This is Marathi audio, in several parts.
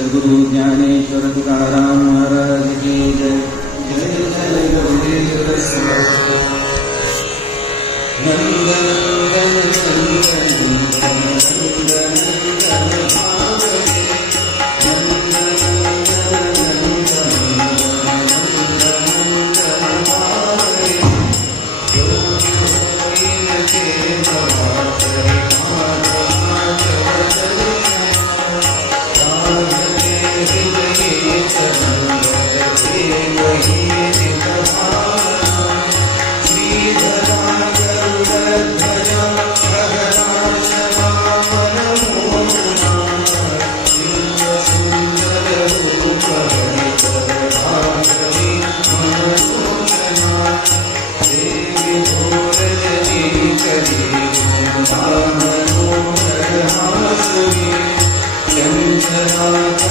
सद्गुरु ज्ञानेश्वर तुकाराम महाराज की जय। जय जय गुरुदेव नंदनंदन Jai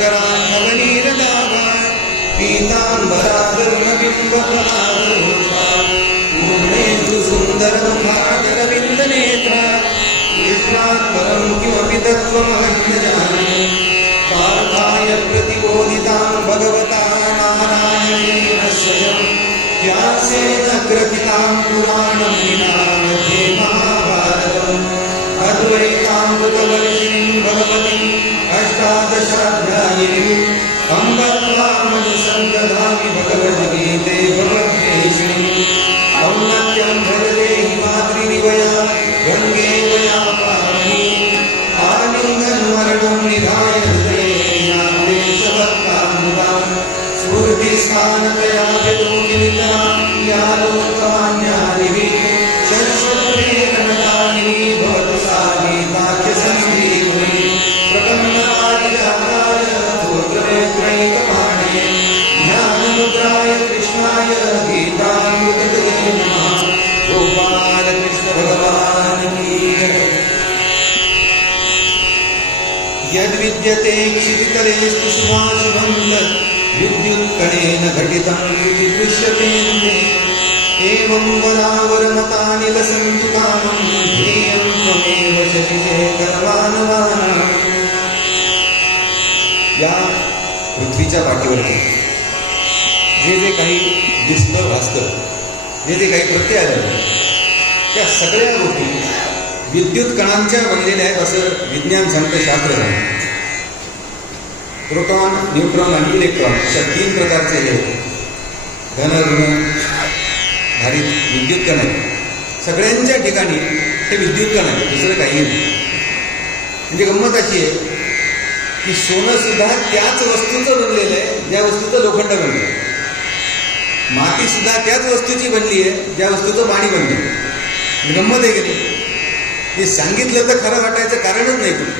करकरान्नवनीरदाभा पीताम्बराधरुणबिम्बफलावरोषा पूर्णेन्दु सुन्दरमुखादरविन्दनेत्रा कृष्णात् परं किमपि तत्त्वमहं न जाने पार्थाय प्रतिबोधितां भगवता नारायणेन स्वयं व्यासेन ग्रथितां पुराणं विना मध्ये महाभारतम् अद्वैतामृतवर्षिणीं भगवतीम् अष्टादशाध्यायिनीम् अम्ब त्वामनुसन्दधामि भगवद्गीते भगवद्वेषिणीम् औन्नत्यं भजदेहि मातृनिवया गङ्गे वया पावनी आलिङ्गन्मरणं निधाय हृदये यान्ते सवत्कामुदाम् स्फूर्तिस्थानतया यतोऽनितरां या लोकमान्यादिभिः शश्वतप्रेरणदायिनी भवतु सा गीताख्यसञ्जीवनी प्रपन्नपारिजाताय गोत्रनेत्रैकपाणये ज्ञानमुद्राय कृष्णाय गीतामृतये नमः। गोपालकृष्ण भगवान् की जय। यद्विद्यते क्षितितलेषु शुभाशुभं तत् विद्युत्कणेन घटितं इति दृश्यते एवं वरावरमतानिलसन्तु कामं ध्येयं त्वमेव शशिशेखरमानवानां। या पृथ्वीच्या पाठीवरती जे जे काही दिसतं भासतं, जे जे काही प्रत्यय आलं, त्या सगळ्या गोष्टी विद्युत कणांच्या बनलेल्या आहेत असं विज्ञान सांगतं, शास्त्र सांगतं. प्रोटॉन, न्यूट्रॉन आणि इलेक्ट्रॉन अशा 3 प्रकारचे हे धन ऋण भारित विद्युत कण आहेत. सगळ्यांच्या ठिकाणी हे विद्युत कण आहे, दुसरं काही नाही. म्हणजे गंमत अशी आहे की सोनं सुद्धा त्याच वस्तूचं बनलेलं आहे ज्या वस्तूचं लोखंड बनलं. माती सुद्धा त्याच वस्तूची बनली आहे ज्या वस्तूचं पाणी बनलं. गंमत आहे की नाही? हे सांगितलं तर खरं वाटायचं कारणच नाही कुठे.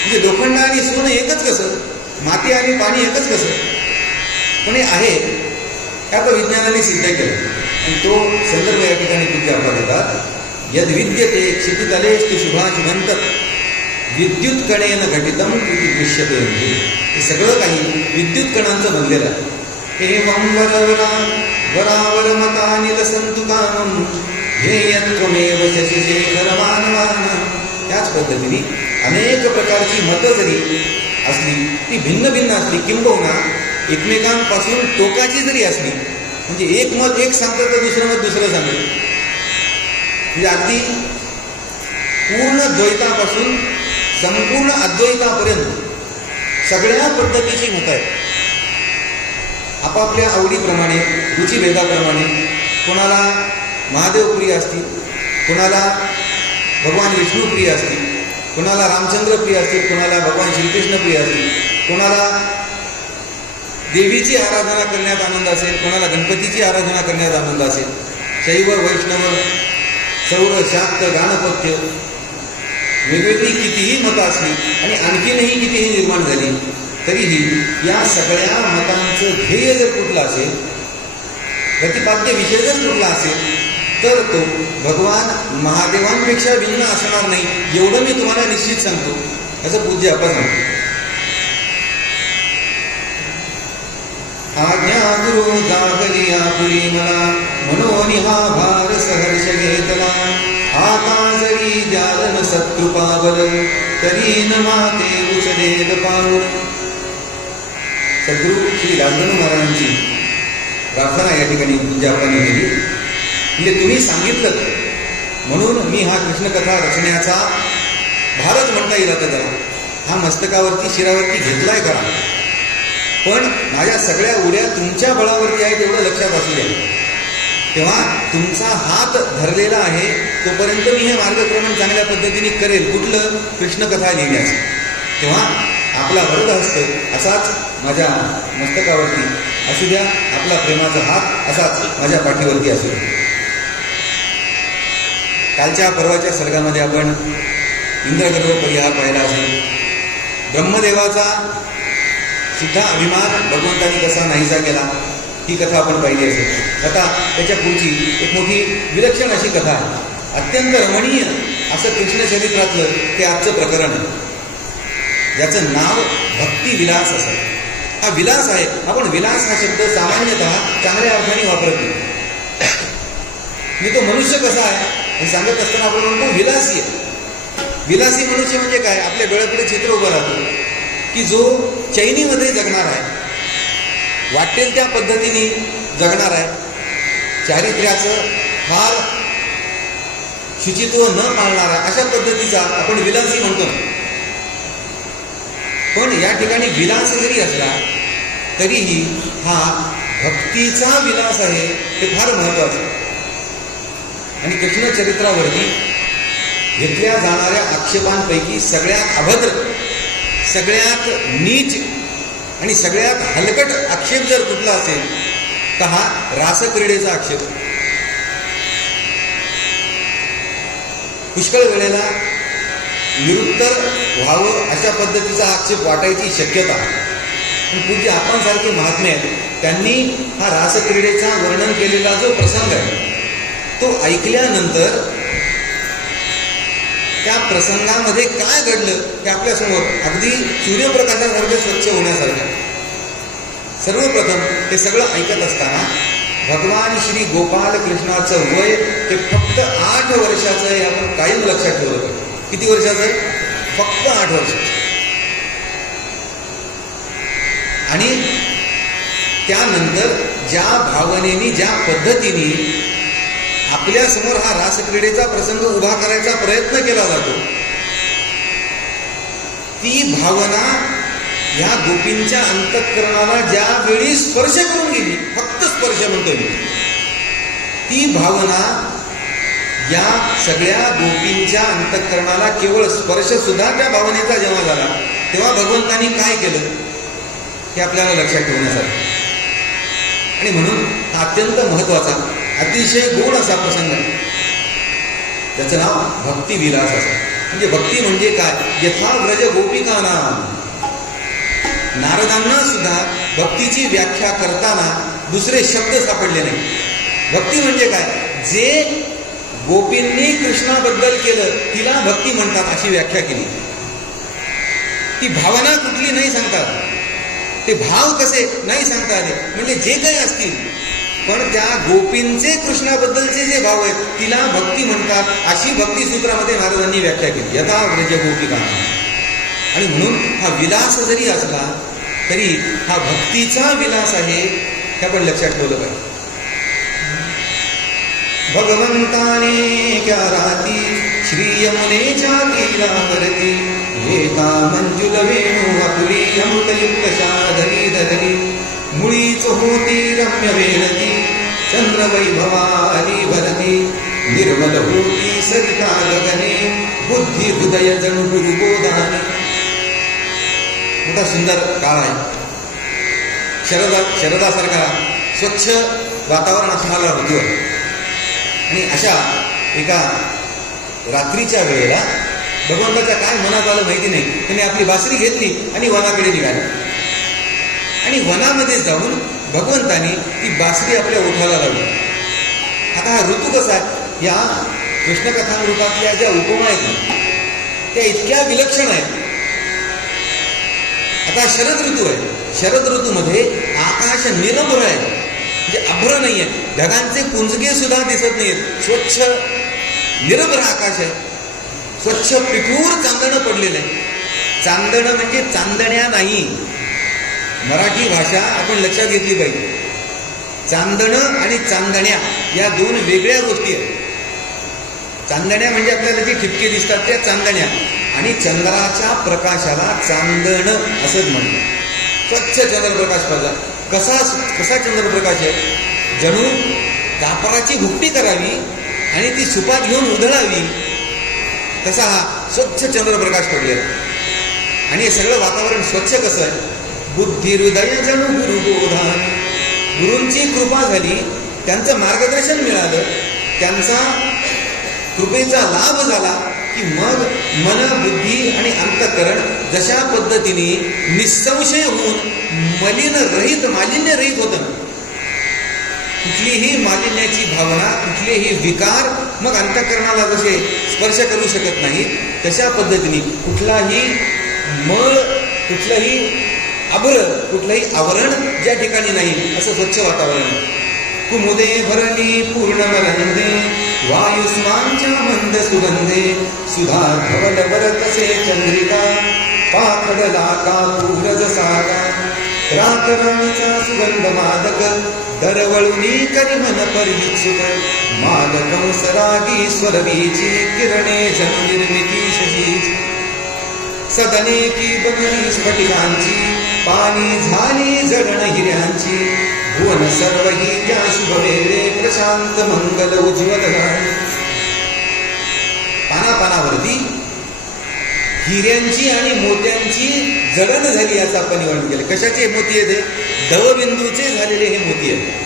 म्हणजे लोखंड आणि सोनं एकच कसं, माती आणि पाणी एकच कसं, पण हे आहे आता विज्ञानाने सिद्ध केलं. आणि तो संदर्भ या ठिकाणी पूज्य आपला देतात. यद विद्यते क्षितितलेषु शुभाशुभं तत् विद्युत कणेन घटितम इति दृश्यते. हे सगळं काही विद्युत कणांचं बनलेलं आहे. एवं वरावरमतानिलसन्तु कामं ध्येयं त्वमेव शशिशेखरमानवानां. त्याच पद्धतीने अनेक प्रकारची मतं जरी असली, ती भिन्न भिन्न असली, किंबहुना एकमेकांपासून टोकाची जरी असली, म्हणजे एक मत एक सांगतं तर दुसरं मत दुसरं सांगतं. म्हणजे अगदी पूर्ण द्वैतापासून संपूर्ण अद्वैतापर्यंत सगळ्या पद्धतीची मतं आहेत. आपापल्या आवडीप्रमाणे, रुचिभेदाप्रमाणे कोणाला महादेव प्रिय असतील, कोणाला भगवान विष्णू प्रिय असतील, कोणाला रामचंद्र प्रिय असतील, कोणाला भगवान श्रीकृष्ण प्रिय असतील, कोणाला देवीची आराधना करण्यात आनंद असेल, कोणाला गणपतीची आराधना करण्यात आनंद असेल. शैव, वैष्णव, सौर, शाक्त, गाणपत्य वेगवेगळी कितीही मतं असली आणि आणखीनही कितीही निर्माण झाली, तरीही या सगळ्या मतांचं ध्येय जर कुठलं असेल, प्रतिपाद्य विषय जर कुठला असेल, तर तो भगवान महादेवांपेक्षा भिन्न असणार नाही, एवढं मी तुम्हाला निश्चित सांगतो, असं पूज्य आपण सांगतो. आज्ञा गुरु जागलिया पुरी मला मनोनिहा भार सहर्ष घेतला. आता जरी द्यालन सत्कृपाबल तरी न माते उचलेल पाऊल. सद्गुरू श्री राजगुरू महाराजांची प्रार्थना या ठिकाणी पूज्य आपण केली. म्हणजे तुम्ही सांगितलं म्हणून मी हा कृष्णकथा रचण्याचा भारच म्हणता येईल. आता जरा हा मस्तकावरती शिरावरती घेतलाय करा, पण माझ्या सगळ्या उड्या तुमच्या बळावरती आहेत एवढं लक्षात असू द्या. तेव्हा तुमचा हात धरलेला आहे तोपर्यंत मी हे मार्गक्रमण चांगल्या पद्धतीने करेल. कुठलं? कृष्णकथा लिहिण्याचं. तेव्हा आपला वरदहस्त असाच माझ्या मस्तकावरती असू द्या, आपला प्रेमाचा हात असाच माझ्या पाठीवरती असू द्या. कालच्या परवाच्या सर्गामध्ये आपण इंद्रगर्भ परिहार पाहिला असेल. ब्रह्मदेवाचा सुद्धा अभिमान भगवंतानी कसा नाहीसा केला ही कथा आपण पाहिली असेल. आता त्याच्या पुढची एक मोठी विलक्षण अशी कथा आहे. अत्यंत रमणीय असं कृष्ण चरित्रातलं ते आजचं प्रकरण आहे, ज्याचं नाव भक्तिविलास असावा. हा विलास आहे. आपण विलास हा शब्द सामान्यतः चांगल्या अर्थाने वापरत नाही. मी तो मनुष्य कसा आहे हे सांगत असताना आपण म्हणतो विलासी आहे. विलासी मनुष्य म्हणजे काय? आपल्या डोळ्यापुढे चित्र उभं राहतो की जो चैनीमध्ये जगणार आहे, वाटेल त्या पद्धतीने जगणार आहे, चारित्र्याचं फार शुचित्व न पाळणारा, अशा पद्धतीचा आपण विलासी म्हणतो. पण या ठिकाणी विलास जरी असला तरीही हा भक्तीचा विलास आहे, हे फार महत्वाचं आहे. आणि कृष्ण चरित्रावरती घेतल्या जाणाऱ्या आक्षेपांपैकी सगळ्यात अभद्र, सगळ्यात नीच आणि सगळ्यात हलकट आक्षेप जर कुठला असेल तर हा रासक्रीडेचा आक्षेप. पुष्कळ वेळेला निरुत्तर व्हावं अशा पद्धतीचा आक्षेप वाटायची शक्यता. पण पूज्य आपणसारखे महात्मे आहेत, त्यांनी हा रासक्रीडेचा वर्णन केलेला जो प्रसंग आहे तो ऐकल्यानंतर त्या प्रसंगामध्ये काय घडलं ते आपल्यासमोर अगदी सूर्यप्रकाशासारखं स्वच्छ होण्यासारखं. सर्वप्रथम हे सगळं ऐकत असताना भगवान श्री गोपाल कृष्णाचं वय हे फक्त 8 वर्षाचं आहे. आपण कायम लक्षात ठेवलं पाहिजे. किती वर्षाचं आहे? फक्त 8 वर्षाचं. आणि त्यानंतर ज्या भावनेनी, ज्या पद्धतीने आपल्या समोर हा रासक्रीडेचा प्रसंग उभा करायचा प्रयत्न केला जातो, ती भावना या गोपींच्या अंतःकरणाला ज्यावेळी स्पर्श करून गेली, फक्त स्पर्श म्हणतोय मी, ती भावना या सगळ्या गोपींच्या अंतःकरणाला केवळ स्पर्श सुद्धा त्या भावनेचा जेव्हा झाला तेव्हा भगवंतांनी काय केलं हे आपल्याला लक्षात ठेवण्यासाठी. आणि म्हणून हा अत्यंत महत्वाचा, अतिशय गोड असा प्रसंग आहे. त्याचं नाव भक्तिविलास असं. म्हणजे भक्ती म्हणजे काय? यथा व्रज गोपिकानाम. नारदांना सुद्धा भक्तीची व्याख्या करताना दुसरे शब्द सापडले नाही. भक्ती म्हणजे काय? जे गोपींनी कृष्णाबद्दल केलं तिला भक्ती म्हणतात अशी व्याख्या केली. ती भावना कुठली नाही सांगतात, ते भाव कसे नाही सांगता आले. म्हणजे जे काही असतील पण त्या गोपींचे कृष्णाबद्दलचे जे भाव आहेत तिला भक्ती म्हणतात अशी भक्तिसूत्रामध्ये नारदांनी व्याख्या केली. यथा व्रज गोपिका. आणि म्हणून हा विलास जरी असला तरी हा भक्तीचा विलास आहे हे आपण लक्षात ठेवलं पाहिजे. भगवंताने क्या राती श्री यमुनेच्या तीरावरती एका मंजुल वेणू आपुली अमृतयुक्त शाधरी धरली. मुळीच होती रम्य वेणती चंद्रवैभवाली भरती. निर्मल होती सरिता गगने बुद्धी हृदय जणू गुरुबोधाने. मोठा सुंदर काळ आहे. शरदासारखा स्वच्छ वातावरण असणारा ऋतू आहे. आणि अशा एका रात्रीच्या वेळेला भगवंताच्या काय मनात आलं माहिती नाही, त्यांनी आपली बासरी घेतली आणि वनाकडे निघाली. आणि वनामध्ये जाऊन भगवंतानी ती बासरी आपल्या ओठाला लावली. आता हा ऋतू कसा आहे? या कृष्णकथामृतातल्या ज्या उपमा आहेत ना त्या इतक्या विलक्षण आहेत. आता शरद ऋतू आहे. शरद ऋतूमध्ये आकाश निरभ्र आहे, म्हणजे अभ्र नाही आहे. ढगांचे पुंजगे सुद्धा दिसत नाहीत. स्वच्छ निरभ्र आकाश आहे. स्वच्छ पिठूर चांदणं पडलेलं आहे. चांदणं म्हणजे चांदण्या नाही. मराठी भाषा आपण लक्षात घेतली पाहिजे. चांदणं आणि चांदण्या या 2 वेगळ्या गोष्टी आहेत. चांदण्या म्हणजे आपल्याला जे ठिपके दिसतात त्या चांदण्या, आणि चंद्राच्या प्रकाशाला चांदणं असंच म्हणतात. स्वच्छ चंद्रप्रकाश पडला. कसा चंद्रप्रकाश आहे? जणू कापराची भुकटी करावी आणि ती सुपात घेऊन उधळावी तसा हा स्वच्छ चंद्रप्रकाश पडलेला. आणि हे सगळं वातावरण स्वच्छ कसं आहे? बुद्धी हृदय जणू गुरुबोधान. गुरूंची कृपा झाली, त्यांचं मार्गदर्शन मिळालं, त्यांचा कृपेचा लाभ झाला की मग मन, बुद्धी आणि अंतःकरण जशा पद्धतीने निसंशय होऊन मालिन्यरहित होतं. कुठलीही मालिन्याची भावना, कुठलेही विकार मग अंतःकरणाला जसे स्पर्श करू शकत नाहीत तशा पद्धतीने कुठलाही मळ कुठलंही आभ्र, कुठलंही आवरण ज्या ठिकाणी नाही, असं स्वच्छ वातावरण. कुमुदे भरली पूर्ण मरंदे, वायुस्मांच्या मंद सुगंधे, सुधा धवल वरतसे चंद्रिका, पाखडला का पूर जसा का, रातराणीचा सुगंध मादक, दरवळुनी करी मन परियुत्सुक, मादकंस रागी स्वरवीची, किरणे जनु निर्मिती शशीची, सदने की बनली स्फटिकांची, पाणी झाली जडण हिऱ्यांची, भुवन सर्व ही त्या शुभवेळे, प्रशांत मंगल उज्ज्वल झाली. पानापानावरती हिऱ्यांची आणि मोत्यांची जडण झाली असं आपण वर्णन केलं. कशाचे मोती आहेत? दवबिंदूचे झालेले हे मोती आहेत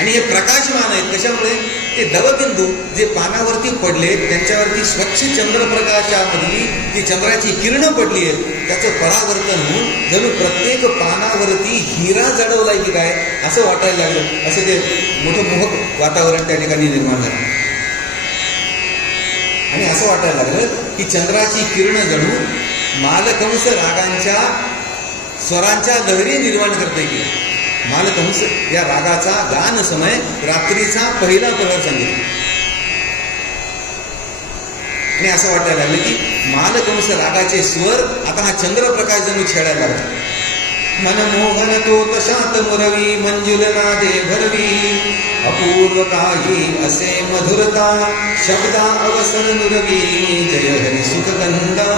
आणि हे प्रकाशमान आहेत. कशामुळे? ते दवबिंदू जे पानावरती पडले त्यांच्यावरती स्वच्छ चंद्रप्रकाशामधली जी चंद्राची किरणं पडली आहेत त्याचं परावर्तन होऊन जणू प्रत्येक पानावरती हिरा जडवलाय की काय असं वाटायला लागलं. असं ते मोठं मोहक वातावरण त्या ठिकाणी निर्माण झालं आणि असं वाटायला लागलं की चंद्राची किरणं जणू मालकंस रागांच्या स्वरांच्या लहरी निर्माण करते की. मालकंस या रागाचा गान समय रात्रीचा पहिला प्रहर सांगितला आणि असं वाटायला लागलं की मालकंस रागाचे स्वर आता हा चंद्रप्रकाश जणू छेडायला लागला. मनमोहन तो तशात मुरवी, मंजुल नादे भरवी, अपूर्व काही असे मधुरता, शब्दा अवसर नुरवी, जय हरी सुखगंधा.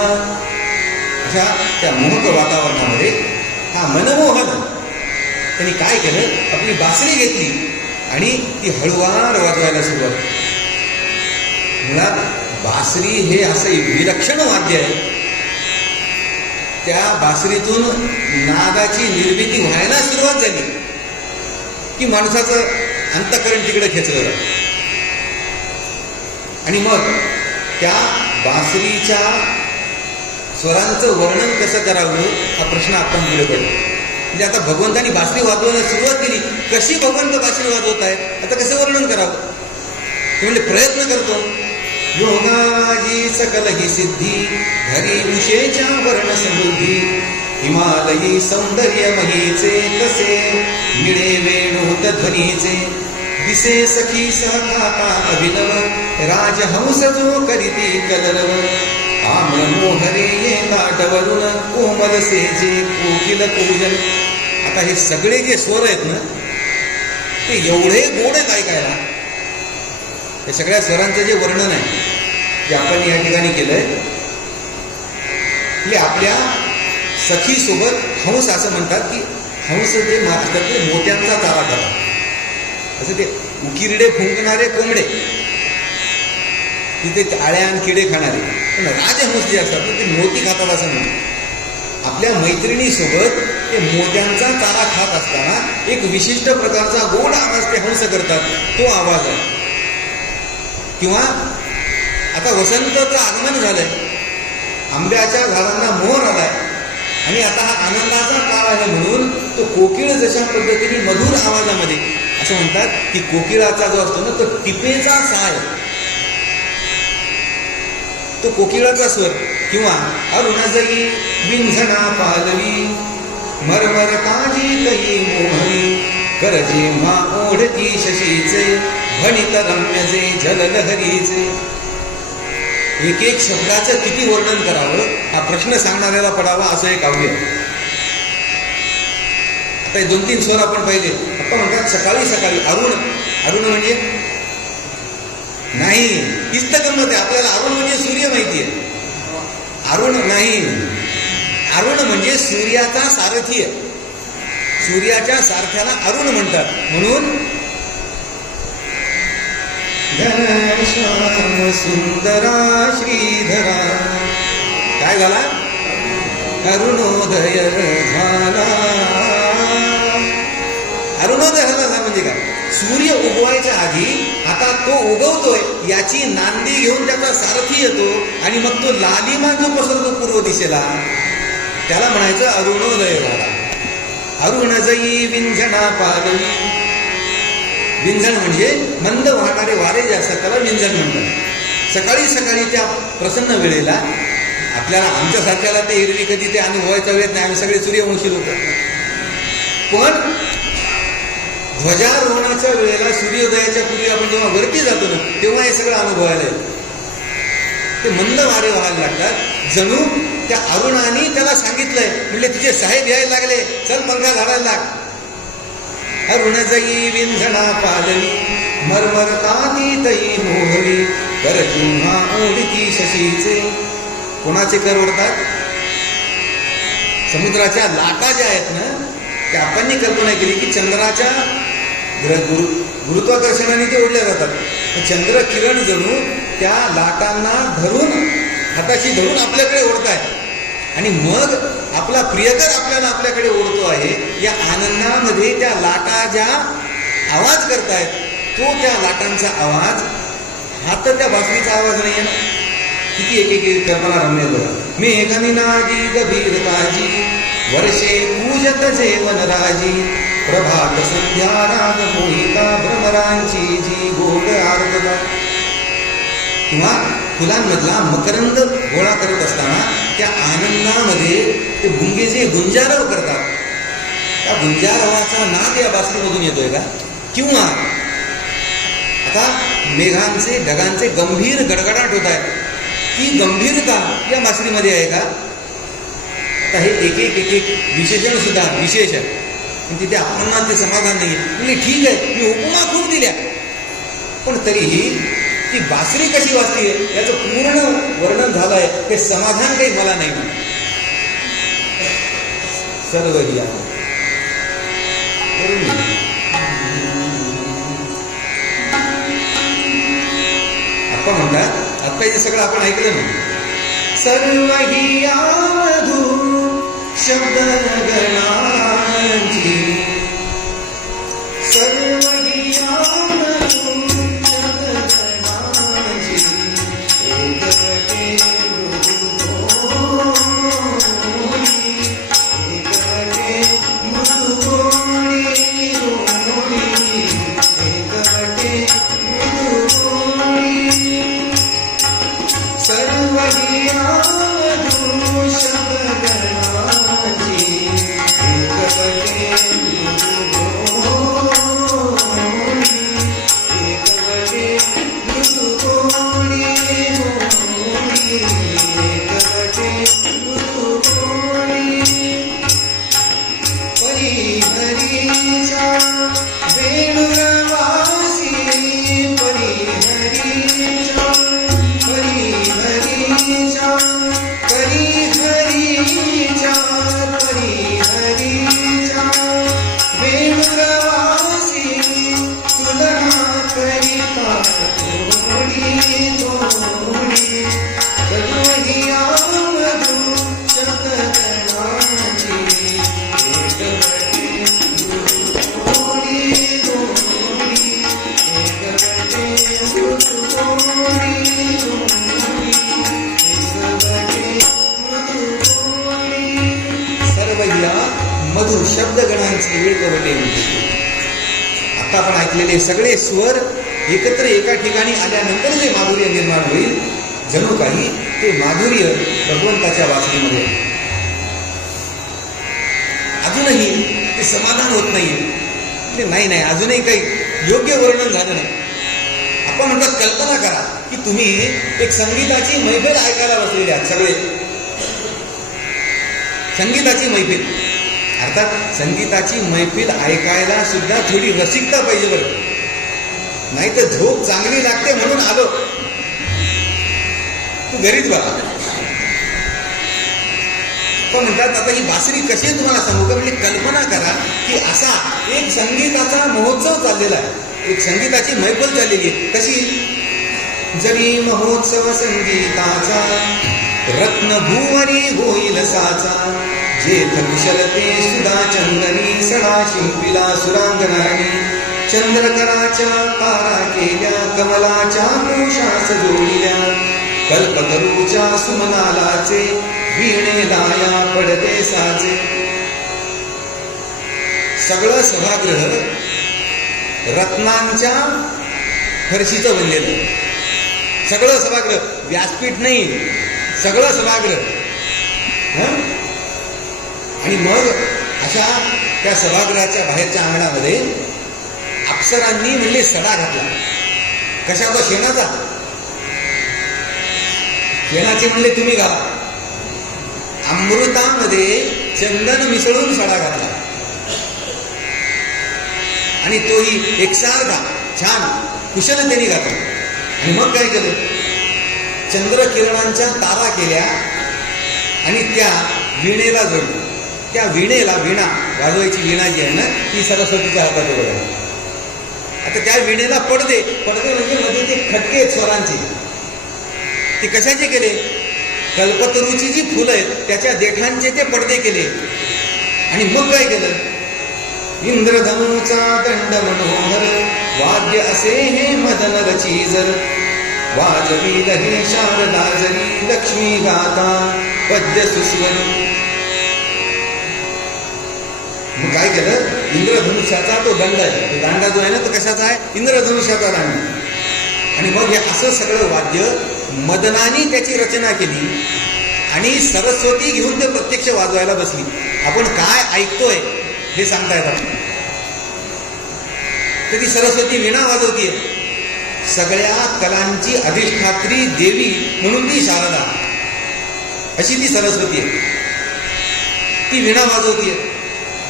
अशा त्या मोहक वातावरणामध्ये हा मनमोहन त्यांनी काय केलं, आपली बासरी घेतली आणि ती हळूवार वाजवायला सुरुवात. मुळात बासरी हे असं विलक्षण वाद्य आहे. त्या बासरीतून नादाची निर्मिती व्हायला सुरुवात झाली की माणसाचं अंतःकरण तिकडे खेचलं जातं आणि मग त्या बासरीच्या स्वरांचं वर्णन कसं करावं हा प्रश्न आपण पुढे पडला. म्हणजे आता भगवंतांनी बासरी वाजवायला सुरुवात केली, कशी भगवंत बासरी वाजवत आहे, आता कसं वर्णन करावं? ते म्हणजे प्रयत्न करतो. योगाजी सकल ही सिद्धी, धरी उशेच्या वर्ण समृद्धी, हिमालयी सौंदर्य महीचे, तसे मिळे वेणूत ध्वनीचे, दिसे सखी सहखाता अभिनव, राजहंस जो करीती कलरव, आम्र मोहरे येता डवलून, कोमल सेजे कोकिल पूजन. आता हे सगळे जे स्वर आहेत ना ते एवढे गोड आहेत ऐकायला. या सगळ्या स्वरांचं जे वर्णन आहे जे आपण या ठिकाणी केलंय ते आपल्या सखीसोबत हंस असं म्हणतात की हंस जे महाराष्ट्रातले मोत्यांचा चारा खातात. असं ते उकिरडे फुंकणारे कोंबडे, तिथे आळ्या आणि किडे खाणारे, पण राजहंस जे असतात ते मोती खातात असं म्हणतात. आपल्या मैत्रिणीसोबत ते मोत्यांचा चारा खात असताना एक विशिष्ट प्रकारचा गोड आवाज ते हंस करतात, तो आवाज आहे. किंवा आता वसंताचं आगमन झालंय, आंब्याच्या झाडांना मोहर आलाय आणि आता हा आनंदाचा काळ आहे म्हणून तो कोकिळ जशा पद्धतीने मधुर आवाजामध्ये असं म्हणतात की कोकिळाचा जो असतो ना तो टिपेचा साय, तो कोकिळाचा स्वर. किंवा अरुणजयी विंझणा पालवी, मरमर काजी तई मोहरी, करजे मा ओढती शशीचे, भणित रम्य जे जललहरीचे. एक एक शब्दाचं किती वर्णन करावं हा प्रश्न सांगणाऱ्याला पडावा असं एक काव्य. आता हे 2-3 स्वर आपण पाहिले. आपण म्हणतात सकाळी सकाळी अरुण. अरुण म्हणजे नाही, हीच तर गंमत आहे. आपल्याला अरुण म्हणजे सूर्य माहिती आहे, अरुण नाही. अरुण म्हणजे सूर्याचा सारथी आहे. सूर्याच्या सारथ्याला अरुण म्हणतात. म्हणून घनश्याम सुंदरा श्रीधरा काय झाला? अरुणोदय झाला. अरुणोदय झाला म्हणजे काय? सूर्य उगवायच्या आधी आता तो उगवतोय याची नांदी घेऊन त्याचा सारथी येतो आणि मग तो लालिमा जो पसरतो पूर्व दिशेला त्याला म्हणायचं अरुणोदय झाला. अरुणजयी विंझणा पालवी. विंझण म्हणजे मंद वाहणारे वारे जे असतात त्याला विंझण म्हणतात. सकाळी सकाळी त्या प्रसन्न वेळेला आपल्याला आमच्यासारख्याला ते एरवी कधी ते अनुभवायचा वेळ नाही, आम्ही सगळे सूर्यवंशी लोक. पण ध्वजारोहणाच्या वेळेला सूर्योदयाच्या पूर्वी आपण जेव्हा वरती जातो ना, तेव्हा हे सगळं अनुभवायला येतं. ते मंद वारे व्हायला लागतात, जणू त्या अरुणाने त्याला सांगितलंय, म्हणजे तुझे साहेब यायला लागले, चल पंखा झाडायला लाग. अरुण जई विंझणा पादवी, मरमरताती तई मोहरी, कर किंवा ओढती शशीचे. कोणाचे कर ओढतात? समुद्राच्या लाटा ज्या आहेत ना, त्या आपण कल्पना केली की चंद्राच्या गुरुत्वाकर्षणाने ते ओढल्या जातात. चंद्र किरण जणू त्या लाटांना धरून, हाताशी धरून आपल्याकडे ओढतायत, आणि मग आपला प्रियकर आपल्याला आपल्याकडे ओढतो आहे. या आनंदामध्ये त्या लाटा ज्या आवाज करतायत, तो त्या लाटांचा आवाज, हा तर त्या बासरीचा आवाज नाही आहे ना. किती एक कल्पना रम्य बघा. मेघनिनादी गभीर ताजी, वर्षे पूजत जेवन राजी, प्रभात संध्या राग मोहिता, भ्रमरांची जी गोड आर्तता. किंवा फुलांमधला मकरंद गोळा करत असताना त्या आनंदामध्ये ते भुंगे जे गुंजारव करतात, त्या गुंजारवाचा नाद या बासरीमधून येतोय का? किंवा आता मेघांचे ढगांचे गंभीर गडगडाट होत आहेत, ती गंभीरता या बासरीमध्ये आहे का? आता हे एक एक विशेषण सुद्धा विशेष आहे, पण तिथे आपणाला ते समाधान नाही. म्हणजे ठीक आहे, मी उपमा खूप दिल्या, पण तरीही ती बासरी कशी वाजतीये याचं पूर्ण वर्णन झालं आहे, ते समाधान काही मला नाही. सर्व ही आपण म्हणतात, आता हे सगळं आपण ऐकलं ना, सर्व ही मधु शब्द गणांची, सर्व ही मधुर शब्दगणांचे वेळकवटे. आता आपण ऐकलेले सगळे स्वर एकत्र एका ठिकाणी आल्यानंतर जे माधुर्य निर्माण होईल, जणू काही ते माधुर्य भगवंताच्या वासनेमध्ये. अजूनही ते समाधान होत नाहीये. नाही, अजूनही काही योग्य वर्णन झालं नाही. आपण म्हणतात, कल्पना करा की तुम्ही एक संगीताची मैफिल ऐकायला बसलेले आहात, सगळे संगीताची मैफिल. अर्थात संगीताची मैफिल ऐकायला सुद्धा थोडी रसिकता पाहिजे बरं, नाही तर झोप चांगली लागते म्हणून आलो, तू घरीच बघा. पण म्हणतात, आता ही बासरी कशी आहे तुम्हाला सांगू का? म्हणजे कल्पना करा की असा एक संगीताचा महोत्सव चाललेला आहे, एक संगीताची मैफिल चाललेली आहे. कशी? जरी महोत्सव संगीताचा, रत्नभुवरी होईल साचा, जेथ कुशलते सुधा चंदनी, सडा शिंपिला सुरांगणानी, चंद्रकराच्या तारा केल्या, कमलाच्या पुरुषास जोडिल्या, कल्पतरूच्या सुमनालाचे, वीणे लाया पडते साचे. सगळं सभागृह रत्नांच्या फरशीचं बनलेलं, सगळं सभागृह, व्यासपीठ नाही, सगळं सभागृह. आणि मग अशा त्या सभागृहाच्या बाहेरच्या अंगणामध्ये अप्सरांनी म्हणजे सडा घातला. कशाचा? शेणाचा. शेणाचे म्हणले तुम्ही घाला. अमृतामध्ये चंदन मिसळून सडा घातला आणि तोही एकसारखा छान कुशलतेने घातला. आणि मग काय केलं? चंद्रकिरणांच्या तारा केल्या आणि त्या वीणेला जोडल्या. त्या वीणेला, वीणा वाजवायची वीणा जी आहे ना, ती सरस्वतीच्या हातात बघा. आता त्या वीणेला पडदे म्हणजे मध्ये ते खटके आहेत स्वरांचे, ते कशाचे केले? कल्पतरूची जी फुलं आहेत त्याच्या देठांचे ते पडदे केले. आणि मग काय केलं? इंद्रधनुचा दंड मनोहर वाद्य असे हे मदन रचीजर वाजवील हे शारदा जरी लक्ष्मी गाता पद्य सुस्वर. मग काय केलं? इंद्रधनुष्याचा तो दंड आहे, तो दांडा जो आहे ना, तो कशाचा आहे? इंद्रधनुष्याचा दांडा. आणि मग हे असं सगळं वाद्य मदनाने त्याची रचना केली आणि सरस्वती घेऊन ते प्रत्यक्ष वाजवायला बसली. आपण काय ऐकतोय हे सांगता येतात. तर ती सरस्वती वीणा वाजवतीये. सगळ्या कलांची अधिष्ठात्री देवी म्हणून ती शारदा, अशी ती सरस्वती आहे. ती वीणा वाजवतीये.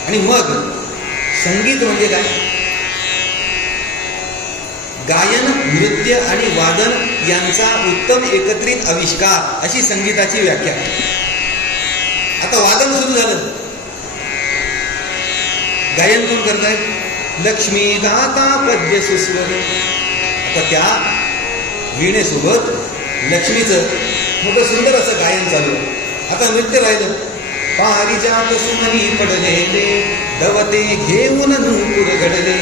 आणि मग संगीत म्हणजे काय? गायन, नृत्य आणि वादन यांचा उत्तम एकत्रित आविष्कार, अशी संगीताची व्याख्या. आता वादन सुरू झालं. गायन कोण करताय? लक्ष्मी गाता पद्य सुस्वर. आता त्या वीणेसोबत लक्ष्मीचं मोठं सुंदर असं गायन चालू. आता नृत्य राहिलं. पारिजात सुमनी पडलेले दवते घेऊन नूपुर घडले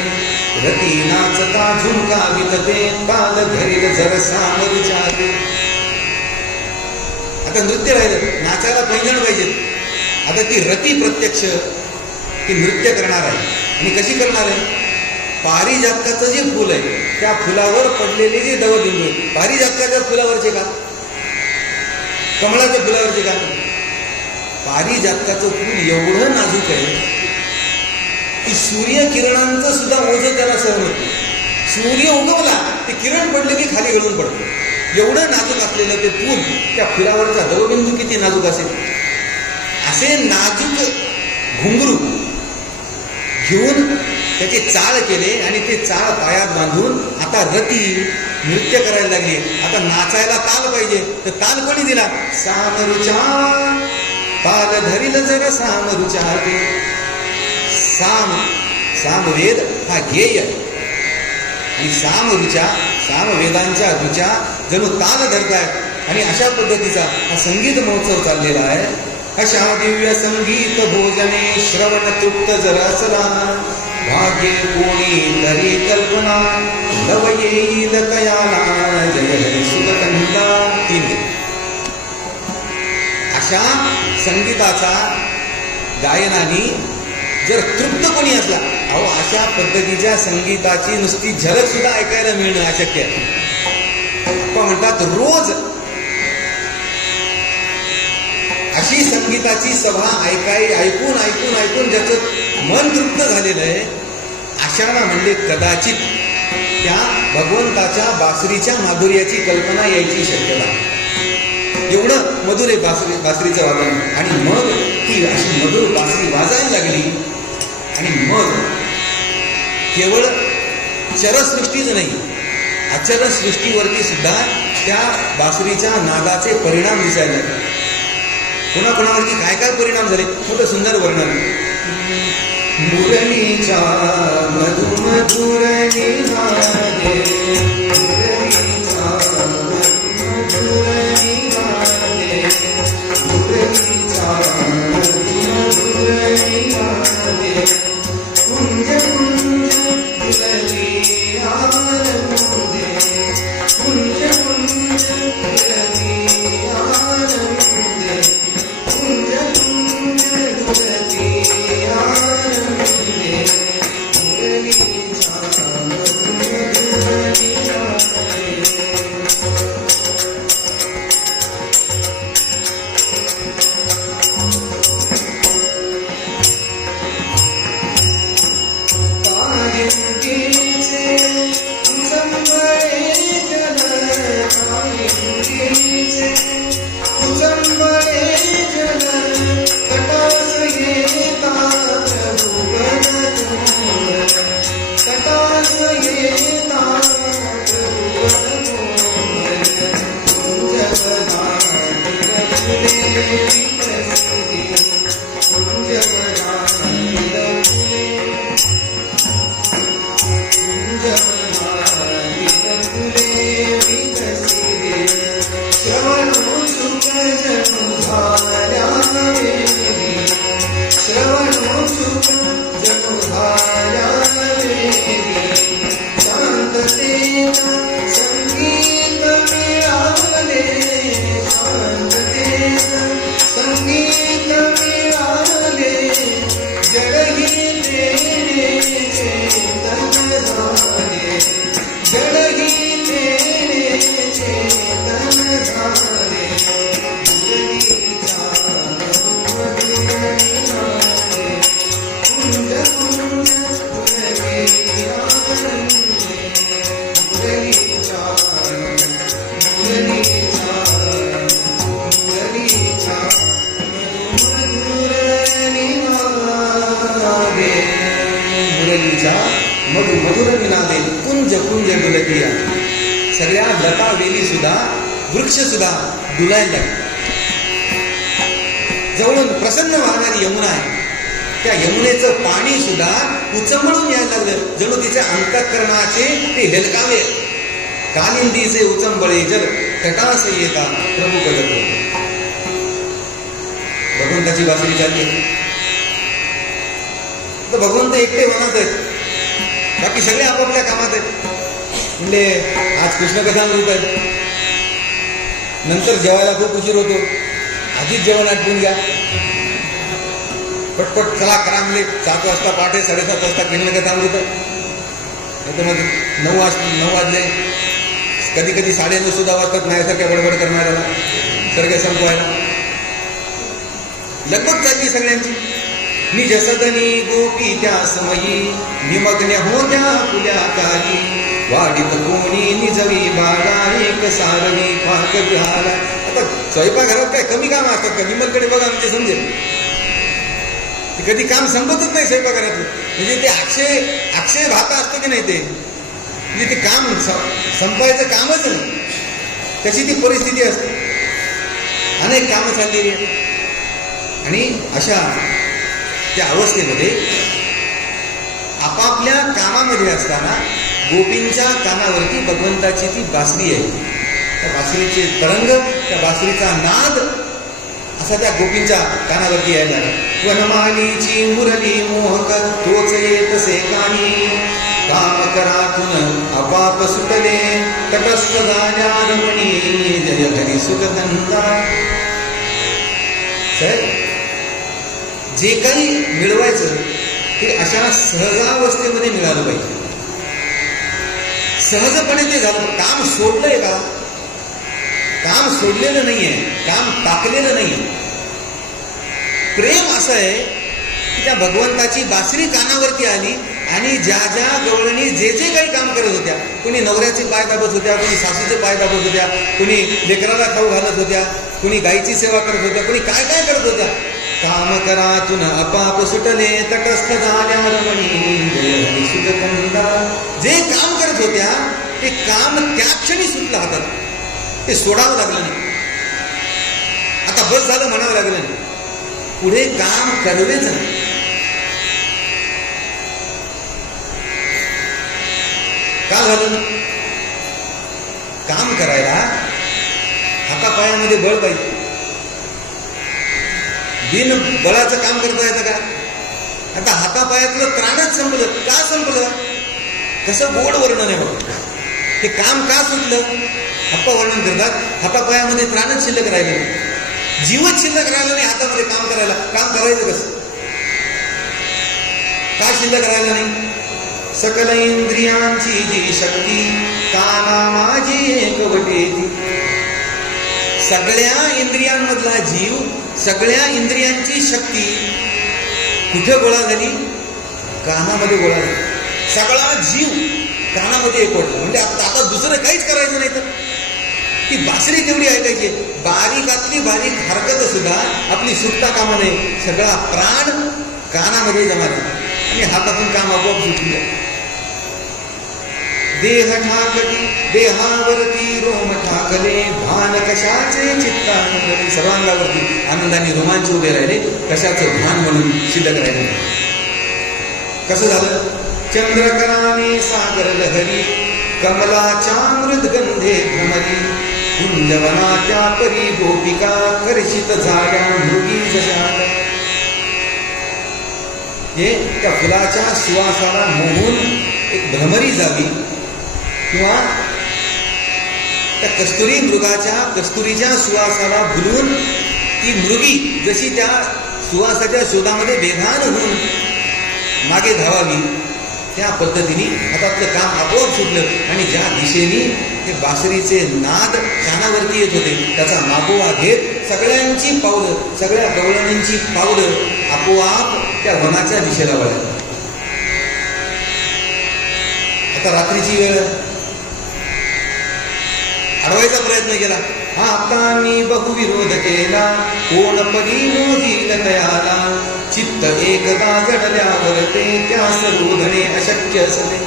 रती नाचता झुमकावित ते ताल धरील जर सामरुचाले. आता नृत्य राहिलं. नाचायला पैंजण पाहिजेत. आता ती रती प्रत्यक्ष ती नृत्य करणार आहे. आणि कशी करणार आहे? पारिजातकाचं जे फुल आहे त्या फुलावर पडलेले जे दवबिंदू आहेत, पारिजातकाच्या फुलावरचे का? कमळाच्या फुलावरचे का? पारिजातकाचं फूल एवढं नाजूक आहे की सूर्यकिरणांचं सुद्धा ओझं त्याला सहन होतं. सूर्य उगवला ते किरण पडले की खाली गळून पडतं. एवढं नाजूक असलेलं ते फूल, त्या फुलावरचा दवबिंदू किती नाजूक असेल. असे नाजूक घुंगरू घेऊन त्याचे चाळ केले आणि ते चाळ पायात बांधून आता रती नृत्य करायला लागली. आता नाचायला ताल पाहिजे, तर ताल कोणी दिला? सामरुचा ताल धरील जर सामरुचा. ते सामवेद हा गेय आणि सामरुचा, सामवेदांच्या रुचा जणू ताल धरतायत. आणि अशा पद्धतीचा हा संगीत महोत्सव चाललेला आहे. अशा दिव्य संगीत भोजने श्रवण तृप्त जर असला भाग्य कोणी तरी कल्पना लव येईल तयाला जय हरी सुगंधा. तीन अशा संगीताचा गायनाने जर तृप्त कोणी असला, अहो अशा पद्धतीच्या संगीताची नुसती झलक सुद्धा ऐकायला मिळणं अशक्य आहे. पण म्हणतात रोज अशी संगीताची सभा ऐकून ऐकून ऐकून ज्याचं मन तृप्त झालेलं आहे, अशांना म्हणजे कदाचित त्या भगवंताच्या बासरीच्या माधुर्याची कल्पना यायची शक्यता. एवढं मधुर आहे बासरीचं वादन. आणि मग ती अशी मधुर बासरी वाजायला लागली. आणि मग केवळ चरसृष्टीच नाही, अचरसृष्टीवरती सुद्धा त्या बासरीच्या नादाचे परिणाम दिसायला लागले. कोणाकोणावरती काय काय परिणाम झाले, मोठं सुंदर वर्णन. मुरलीच्या मधुमधुर निनादे, मुरलीच्या मधुमधुर निनादे, मुरलीच्या मधुमधुर निनादे, कुंज कुंज मुरली आनंदे, कुंज कुंज मुरली आनंदे, कुंज कुंज मुरली आनंदे, मुरलीच्या मधुमधुर निनादे. वाणीच्या मधु मधुर विनादे कुंज कुंज डुलकिया. सगळ्या लता वेली सुद्धा, वृक्ष सुद्धा डुलायला लागले. जवळून प्रसन्न वाहणारी यमुना आहे, त्या यमुनेचं पाणी सुद्धा उचंबळून यायला लागलं, जणू तिच्या अंतःकरणाचे ते हेलकावे. कालिंदीचे उचंबळे जल तटास येता प्रभू कदतो. भगवंताची बासरी चालली तर भगवंत एकटे वनात आहेत, बाकी सगळे आपापल्या कामात आहेत. म्हणजे आज कृष्णकथामृत आहे, नंतर जेवायला खूप उशीर होतो, आधीच जेवण आटपून घ्या, पटपट चला करा. म्हणजे 7 वाजता पहाटे 7:30 वाजता कृष्णकथामृत आहे, नाही तर मग 9 वाजले, कधी कधी 9:30 सुद्धा वाजतात माझ्यासारख्या बडबड करणाऱ्याला सर्ग संपवायला. लगबग चालली सगळ्यांची. निज सदनी गोपी त्या समयी निमग्न होत्या फुल्या काही. वाडीत कोणी निजवी बाळा एक सारणी पाक विहारा. आता स्वयंपाकघरात काय कमी काम असतात का? निमलकडे बघा म्हणजे समजेल. कधी काम संपतच नाही स्वयंपाकघरातलं. म्हणजे ते अक्षय भाता असतं की नाही, ते म्हणजे ते काम संपायचं कामच नाही, तशी ती परिस्थिती असते. अनेक कामं चाललेली आहेत आणि अशा त्या अवस्थेमध्ये आपापल्या कामामध्ये असताना गोपींच्या कानावरती भगवंताची ती बासरी आहे. त्या बासरीचे तरंग, त्या बासरीचा नाद असा त्या गोपींच्या कानावरती यायला लागला. वनमालीची मुरली मोहक तोच येतसे कानी. काम करातून अपाप सुटले तटस्थ झाल्या रमणी. जय हरी सुखगंधा. जे काही मिळवायचं ते अशा सहजावस्थेमध्ये मिळालं पाहिजे. सहजपणे ते झालं. काम सोडलंय का? काम सोडलेलं नाहीये, काम टाकलेलं नाहीये. प्रेम असं आहे की त्या भगवंताची बासरी कानावरती आली आणि ज्या ज्या गवळणी जे जे काही काम करत होत्या, कुणी नवऱ्याचे पाय दाबत होत्या, कुणी सासूचे पाय दाबत होत्या, कुणी लेकराला खाऊ घालत होत्या, कुणी गायीची सेवा करत होत्या, कुणी काय काय करत होत्या. काम करातून अपाप सुटले तटस्थ झाल्या रमणी. जय हरी सुखगंधा. जे काम करत होत्या ते काम त्या क्षणी सुटलं हातात, ते सोडावं लागलं नाही. आता बस झालं म्हणावं लागलं नाही, पुढे काम करवेच नाही. का झालं? काम करायला हातापायामध्ये बळ पाहिजे. बिन बळाचं काम करता येतं का? आता हातापायातलं त्राणच संपलं. का संपलं? कसं गोड वर्णन आहे बघ. हे काम का सुटलं? अप्पा वर्णन करतात, हातापायामध्ये त्राणच शिल्लक राहिलं नाही, जीवच शिल्लक राहिलं नाही हातामध्ये काम करायला. काम करायचं कसं? का शिल्लक राहिलं नाही? सकल इंद्रियांची जी शक्ती काना माझी एकवटेची. सगळ्या इंद्रियांमधला जीव, सगळ्या इंद्रियांची शक्ती कुठे गोळा झाली? कानामध्ये गोळा झाली. सगळा जीव कानामध्ये एकवटला. म्हणजे आता दुसरं काहीच करायचं नाही. तर ती बासरी तेवढी ऐकायची. बारीकातली बारीक हरकत सुद्धा आपली सुटता कामा नये. सगळा प्राण कानामध्ये जमा झाला आणि हातातून काम आपोआप सुटलं. देह ठाकती देहावरती रोम ठाकले भान कशाचे चित्तांगले. सर्वांगावरती आनंदाने रोमांच उभे राहिले, कशाचं भान म्हणून शिल्लक राहिले. कसं झालं? चंद्रकराने सागर लहरी कमलाच्या मृदगंधे भ्रमरी. कुंजवनाच्या परी गोपिका कर्षित झाल्या मृगी जशा. हे त्या फुलाच्या सुवासाला मोहून एक भ्रमरी जावी किंवा त्या कस्तुरी मृगाच्या कस्तुरीच्या सुवासाला भुलून ती मृगी जशी त्या सुवासाच्या शोधामध्ये बेभान होऊन मागे धावावी, त्या पद्धतीने हातातलं काम आपोआप सुटलं आणि ज्या दिशेने ते बासरीचे नाद कानावरती येत होते त्याचा मागोवा घेत सगळ्यांची पावलं, सगळ्या गवळणींची पावलं आपोआप त्या वनाच्या दिशेला वळली. आता रात्रीची वेळ, अडवायचा प्रयत्न केला, आता मी बहुविरोध केला, कोण परी मोजील तयाला, चित्त एकदा जडल्यावर ते त्यास रोधणे अशक्य असते.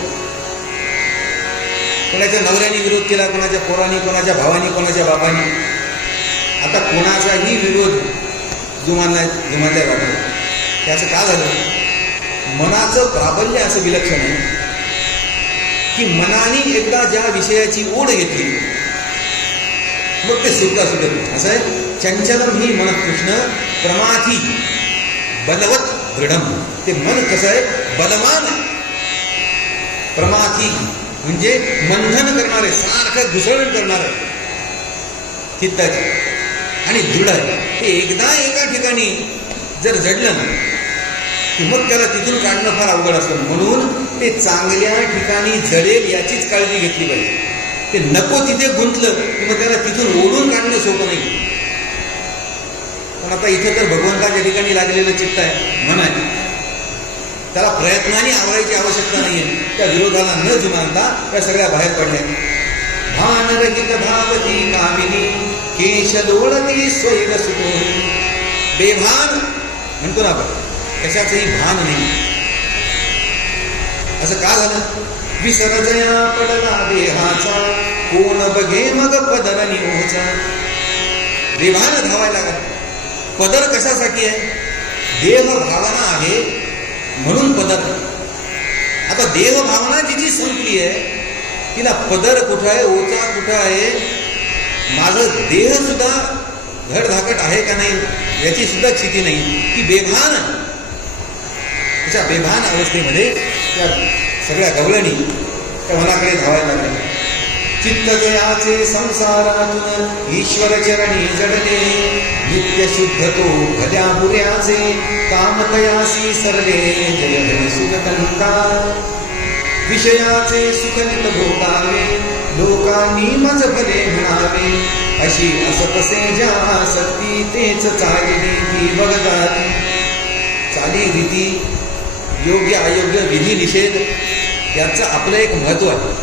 कोणाच्या नवऱ्याने विरोध केला, कोणाच्या पोराने, कोणाच्या भावानी, कोणाच्या बाबांनी. आता कोणाचाही विरोध जुमानल्या वाटलं. त्याचं का झालं? मनाचं प्राबल्य असं विलक्षण आहे की मनाने एकदा ज्या विषयाची ओढ घेतली मग ते सुटत असं आहे. चंचलम ही मन कृष्ण प्रमाथी बलवत दृढम. ते मन कसं आहे? बलवान. प्रमाथी म्हणजे मंथन करणारे, सारखं घुसळण करणारे चित्ताचे, आणि दृढ आहे. ते एकदा एका ठिकाणी जर जडलं ना की मग त्याला तिथून काढणं फार अवघड असतं. म्हणून ते चांगल्या ठिकाणी जडेल याचीच काळजी घेतली पाहिजे. ते नको तिथे गुंतलं की मग त्याला तिथून ओढून काढणं सोपं नाही. पण आता इथं तर भगवंताच्या ठिकाणी लागलेलं चित्त आहे, मन आहे, त्याला प्रयत्नाने आवरायची आवश्यकता नाहीये. त्या विरोधाला न जुमानता त्या सगळ्या बाहेर पडल्या. भानरहित धावती कामिनी, केश लोळती स्वैर सुतोही. बेभान म्हणतो ना आपण, कशाचंही भान नाही. असं का झालं? विसर्जया पडला देहाचा, कोण बघे मग पदर निओचा. बेभान धावायला लागला. पदर कशासाठी आहे? देह भावना आहे म्हणून पदर. आता देह भावना जिची संपली आहे तिला पदर कुठं आहे, ओचा कुठं आहे, माझं देह सुद्धा धडधाकट आहे का नाही याची सुद्धा स्थिती नाही. ती बेभान. त्याच्या बेभान अवस्थेमध्ये त्या सगळ्या गवळणी त्या मनाकडे धावायला लागल्या. चित्त जयाचे संसारातून ईश्वर चरणी जडले, नित्य शुद्ध तो भल्या बुऱ्याचे, कामतयासी सरले जयधनी सुखकंता. विषयाचे सुखनित भोगावे, लोकांनी मज भले म्हणावे, अशी असतसे ज्या सक्ती तेच चाली ती बघताती. चाली रीती, योग्य अयोग्य, विधी निषेध याचं आपलं एक महत्व आहे.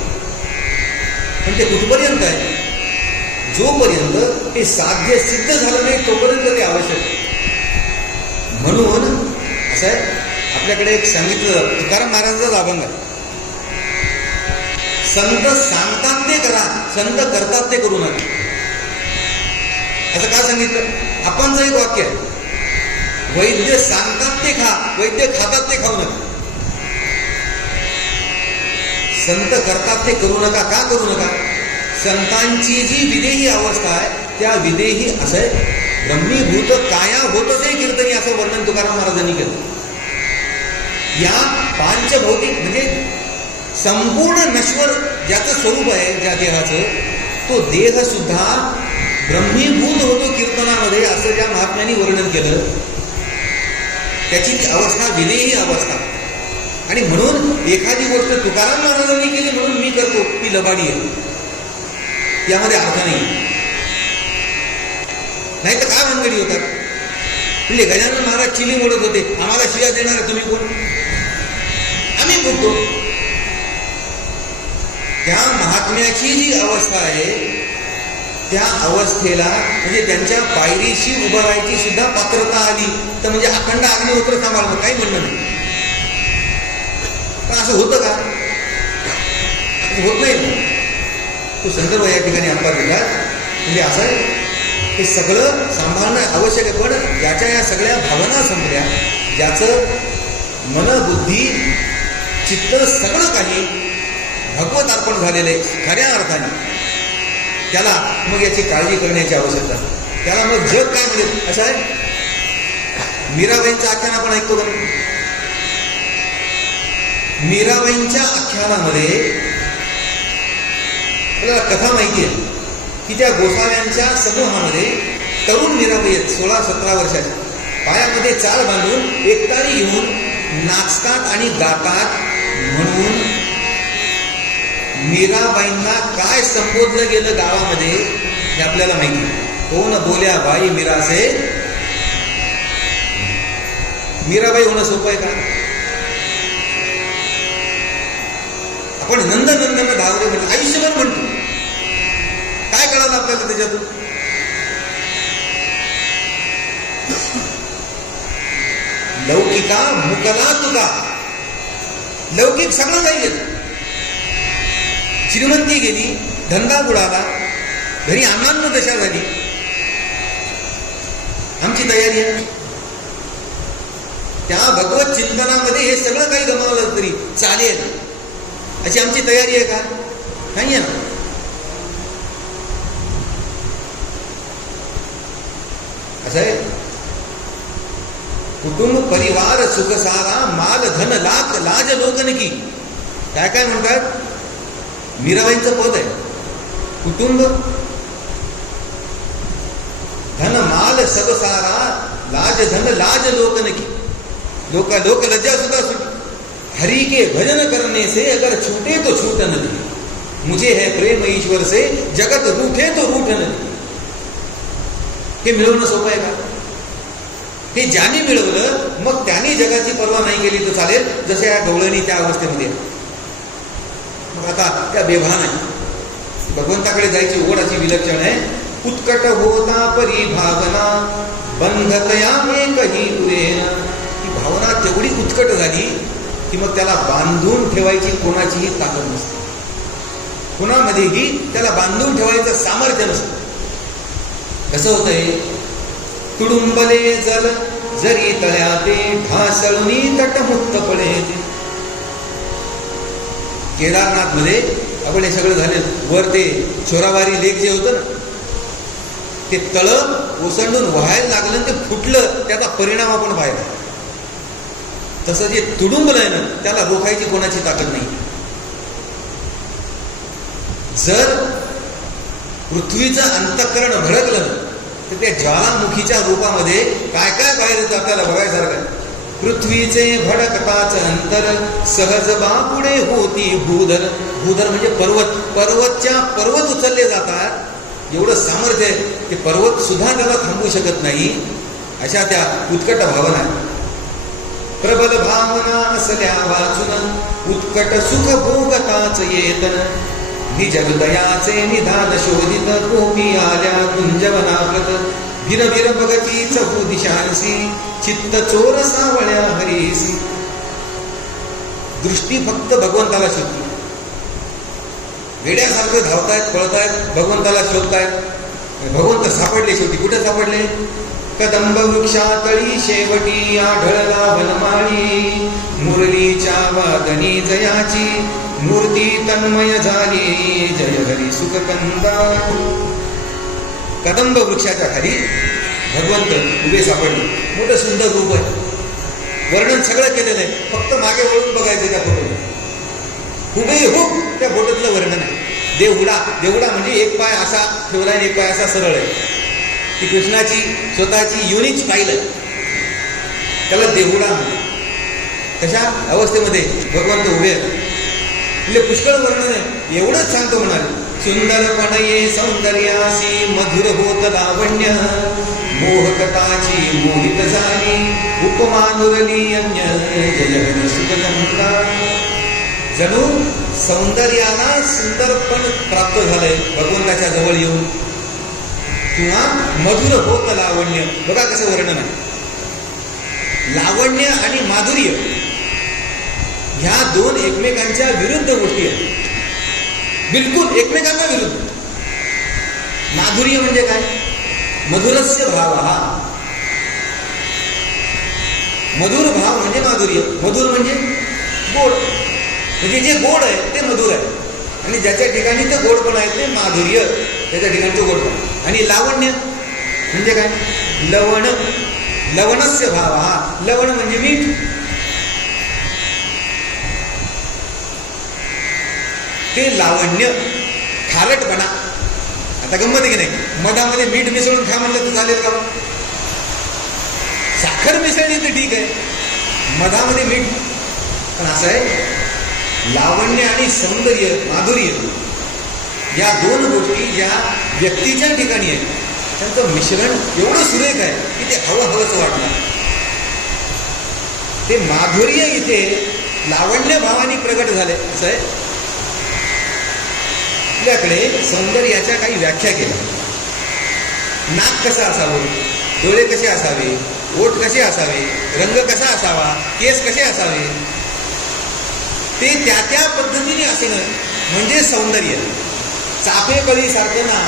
पण ते कुठपर्यंत आहे? जोपर्यंत ते साध्य सिद्ध झालं नाही तोपर्यंत ते आवश्यक. म्हणून असं आहे, आपल्याकडे एक सांगितलं तुकाराम महाराजांचा अभंग आहे, संत सांगतात ते करा, संत करतात ते करू नका. असं का सांगितलं? आपणचं एक वाक्य आहे, वैद्य सांगतात ते खा, वैद्य खातात ते खाऊ नका. संत करतात ते करू नका. का करू नका? संतांची जी विदेही अवस्था आहे त्या विदेही असं आहे, ब्रह्मीभूत काया होतच कीर्तनी असं वर्णन तुकाराम महाराजांनी केलं. या पांचभौतिक म्हणजे संपूर्ण नश्वर ज्याचं स्वरूप आहे ज्या देहाचं, तो देह सुद्धा ब्रह्मीभूत होतो कीर्तनामध्ये असं ज्या महात्म्यांनी वर्णन केलं. त्याची ती अवस्था विदेही अवस्था. आणि म्हणून एखादी गोष्ट तुकाराम महाराजांनी केली म्हणून मी करतो ती लबाडी आहे, यामध्ये अर्थ नाही. नाही तर काय भानगडी होतात? म्हणजे गजानन महाराज चिली मोडत होते, आम्हाला शिव्या देणार आहे तुम्ही कोण? आम्ही बोलतो. त्या महात्म्याची जी अवस्था आहे त्या अवस्थेला म्हणजे त्यांच्या पायरीशी उभं राहायची सुद्धा पात्रता आली तर म्हणजे अखंड अग्निहोत्र सांभाळणं काही म्हणणं नाही. पण असं होतं का? होत नाही. तो संदर्भ या ठिकाणी अंपार दिला. म्हणजे असं आहे हे सगळं सांभाळणं आवश्यक आहे. पण ज्याच्या या सगळ्या भावना संपल्या, ज्याचं मन बुद्धी चित्त सगळं काही भगवत अर्पण झालेलं आहे खऱ्या अर्थाने, त्याला मग याची काळजी करण्याची आवश्यकता. त्याला मग जग काय म्हणेल असं आहे. मीराबाईंचं आख्यान आपण ऐकतो का? मीराबाईंच्या आख्यानामध्ये आपल्याला कथा माहिती आहे की त्या गोसाव्यांच्या समूहामध्ये तरुण मीराबाई आहेत, 16-17 वर्षाच्या, पायामध्ये चाल बांधून एकतारी घेऊन नाचतात आणि गातात. म्हणून मीराबाईंना काय संबोधलं गेलं गावामध्ये हे आपल्याला माहिती. कोण बोल्या बाई मीरासे. मीराबाई होणं सोपं आहे का? आपण नंदनंदन धावरे म्हणतो, आयुष्यभर म्हणतो. काय कळालं आपल्याला त्याच्यातून? लौकिका मुकला तुका. लौकिक सगळं काही गेलं. श्रीमंती गेली, धंदा बुडाला, घरी अनान्न दशा झाली. आमची तयारी आहे त्या भगवत चिंतनामध्ये हे सगळं काही गमावलं तरी चालेल अशी आमची तयारी आहे का? नाही आहे ना. असं आहे. कुटुंब परिवार सुखसारा माल धन लाख लाज लोकन की. काय काय म्हणतात? मीराबाईंचं पद आहे. कुटुंब धन माल सब सारा लाज धन लाज लोकन की. लोक लज्जा सुधा सुटी. हरि के भजन करने से अगर छूटे तो छूटन दी. मुझे है प्रेम ईश्वर से जगत रूठे तो रूठन दी. हे मिळवणं सोपं आहे का? हे ज्याने मिळवलं मग त्याने जगाची पर्वा नाही केली तर चालेल. जसे या गवळणी त्या अवस्थेमध्ये. मग आता त्या बेभान आहे. भगवंताकडे जायची ओढ अशी विलक्षण आहे. उत्कट होता परी भावना बंधतया एकही उरेना. ही भावना तेवढी उत्कट झाली की मग त्याला बांधून ठेवायची कोणाचीही ताकद नसते. कुणामध्येही त्याला बांधून ठेवायचं सामर्थ्य नसतं. कसं होतंय? तुडुंबले जल जरी तळ्याते ढासळुनी तटमुक्त पडे. केदारनाथ मध्ये आपण हे सगळं झाले. वर ते छोरावारी लेक जे होतं ना ते तळ ओसंडून व्हायला लागलं, ते फुटलं, त्याचा परिणाम आपण पाहिला. तसं जे तुडुंबलंय ना त्याला रोखायची कोणाची ताकद नाही. जर पृथ्वीचं अंतःकरण भडकलं तर त्या ज्वालामुखीच्या रूपामध्ये काय काय बाहेर येतं आपल्याला बघायसारखं. पृथ्वीचे भडकताच अंतर सहज बापुढे होती भूधर. भूधर म्हणजे पर्वत. पर्वत उचलले जातात. एवढं सामर्थ्य आहे ते पर्वत सुद्धा त्याला थांबवू शकत नाही. अशा त्या उत्कट भावना. प्रबल भावना असल्या वाचून उत्कट सुख भोगताच येतन. निज हृदयाचे निधान शोधित कोपी आल्या कुंजवनाप्रत. भिरभिर बगती चहू दिशांसी चित्त चोर सावळ्या हरीसी. दृष्टी फक्त भगवंताला शोधते. वेड्यासारखं धावतायत, पळतायत, भगवंताला शोधतायत. भगवंत सापडले शेवटी. कुठे सापडले? कदंब वृक्षातळी शेवटी आढळला वनमाळी. मुरलीच्या वादनी जयाची मूर्ती तन्मय झाली. जय हरी सुखकंदा. कदंब वृक्षाच्या खाली भगवंत उभे सापडले. मोठं सुंदर रूप आहे. वर्णन सगळं केलेलं आहे. फक्त मागे वळून बघायचं त्या फोटोला. हुबेहूब त्या फोटोतलं वर्णन आहे. देवडा म्हणजे एक पाय असा ठेवला आणि एक पाय असा सरळ आहे. ती कृष्णाची स्वतःची युनिक स्टाईल आहे. त्याला देवडा म्हणतात. तशा अवस्थेमध्ये भगवंत उभे आहेत. म्हणजे पुष्कळ वर्णन आहे. एवढंच सांगतो म्हणाले. सुंदरपणये सौंदर्यासी मधुर होत लावण्य. मोहकताची मोहित झाली उपमानुरली अन्य. जय हरी सुखकंदा. जणू सौंदर्याला सुंदरपण प्राप्त झालंय भगवंताच्या जवळ येऊन. किंवा मधुर होत लावण्य. बघा कसं वर्णन आहे. लावण्य आणि माधुर्य ह्या दोन एकमेकांच्या विरुद्ध गोष्टी आहेत. बिलकुल एकमेकांना विरुद्ध. माधुर्य म्हणजे काय? मधुरस्य भाव. हा मधुर भाव म्हणजे माधुर्य. मधुर म्हणजे गोड. म्हणजे जे गोड आहे ते मधुर आहे. आणि ज्याच्या ठिकाणी ते गोडपण आहे ते माधुर्य. त्याच्या ठिकाणचे गोडपण. आणि लावण्य म्हणजे काय? लवण. लवणस्य भाव. हा लवण म्हणजे मीठ. ते लावण्य खारटपणा. आता गंमत आहे की नाही? मधामध्ये मीठ मिसळून खा म्हणलं तर चालेल का? साखर मिसळली तर ठीक आहे. मधामध्ये मीठ. पण असं आहे लावण्य आणि सौंदर्य माधुर्य या दोन गोष्टी ज्या व्यक्तीच्या ठिकाणी आहेत त्यांचं मिश्रण एवढं सुरेख आहे की ते हवंसं वाटणार. ते माधुर्य इथे लावण्य भावाने प्रगट झाले. असं आहे. आपल्याकडे सौंदर्याच्या काही व्याख्या केल्या. नाक कसं असावं, डोळे कसे असावे, ओठ कसे असावे, रंग कसा असावा, केस कसे असावे, ते त्या त्या पद्धतीने असणं म्हणजे सौंदर्य. चाफेकळी सारखं ना,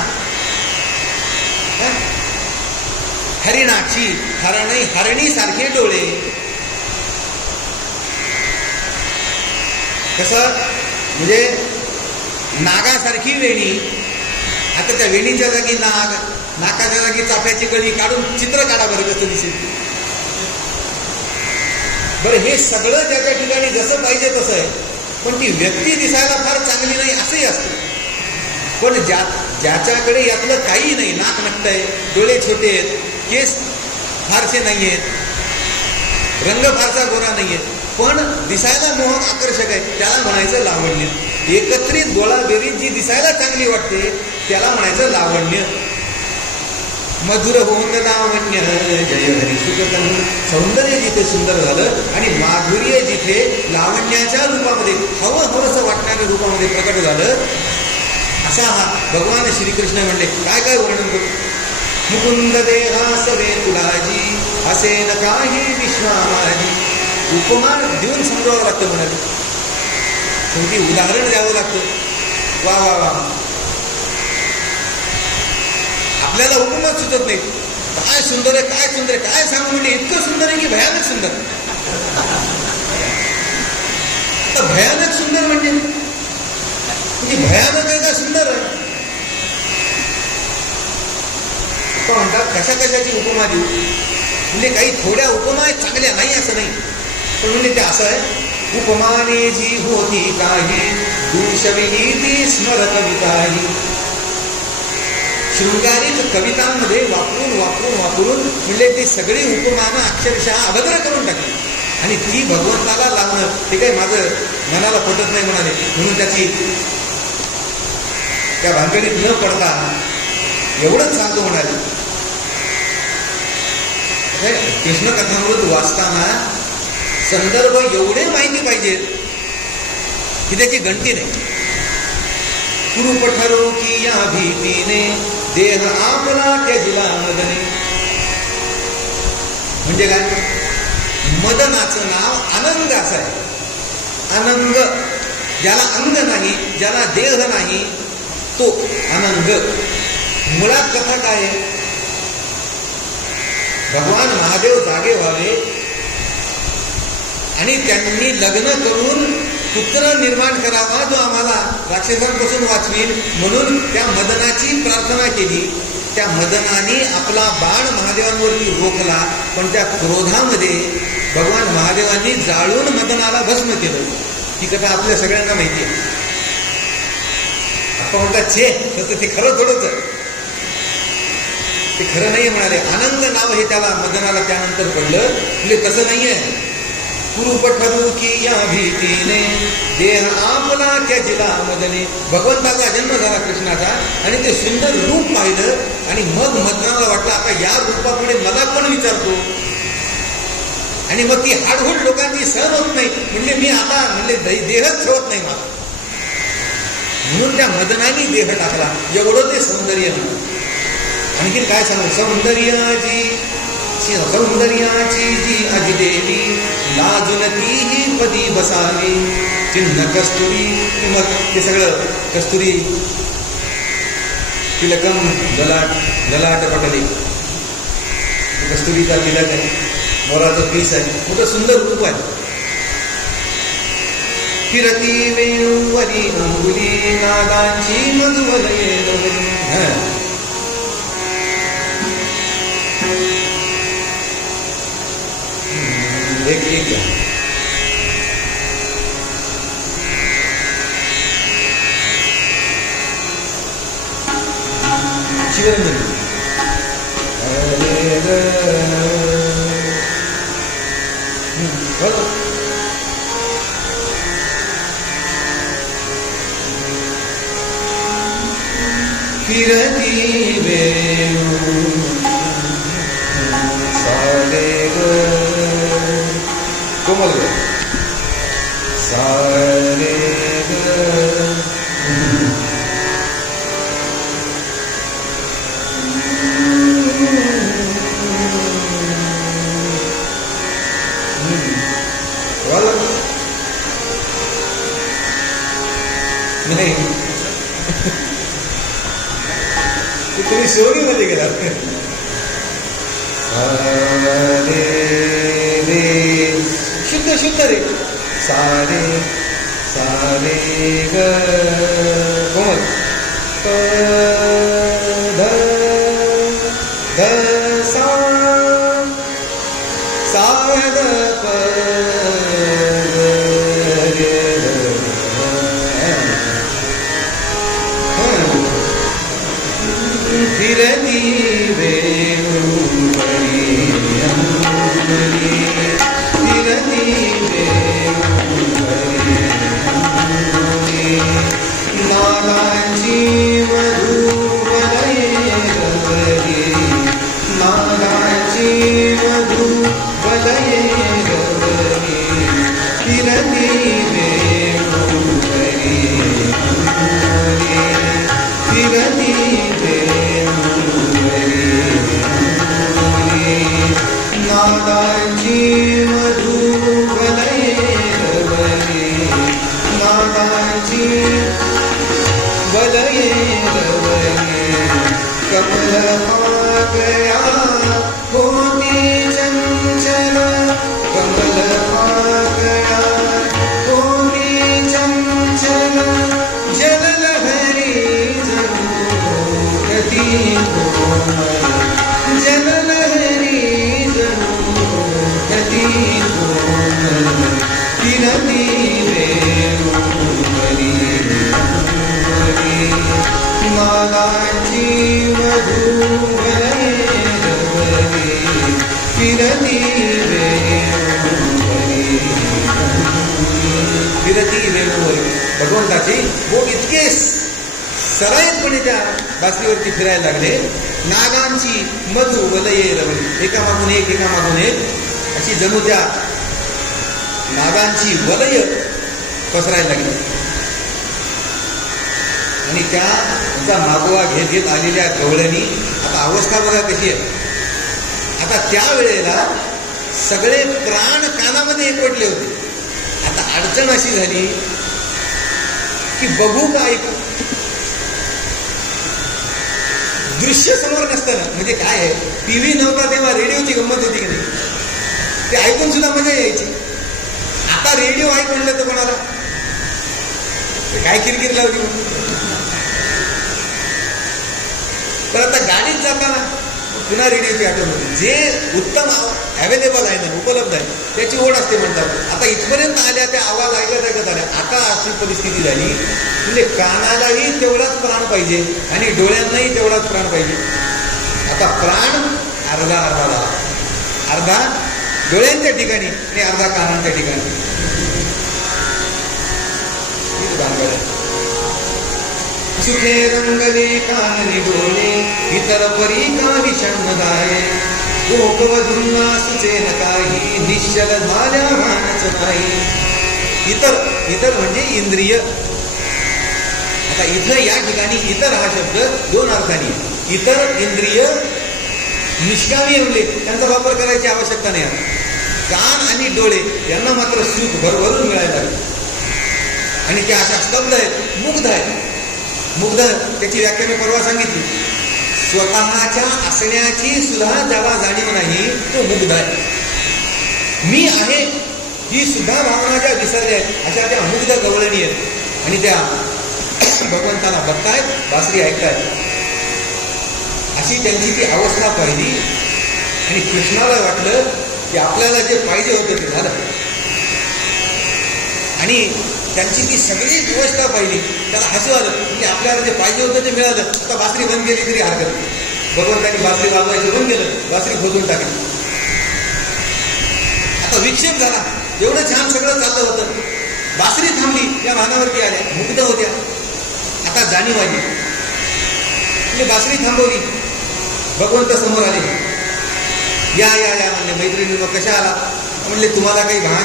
हरिणाची हरणी सारखे डोळे, कसं म्हणजे नागासारखी वेणी. आता त्या वेणीच्या जागी नाग, नाकाच्या जागी चाफ्याची कळी काढून चित्र काढा बरं कसं दिसेल. बरं हे सगळं ज्याच्या ठिकाणी जसं पाहिजे तसं आहे, पण ती व्यक्ती दिसायला फार चांगली नाही असंही असतं. पण ज्याच्याकडे यातलं काही नाही, नाक नकट आहे, डोळे छोटे आहेत, केस फारसे नाही आहेत, रंग फारसा गोरा नाही आहे, पण दिसायला मोहक आकर्षक आहे, त्याला म्हणायचं लावण्य. एकत्रित गोळाबेरीत जी दिसायला चांगली वाटते त्याला म्हणायचं लावण्य. मधुर होऊन लावण्य जय हरी सुखतन. सौंदर्य जिथे सुंदर झालं आणि माधुर्य जिथे लावण्याच्या रूपामध्ये हवंसं वाटणाऱ्या रूपामध्ये प्रकट झालं, असा हा भगवान श्रीकृष्ण म्हणले. काय काय वर्णन करू. मुकुंद देहा सवे तुलाजी, असे न काही विश्वामाजी. उपमान देऊन समजावं लागतं म्हणाले, शेवटी उदाहरण द्यावं लागतं. वा वा वा, आपल्याला उपमान सुचत नाही. काय सुंदर आहे, काय सुंदर आहे, काय सांगू म्हणजे इतकं सुंदर आहे की भयानक सुंदर. आता भयानक सुंदर म्हणजे भयानक आहे का सुंदर आहे. म्हणतात कशा कशाची उपमा देऊ, म्हणजे काही थोड्या उपमा चांगल्या नाही असं नाही, पण म्हणजे ते असं आहे. उपमाने जी होती काही, दूषविहीती स्मर कविताही. शृंगारिक कवितांमध्ये वापरून वापरून वापरून म्हणजे ती सगळी उपमानं अक्षरशः अभद्र करून टाकली. आणि ती भगवंताला लावणं ते काही माझं मनाला पटत नाही म्हणाले. म्हणून त्याची त्या भानगडीत न पडता एवढंच सांगतो म्हणाले. कृष्ण कथामृत वाचताना संदर्भ एवढे माहिती पाहिजेत की त्याची गणती नाही. कुरूप ठरो की या भीतीने, देह आपला त्यजिला मदने. म्हणजे काय, मदनाचं नाव अनंग असं आहे. अनंग, ज्याला अंग नाही, ज्याला देह नाही, तो अनंग. मुळात कथा काय आहे, भगवान महादेव जागे व्हावे आणि त्यांनी लग्न करून पुत्र निर्माण करावा जो आम्हाला राक्षसांपासून वाचवील, म्हणून त्या मदनाची प्रार्थना केली. त्या मदनाने आपला बाण महादेवांवरती रोखला, पण त्या क्रोधामध्ये भगवान महादेवांनी जाळून मदनाला भस्म केलं. ही कथा आपल्या सगळ्यांना माहिती आहे. आपण म्हणतात छे, तसं ते खरं थोडंच, ते खरं नाही म्हणाले. आनंद नाव हे त्याला मदनाला त्यानंतर पडलं, म्हणजे तसं नाहीये. कुरूप ठरू की या भीतीने, देह आपला त्यजिला मदने. भगवंताचा जन्म झाला कृष्णाचा आणि ते सुंदर रूप पाहिलं आणि मग मदनाला वाटलं आता या रूपापुढे मला पण विचारतो. आणि मग ती हाडहूड लोकांची सहन होत नाही, म्हणजे मी आता म्हणजे देहच ठेवत नाही मला. म्हणून त्या मदनाने देह टाकला. एवढं ते सौंदर्य. आणखी काय सांगू, सौंदर्याची जी अधिदेवी, लाजून तीही पदी बसावी. चिन्ह कस्तुरी, मग ते सगळं कस्तुरी, तिलकम ललाट पटली, कस्तुरीचा तिलक आहे, मोराचं पीस आहे, मोठं सुंदर रूप आहे. फिरती वेणूवरी अंगुली, नागांची मधुवलये डोली. एक शिवरंजन फिरती वेणू सारे कोमल सारे बरोबर नाही तुम्ही शिवणीमध्ये गेला रे रे शुद्ध शुद्ध रे सारे सारे ग कोमल ध ध सा सा ग प फिरती वेणुवरी अंबरी फिरती वेणुवरी अंबरी नागाची मधुवलये गवरी नागाची मधुवलये गवरी फिरती वेणुवरी अंबरी फिरती नागाची मधुवलये गवरी नागाची वलये गवरी कमल गया होती चंचल कमल गया होती चंचल जललहरी जरूरती जललहरी फिरती वेणुवरी नागाची मधुवलये गवरी फिरती वेणुवरी फिरती वेणुवरी भगवंताचे बोट इतके सराईतपणे त्या बासरीवरती फिरायला लागले. नागांची मधु वलये रवली एकामागून एक एकामागून एक अशी जणू त्या नागांची वलय पसरायला लागली आणि त्यांचा मागोवा घेत घेत आलेल्या गवळणी आता अवस्था बघा कशी आहे. आता त्यावेळेला सगळे प्राण कानामध्ये एकवटले होते. आता अडचण अशी झाली की बघू का ऐकू दृश्य समोर नसताना म्हणजे काय आहे टीव्ही नव्हता तेव्हा रेडिओची गंमत होती की नाही ते ऐकून सुद्धा मजा यायची. आता रेडिओ ऐक म्हणलं तर कोणाला काय किरकिर लावली तर आता गाडीत जाताना पुन्हा रेडिओची आठवण होती. जे उत्तम अवेलेबल आहे ना उपलब्ध आहे त्याची ओढ असते म्हणतात. आता इथपर्यंत आल्या त्या आवाज ऐकत आल्या. आता अशी परिस्थिती झाली म्हणजे कानालाही तेवढाच प्राण पाहिजे आणि डोळ्यांनाही तेवढाच प्राण पाहिजे. आता प्राण अर्धा अर्धा अर्धा डोळ्यांच्या ठिकाणी आणि अर्धा कानांच्या ठिकाणी. सुखे रंगले काननी डोळे इतर परी का विषण्णदाये कोकवधूंना सुचेन काही निश्चल झाल्या भानच नाही. इतर इतर म्हणजे इंद्रिय. आता इथं या ठिकाणी इतर हा शब्द दोन अर्थाने इतर इंद्रिय निष्कामी म्हणले त्यांचा वापर करायची आवश्यकता नाही. कान आणि डोळे यांना मात्र सुख भरभरून मिळायला लागले आणि त्या अशा स्तब्ध आहेत मुग्ध आहेत. मुग्ध त्याची व्याख्या मी परवा सांगितली. स्वतःच्या असण्याची सुद्धा ज्याला जाणीव नाही तो मुग्ध आहे. मी आहे ही सुद्धा भावना ज्या विसरल्या आहेत अशा त्या मुग्ध गवळणी आहेत आणि त्या भगवंताला बघतायत बासरी ऐकतायत. अशी त्यांची ती अवस्था पाहिली आणि कृष्णाला वाटलं की आपल्याला जे पाहिजे होतं ते झालं आणि त्यांची ती सगळी व्यवस्था पाहिली. त्याला हसू आलं म्हणजे आपल्याला जे पाहिजे होतं ते मिळालं. आता बासरी बंद केली तरी हरकत नाही. भगवंतांनी बासरी वाजवायचं बंद केलं बासरी खोदून टाकली. आता विक्षेप झाला. एवढं छान सगळं चाललं होतं. बासरी थांबली त्या भानावरती आल्या मुग्ध होत्या. आता जाणीव आली म्हणजे बासरी थांबवली. भगवंत समोर आले. या या या म्हणले मैत्रिणी मग कशा आला म्हणले तुम्हाला काही भान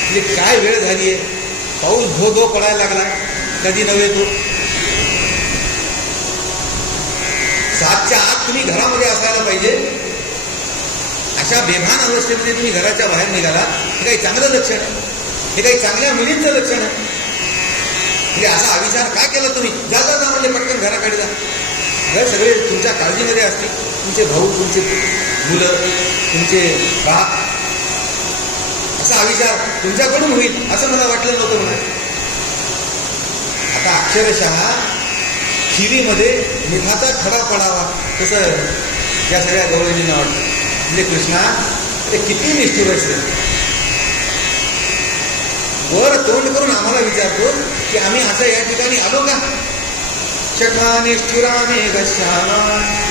म्हणजे काय वेळ झाली आहे. पाऊस धो धो पडायला लागला कधी नव्हे तो. 7च्या आत तुम्ही घरामध्ये असायला पाहिजे अशा बेभान अवस्थेमध्ये तुम्ही घराच्या बाहेर निघाला, हे काही चांगलं लक्षण आहे? हे काही चांगल्या मुलींचं लक्षण आहे? म्हणजे असा अविचार का केला तुम्ही? जा म्हणजे पटकन घराकडे जा. घर सगळे तुमच्या काळजीमध्ये असतील, तुमचे भाऊ, तुमचे मुलं, तुमचे बाप. असा अविचार तुमच्याकडून होईल असं मला वाटलं नव्हतं म्हणा. आता अक्षरशः खिरीमध्ये मिठाचा खडा पडावा तसं या सगळ्या गवळणींना वाटतं. म्हणजे कृष्णा ते किती निष्ठुर असते. वर तोंड करून आम्हाला विचारतो की आम्ही असं या ठिकाणी आलो का? शठा निष्ठुरा मेघश्यामा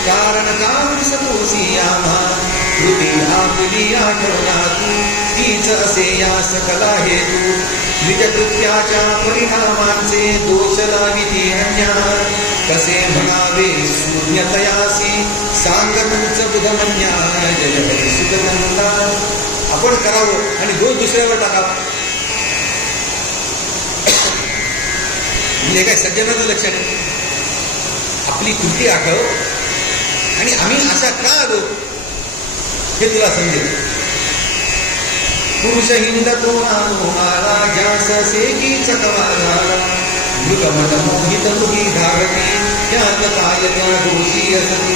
कारण काम सतोसी आम्हा कृती आपली आठवणा तू तीच असे या सकला हेतू निजकृत्याच्या परिणामांचे दोष लाविती अन्या कसे म्हणावे शून्यतयासी सांग तुमच बुधमन्या जय हरी सुखनंदा. आपण करावं आणि दोष दुसऱ्यावर टाकावं म्हणजे काय सज्जनाचं लक्षण आहे? आपली कृती आठव आणि आम्ही अशा का आलो हे तुला समजेल. पुरुष हिंद तो मारा जास सेकी चकवा झाला मृगमन मोहित मुही धावती त्यात काय त्या दोषी असती.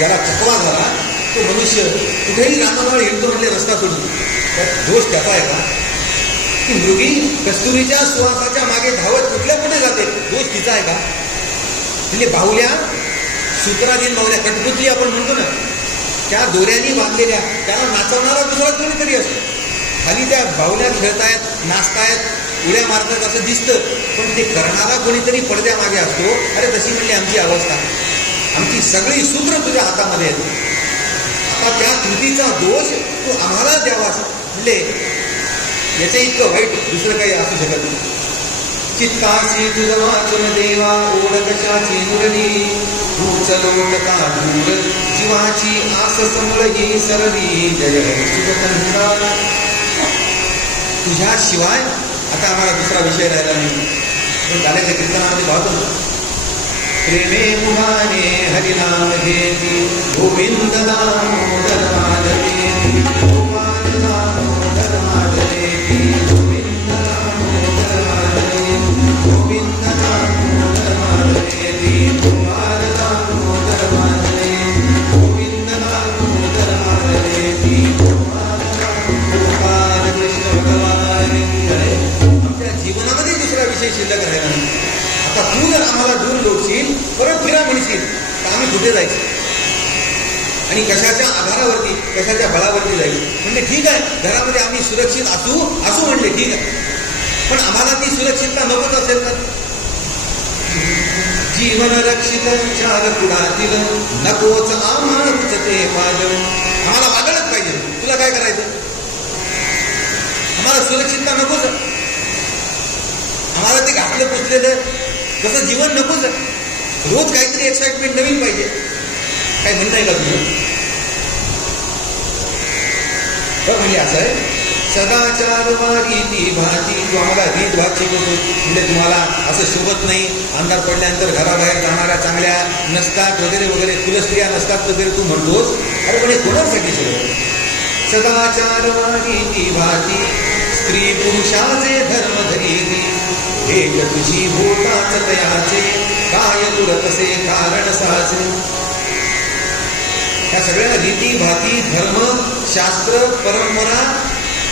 जरा चकवा झाला तो मनुष्य कुठेही रानामाळ हिंडतो म्हणजे रस्ता सोडतो. त्यात दोष त्याचा आहे का? की मृगी कस्तुरीच्या सुवासाच्या मागे धावत कुठल्या कुठे जाते, दोष तिचा आहे का? म्हणजे बाहुल्या, सूत्राधीन बाहुल्या, कठपुतली आपण म्हणतो ना, त्या दोऱ्यांनी बांधलेल्या त्याला नाचवणारा दुसरा कोणीतरी असतो. खाली त्या बाहुल्या खेळतायत, नाचतायत, उड्या मारतात असं दिसतं, पण ते करणारा कोणीतरी पडद्यामागे असतो. अरे तशी म्हणजे आमची अवस्था, आमची सगळी सूत्र तुझ्या हातामध्ये आहेत. आता त्या कृतीचा दोष तू आम्हाला द्यावास म्हणजे याच्या इतकं वाईट दुसरं काही असू शकत नाही. चित्तासी तुझ वाचन देवा ओढ कशाची मुरली तूच लोटता दूर जीवाची आस समळही सरली जय हरी सुखकंदा. तुझ्याशिवाय आता आम्हाला दुसरा विषय राहिला नाही. पण गाण्याच्या कीर्तनामध्ये पाहतो ना, प्रेमे मुहाने हरिनाम घेती गोविंद दामोदर माधवेती गोपाल दामोदर माधवेती गोविंद दामोदर माधवेती गोविंद दामोदर माधवेती गोपाल दामोदर माधवेती गोविंद दामोदर माधवेती गोपाल कृष्ण भगवान. आमच्या जीवनामध्ये दुसरा विषय शिल्लक राहिला नाही. आता तू जर आम्हाला दूर लोटशील, परत फिरा म्हणशील, तर आम्ही कुठे जायचं आणि कशाच्या आधारावरती, कशाच्या बळावरती जायचं? म्हणजे ठीक आहे, घरामध्ये आम्ही सुरक्षित असू म्हणले ठीक आहे, पण आम्हाला ती सुरक्षितता नकोच असेल तर जीवन रक्षित चार कुडातील नकोच आम्हाला उचते पाल. आम्हाला वागणच पाहिजे. तुला काय करायचं? आम्हाला सुरक्षितता नकोच, आम्हाला ते घातलं पुसलेलं तसं जीवन नकोच. रोज काहीतरी एक्साइटमेंट नवीन पाहिजे. काय म्हणणं आहे का तुझं? म्हणजे असं आहे, सदाचार वारी भाती. तू आम्हाला रीत भात शिकवतो म्हणजे तुम्हाला असं शोभत नाही, अंधार पडल्यानंतर घराबाहेर जाणाऱ्या चांगल्या नसतात वगैरे वगैरे, कुलस्त्रिया नसतात वगैरे तू म्हणतोस. अरे पण हे कोणासाठी शिकवतो? सदाचार वारी भाती स्त्री पुरुषाचे धर्म धरीती एक तुझी भूताच तयाचे काय पुरतसे कारण साचे. या सगळ्या रीती भाती, धर्म, शास्त्र, परंपरा,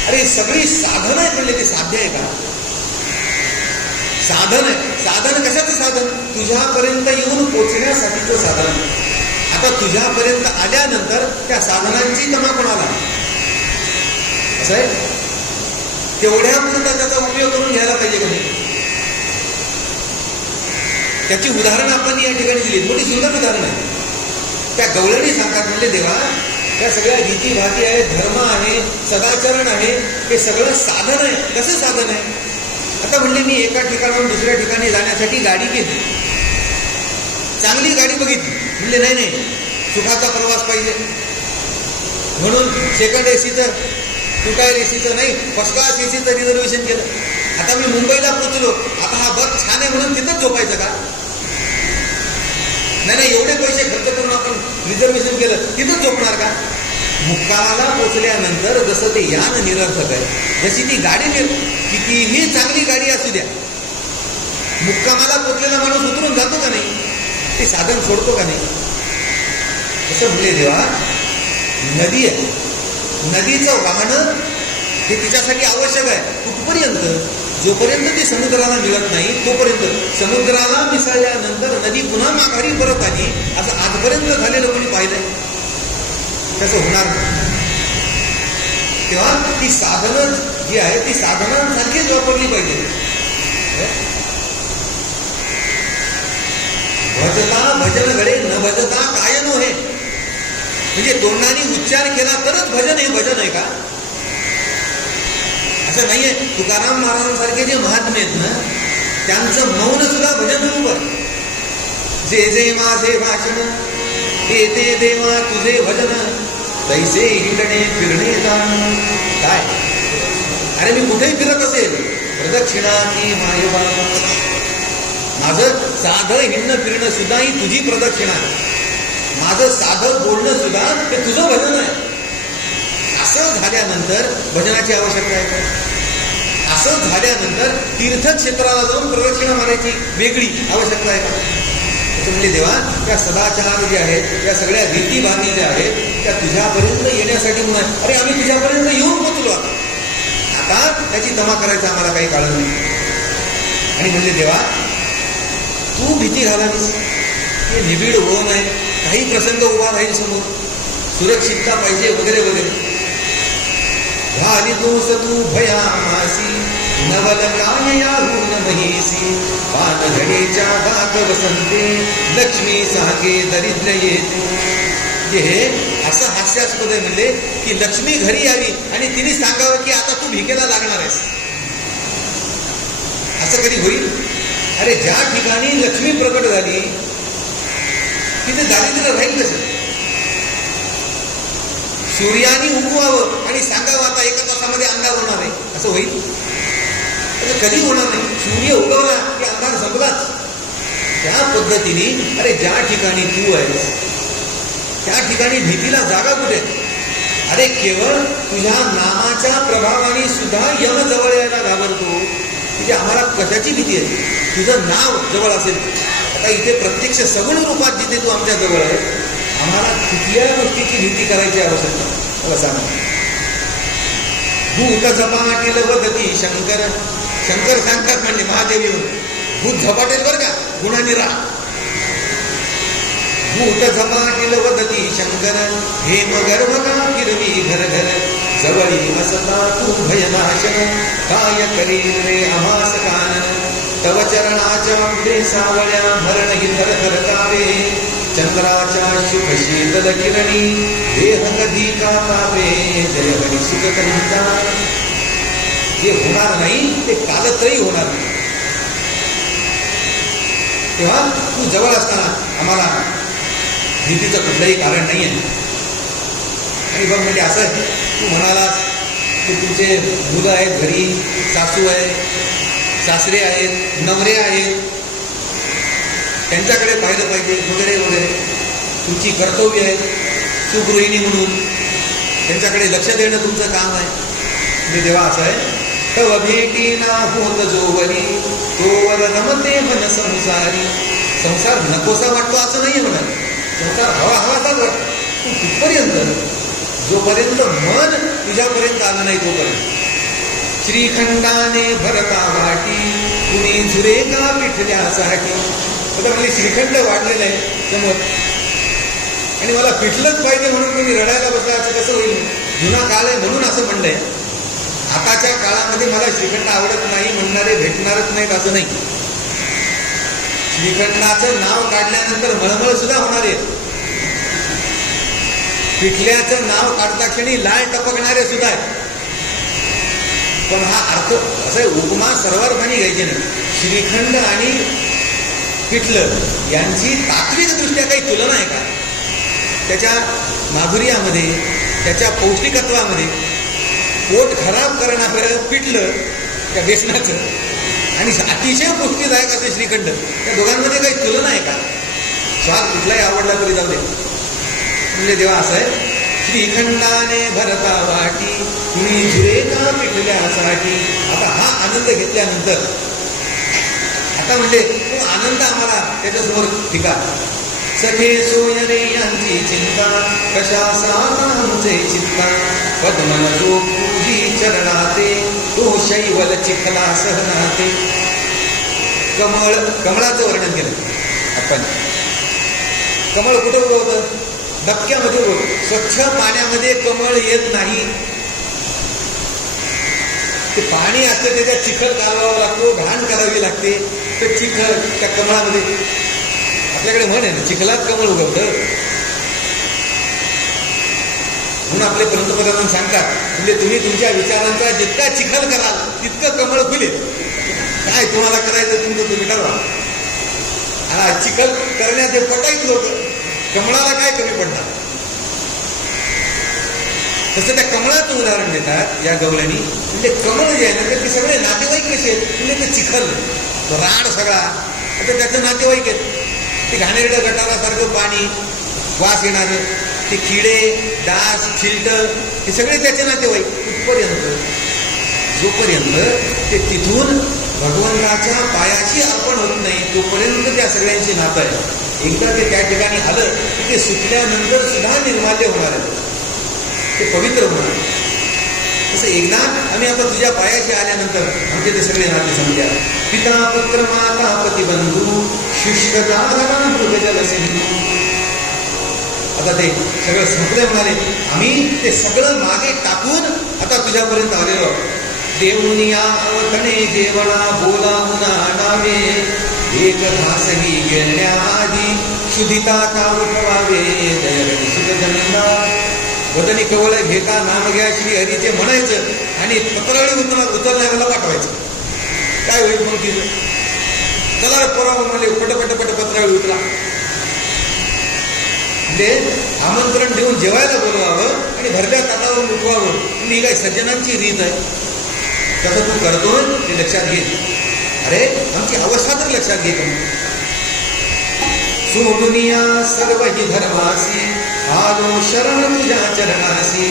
अरे सगळी साधन आहे. म्हणले ते साध्य आहे का? साधन आहे. साधन कशाचं साधन? तुझ्यापर्यंत येऊन पोचण्यासाठीचं साधन. आता तुझ्यापर्यंत आल्यानंतर त्या साधनांची तमा कोणाला? असं आहे, तेवढ्यापुरता त्याचा उपयोग करून घ्यायला पाहिजे का नाही? त्याची उदाहरणं आपण या ठिकाणी दिली, मोठी सुंदर उदाहरण आहे. त्या गवळणी सांगतात म्हणजे देवा, त्या सगळ्या रीती भाती आहे, धर्म आहे, सदाचरण आहे, हे सगळं साधन आहे. कसं साधन आहे? आता म्हणले मी एका ठिकाणाहून दुसऱ्या ठिकाणी जाण्यासाठी गाडी केली, चांगली गाडी बघितली, म्हणले नाही नाही सुखाचा प्रवास पाहिजे म्हणून सेकंड एसीचं, टू टायर एसीचं नाही, फर्स्ट क्लास एसीचं रिझर्वेशन केलं. आता मी मुंबईला पोचलो, आता हा बस छान आहे म्हणून तिथंच झोपायचं का? नाही नाही, एवढे पैसे खर्च करून आपण रिझर्वेशन केलं, तिथंच झोपणार का? मुक्कामाला पोचल्यानंतर जसं ते यान निरर्थक आहे, जशी ती गाडी कितीही चांगली गाडी असू द्या, मुक्कामाला पोचलेला माणूस उतरून जातो का नाही, ते साधन सोडतो का नाही. असं म्हणले देवा, नदी आहे, नदीचं वाहन हे तिच्यासाठी आवश्यक आहे. कुठपर्यंत? जोपर्यंत ती समुद्राला मिळत नाही तोपर्यंत. समुद्राला मिसळल्यानंतर नदी पुन्हा माघारी परत आली, असं आजपर्यंत झालेलं कोणी पाहिलंय? तसं होणार नाही. तेव्हा ती साधनं जी आहे ती साधनांसारखीच वापरली पाहिजे. भजता भजन घडे न भजता काय नव्हे. म्हणजे तोंडाने उच्चार केला तरच भजन हे भजन आहे का? असं नाहीये. तुकाराम महाराजांसारखे जे महात्मे आहेत ना, त्यांचं मौन सुद्धा भजन रूप आहे. जे जे माझे भाषण येते देवा तुझे भजन, तैसे हिंडणे फिरणे जाण. काय अरे मी कुठेही फिरत असेल, प्रदक्षिणा ती मायबा. माझं साधं हिंडणं फिरणं सुद्धा ही तुझी प्रदक्षिणा आहे. माझं साधं बोलणं सुद्धा ते तुझं भजन आहे. असं झाल्यानंतर भजनाची आवश्यकता आहे का? असं झाल्यानंतर तीर्थक्षेत्राला जाऊन प्रदक्षिणा मारायची वेगळी आवश्यकता आहे का? असं म्हणजे देवा, त्या सदाचार जे आहेत, त्या सगळ्या रीतीभाती ज्या आहेत, त्या तुझ्यापर्यंत येण्यासाठी म्हणून आहे. अरे आम्ही तुझ्यापर्यंत येऊन पोचलो, आता त्याची तमा करायचं आम्हाला काही काळं नाही. आणि म्हणजे देवा, तू भीती घालावीस, हे निबिड होऊ नये, काही प्रसंग उभा राहील समोर, सुरक्षितता पाहिजे वगैरे वगैरे. झाली तोस तू भयामासी, नवल काय याहून महिसी. पानघडीच्या दात वसंते, लक्ष्मी सागे दरिद्र येते. हे असं हास्यास्पद आहे म्हणले की लक्ष्मी घरी यावी आणि तिने सांगावं की आता तू भिकेला लागणार आहेस. असं कधी होईल? अरे ज्या ठिकाणी लक्ष्मी प्रकट झाली तिथे दारिद्र्य राहील कसं? सूर्याने उगवावं आणि सांगावं आता एका तासामध्ये अंधार होणार आहे, असं होईल? कधी होणार नाही. सूर्य उगवला की अंधार संपलाच. त्या पद्धतीने अरे ज्या ठिकाणी तू आहेस त्या ठिकाणी भीतीला जागा कुठे? अरे केवळ तुझ्या नामाच्या प्रभावाने सुद्धा यम जवळ यायला घाबरतो. म्हणजे आम्हाला कशाची भीती आहे? तुझं नाव जवळ असेल. आता इथे प्रत्यक्ष सगुण रूपात जिथे तू आमच्या जवळ आहे, आम्हाला कुठल्या गोष्टीची भीती करायची आवश्यकता सांग. भूत झपाटेल वदती शंकर. शंकर सांगतात म्हणले महादेवी म्हणून, भूत झपाटेल बरं का, गुणाने राहा. भूत झपाटेल वदती शंकर, हेम गर्भ का फिरवी घर घर. जवळी असता तू भयनाशन, काय करील रे आम्हास कानन. तव चरणाच्या पुढे सावळ्या, मरण ही थरथर कावे. चंद्राच्या शुभ शीतल किरणी, देह कधी का पावे. जय हरी सुख कविता. जे होणार नाही ते कालत्रयी होणार नाही. तेव्हा तू जवळ असताना आम्हाला भीतीचं कुठलंही कारण नाही आहे. आणि बघ म्हणजे असं तू म्हणालास की तुमचे मुलं आहेत घरी, सासू आहे, सासरे आहेत, नवरे आहेत, त्यांच्याकडे पाहिलं पाहिजे वगैरे वगैरे. तुमची कर्तव्य आहे सुगृहिणी म्हणून, त्यांच्याकडे लक्ष देणं तुमचं काम आहे. म्हणजे देवा असं आहे, तव भेटी ना होत जोवरी, तोवर रमते मन संसारी. संसार नकोसा वाटतो असं नाही म्हणत, संसार हवा हवाचाच वाटतो. तू कुठपर्यंत? जोपर्यंत मन तुझ्यापर्यंत आलं नाही तोपर्यंत. श्रीखंडाने भरता वाटी, कुणी झुरे का पिठल्यासाठी. आता म्हणजे श्रीखंड वाढलेलं आहे समोर आणि मला पिठलंच पाहिजे म्हणून कोणी रडायला बसला, असं कसं होईल? जुना काळ आहे म्हणून असं म्हणलंय. आताच्या काळामध्ये मला श्रीखंड आवडत नाही म्हणणारे भेटणारच नाहीत असं नाही. श्रीखंडाचं नाव काढल्यानंतर मळमळ सुद्धा होणार आहे. पिठल्याचं नाव काढता क्षणी लाल टपकणारे सुद्धा आहेत. पण हा अर्थ असं उपमा सर्वार्थाने घ्यायची नाही. श्रीखंड आणि पिठलं यांची तात्विकदृष्ट्या काही तुलना आहे का? त्याच्या माधुर्यामध्ये, त्याच्या पौष्टिकत्वामध्ये पोट खराब करणारं पिठलं त्या बेसनाचं आणि अतिशय पौष्टिकदायक असे श्रीखंड, त्या दोघांमध्ये काही तुलना आहे का? स्वाद कुठलाही आवडला तरी जाऊ दे. म्हणजे देवा असं आहे, श्रीखंडाने भरता वाटी कुणी झुरे का पिठल्यासाठी. आता हा आनंद घेतल्यानंतर आता म्हणजे तो आनंद आम्हाला त्याच्यासमोर ठिका. सखे सोयरे यांची चिंता कशा आमचे चिंता. पद्मन जो पूजी चरणाते तो शैवल चिखला सहनाते. कमळाचं वर्णन केलं आपण. कमळ कुठं उभं होतं? डबक्यामध्ये उभं. स्वच्छ पाण्यामध्ये कमळ येत नाही. ते पाणी असतं त्याच्यात चिखल घालवावा लागतो, घाण करावी लागते. तर चिखल त्या कमळामध्ये, आपल्याकडे म्हण आहे ना, चिखलात कमळ उगवतं. म्हणून आपले पंतप्रधान सांगतात, म्हणजे तुम्ही तुमच्या विचारांचा जितका चिखल कराल तितकं कमळ फुलेल. काय तुम्हाला करायचं तुमचं तुम्ही ठरवा. आणि चिखल करण्यात हे पटाईत लोक, कमळाला काय कमी पडणार. तसं त्या कमळाचं उदाहरण देतात या गवळणी. म्हणजे कमळ जे आहे ना, ते सगळे नातेवाईक कसे आहेत, म्हणजे ते चिखल राड सगळा, आता त्याचं नातेवाईक आहेत. ते घाणेरडं गटारासारखं पाणी, वास येणारं, ते किडे, डास, छिलट, हे सगळे त्याचे नातेवाईक. कुठपर्यंत? जोपर्यंत ते तिथून भगवंताच्या पायाशी अर्पण होत नाही तोपर्यंत त्या सगळ्यांची नातं आहे. एकदा ते त्या ठिकाणी आलं की ते सुटल्यानंतर सुद्धा निर्माल्य होणार आहे, ते पवित्र होणार. तसं एकदा आम्ही आता तुझ्या पायाशी आल्यानंतर आमचे ते सगळे नाते संपल्या. पिता पुत्र माता पतिबंधू शुष्क जल सिंधू. आता ते सगळं संपले म्हणाले. आम्ही ते सगळं मागे टाकून आता तुझ्यापर्यंत आलेलो. देवनिया अवतणे जेवणा बोलावूना नावे एक घासही घेण्याआधी शुद्धिता का उठवावे. जय सुखजनना वदनी कवळ घेता नाम घ्या श्री हरीचे म्हणायचं आणि पत्रावळी उचलणाऱ्याला पाठवायचं. काय होईल मग तिथं? चला परवा म्हणाले पट पत्रावळी उचला. म्हणजे आमंत्रण देऊन जेवायला बोलवावं आणि भरल्या ताटावरून उठवावं. ही काय सज्जनांची रीत आहे. तसं तू करतो ते लक्षात घे. अरे आमची अवस्था तर लक्षात घे. सोडुनिया सर्व ही धर्मासी आलो शरण तुझ्या चरणासी.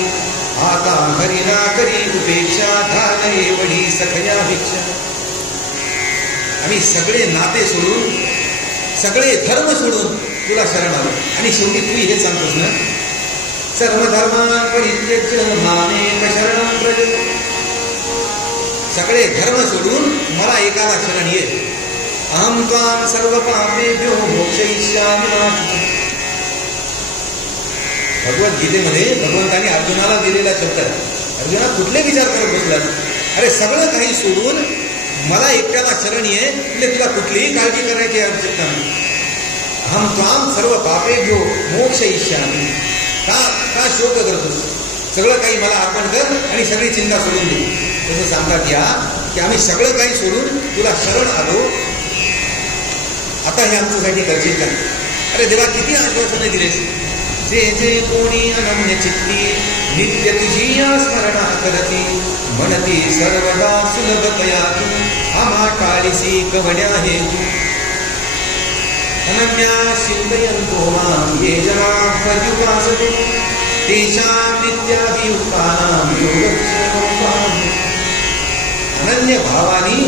आता हरिना करी उपेक्षा झाले वडी सखया भिक्षा. आम्ही सगळे नाते सोडून सगळे धर्म सोडून तुला शरण आलो. आणि शेवटी तू हे सांगतोस ना, सर्व धर्मान परित्यज्य मामेक शरणं व्रज. सगळे धर्म सोडून मला एकाला शरण ये. अहम त्वां सर्व पापेभ्यो मोक्षयिष्यामि मा शुचः. भगवद्गीतेमध्ये भगवंताने अर्जुनाला दिलेला शब्द आहे. अर्जुना कुठले विचार करत बसलास? अरे सगळं काही सोडून मला एकट्याला शरण ये, म्हणजे तुला कुठलीही काळजी करायची आवश्यकता नाही. अहम त्वां सर्व पापेभ्यो मोक्षयिष्यामि. का शोक करतोस? सगळं काही मला अर्पण कर आणि सगळी चिंता सोडून दे. तसं सांगतात या की आम्ही सगळं काही सोडून तुला शरण आलो. आता हे आमच्यासाठी गरजेचं काय? अरे देवा किती आश्वासनं दिलेस. जे जे कोणी अनन्य चित्ती नित्य तुझी स्मरणा करती म्हणती सर्वदा सुलभतया तू आम्हा काळीसी कवड्या हे तू. अनन्या चिंतयन्तो मां ये जना पर्युपासते तेषां नित्याभियुक्तानां योगक्षेमं. अनन्य भावानी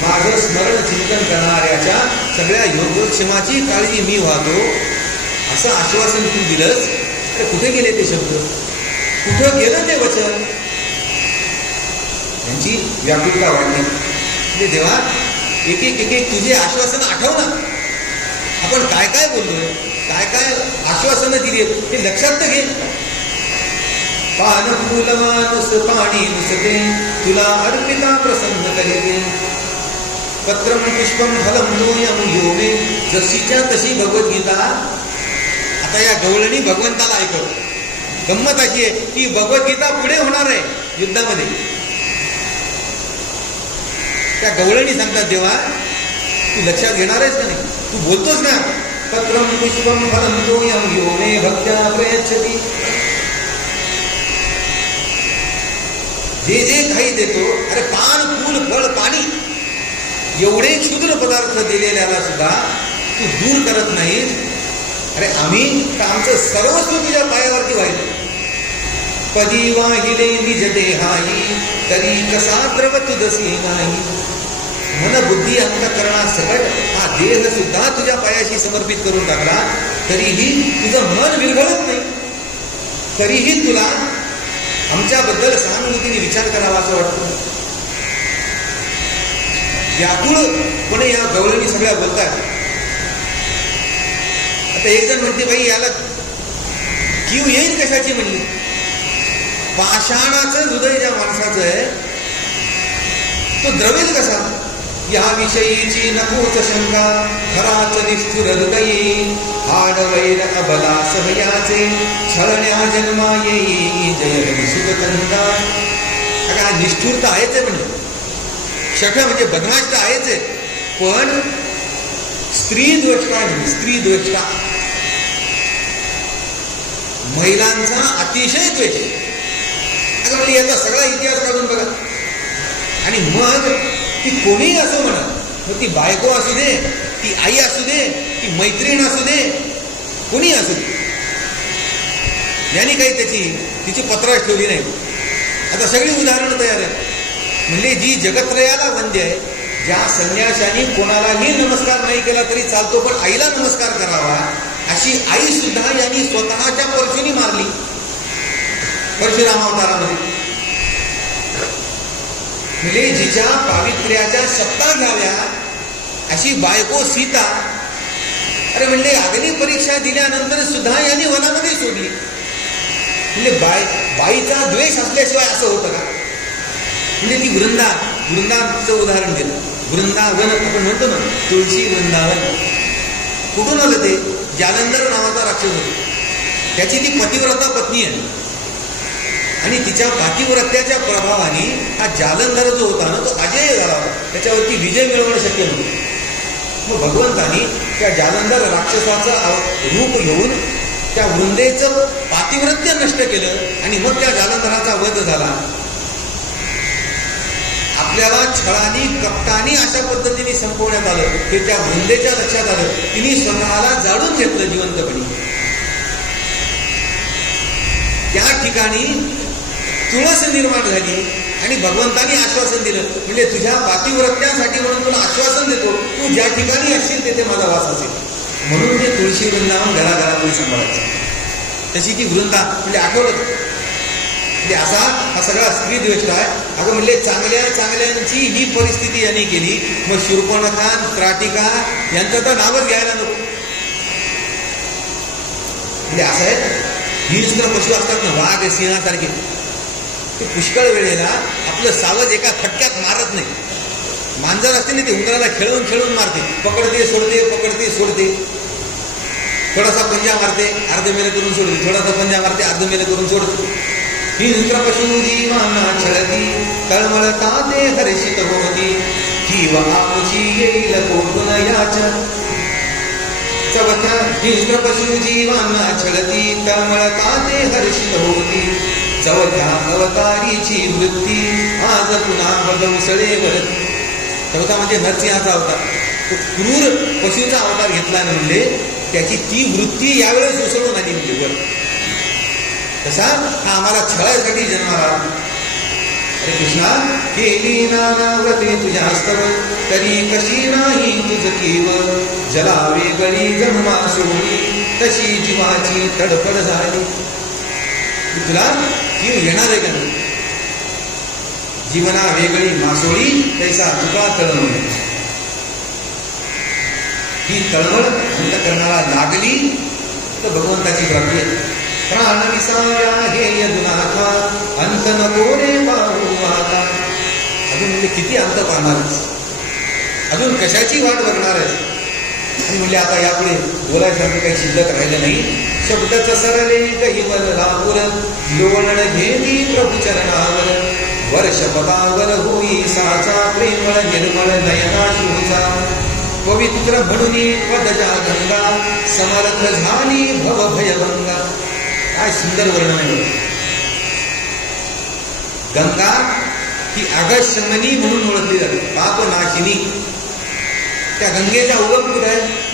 माझं स्मरण चिंतन करणाऱ्याच्या सगळ्या योगक्षेमाची काळजी मी वाहतो असं आश्वासन तू दिलंस. अरे कुठे गेले ते शब्द? कुठं गेलं ते वचन? त्यांची व्याकुलता वाढली. म्हणजे देवा एक एक तुझे आश्वासन आठव ना. आपण काय काय बोललोय, काय काय आश्वासनं दिली हे लक्षात तर घे. पान फूल मानुस पाणी नुसते तुला अर्पिता प्रसन्न करेते. पत्रम पुष्पम फलम तोयम यो मे. जशीच्या तशी भगवद्गीता. आता या गवळणी भगवंताला ऐकव. गंमत अशी आहे की भगवद्गीता पुढे होणार आहे युद्धामध्ये. त्या गवळणी सांगतात देवा तू लक्षात घेणार आहेस का नाही? तू बोलतोस ना पत्रम पुष्पम फलम तोयम यो मे भक्त्या प्रयच्छति. जे जे काही देतो, अरे पान फूल फळ पाणी एवढे क्षुद्र पदार्थ दिलेल्याला सुद्धा तू दूर करत नाहीस. अरे आम्ही तर आमचं सर्वस्व तुझ्या पायावरती व्हायचं. पदी वाहिले निज देहाई तरी कसा द्रव तुझसी नाही. मन बुद्धी अंतःकरणा सकट हा देह सुद्धा तुझ्या पायाशी समर्पित करून टाकला तरीही तुझं मन विरघळत नाही. तरीही तुला आमच्याबद्दल सहानुभूतीने विचार करावा असं वाटतं. व्याकुळपणे या गवळणी सगळ्या बोलतात. आता एक जण म्हणते बाई याला कीव येईल कशाची म्हणली. पाषाणाचं हृदय ज्या माणसाचं आहे तो द्रवेल कसा. या विषयीची नकोच शंका खराच निष्ठुर हृदयी हाड वैर अबला सहयाचे छळण्या जन्मा येई जय सुखकंदा. अगं निष्ठुर तर आहेच आहे म्हणजे शठ म्हणजे बदमाश तर आहेच आहे पण स्त्री द्वेष्टा म्हणजे स्त्री द्वेष्टा महिलांचा अतिशय द्वेष. अगं म्हणजे याचा सगळा इतिहास काढून बघा. आणि मग ती कोणीही असो म्हणा मग ती बायको असू दे ती आई असू दे ती मैत्रीण असू दे कोणी असू दे यांनी काही तिची पत्रास ठेवली नाही. आता सगळी उदाहरणं तयार आहेत. म्हणजे जी जगत्रयाला वंद्य आहे ज्या संन्याशाने कोणालाही नमस्कार नाही केला तरी चालतो पण आईला नमस्कार करावा अशी आई सुद्धा यांनी स्वतःच्या परशुनी मारली परशुराम अवतारामध्ये. म्हणजे जिच्या पावित्र्याच्या शपथा घ्याव्या अशी बायको सीता अरे म्हणले अग्नी परीक्षा दिल्यानंतर सुद्धा यांनी वनामध्ये सोडली. म्हणजे बाईचा द्वेष असल्याशिवाय असं होतं का. म्हणजे ती वृंदाचं उदाहरण दिलं. वृंदावन आपण म्हणतो ना तुळशी वृंदावन कुठून आलं ते. जालंधर नावाचा राक्षस होता. त्याची ती पतिव्रता पत्नी आहे आणि तिच्या पातिव्रत्याच्या प्रभावाने हा जालंधर जो होता ना तो अजय झाला होता. त्याच्यावरती विजय मिळवणं शक्य नव्हतं. मग भगवंतानी त्या जालंधर राक्षसाचं रूप घेऊन त्या वृंदेचं पातिव्रत्य नष्ट केलं आणि मग त्या जालंधराचा वध झाला. आपल्याला छळानी कपटानी अशा पद्धतीने संपवण्यात आलं हे त्या वृंदेच्या लक्षात आलं. तिने स्वतःला जाळून घेतलं जिवंतपणी. त्या ठिकाणी तुळस निर्माण झाली आणि भगवंतानी आश्वासन दिलं म्हणजे तुझ्या पातिव्रत्यासाठी म्हणून तुला आश्वासन देतो तू ज्या ठिकाणी असशील तेथे माझा वास असेल. म्हणून ते तुळशी वृंदावन घराघरामध्ये सांभाळायचं. तशी ती वृंदा म्हणजे आठवलं म्हणजे असा हा सगळा स्त्री द्वेष आहे. अगं म्हणले चांगल्यांची ही परिस्थिती यांनी केली मग शूर्पणखा त्राटिका यांचं तर नावच घ्यायला नको. म्हणजे असं आहे हिंस्र पशु असतात ना वाघ सिंहासारखे ते पुष्कळ वेळेला आपलं सावज एका फटक्यात मारत नाही. मांजर असते ना ते उंदराला खेळून खेळून मारते. पकडते सोडते थोडासा पंजा मारते अर्ध मेल करून सोडते थोडासा पंजा मारते अर्ध मेल करून सोडते. हिंस्र पशु जीवांना छळती तळमळता ते हर्षित होती किंवा आमुची येईल कोठून याच्या चवथ्या. हिंस्र पशु जीवांना छळती तळमळता ते हर्षित होती चौथ्या अवतारीची वृत्ती आज पुन्हा बदवसळेवर. चौथा म्हणजे नरसिंहाचा अवतार. तो क्रूर पशूचा अवतार घेतला म्हणजे त्याची ती वृत्ती यावेळेस उसळून आली म्हणजे वर. तसा हा आम्हाला छळायसाठी जन्माला. अरे कृष्णा केली नाना व्रते तुझ्या स्तव तरी कशी नाही तुझ कीव जला वेगळी जन्मा सोडी तशी जीवाची तडफड झाली. तुला कीव येणार आहे का नाही. जीवना वेगळी मासोळी तैसा तुका तळमळ. ही तळमळ अंतःकरणाला लागली तर भगवंताची प्राप्ती आहे. प्राण विसाव्या हे यदुनाथा अंत नको रे पाहू आता. अजून म्हणजे किती अंत पाहणारच अजून कशाची वाट बघणार आहेस. आणि म्हणजे आता यापुढे बोलायसारखं काही शिल्लक राहिलं नाही. शब्दच सरले कैवल लावूर लोणण घेती प्रभू चरणावर वर्षपदावर होई साचा प्रेमळ निर्मळ नयनाश्रूचा पवित्र म्हणून पदजा गंगा समर्थ झाली भव भयभंगा. काय सुंदर वर्णन आहे. गंगा ही अगशमनी म्हणून ओळखली जाते पापनाशिनी. त्या गंगेचा उगम कुठे आहे.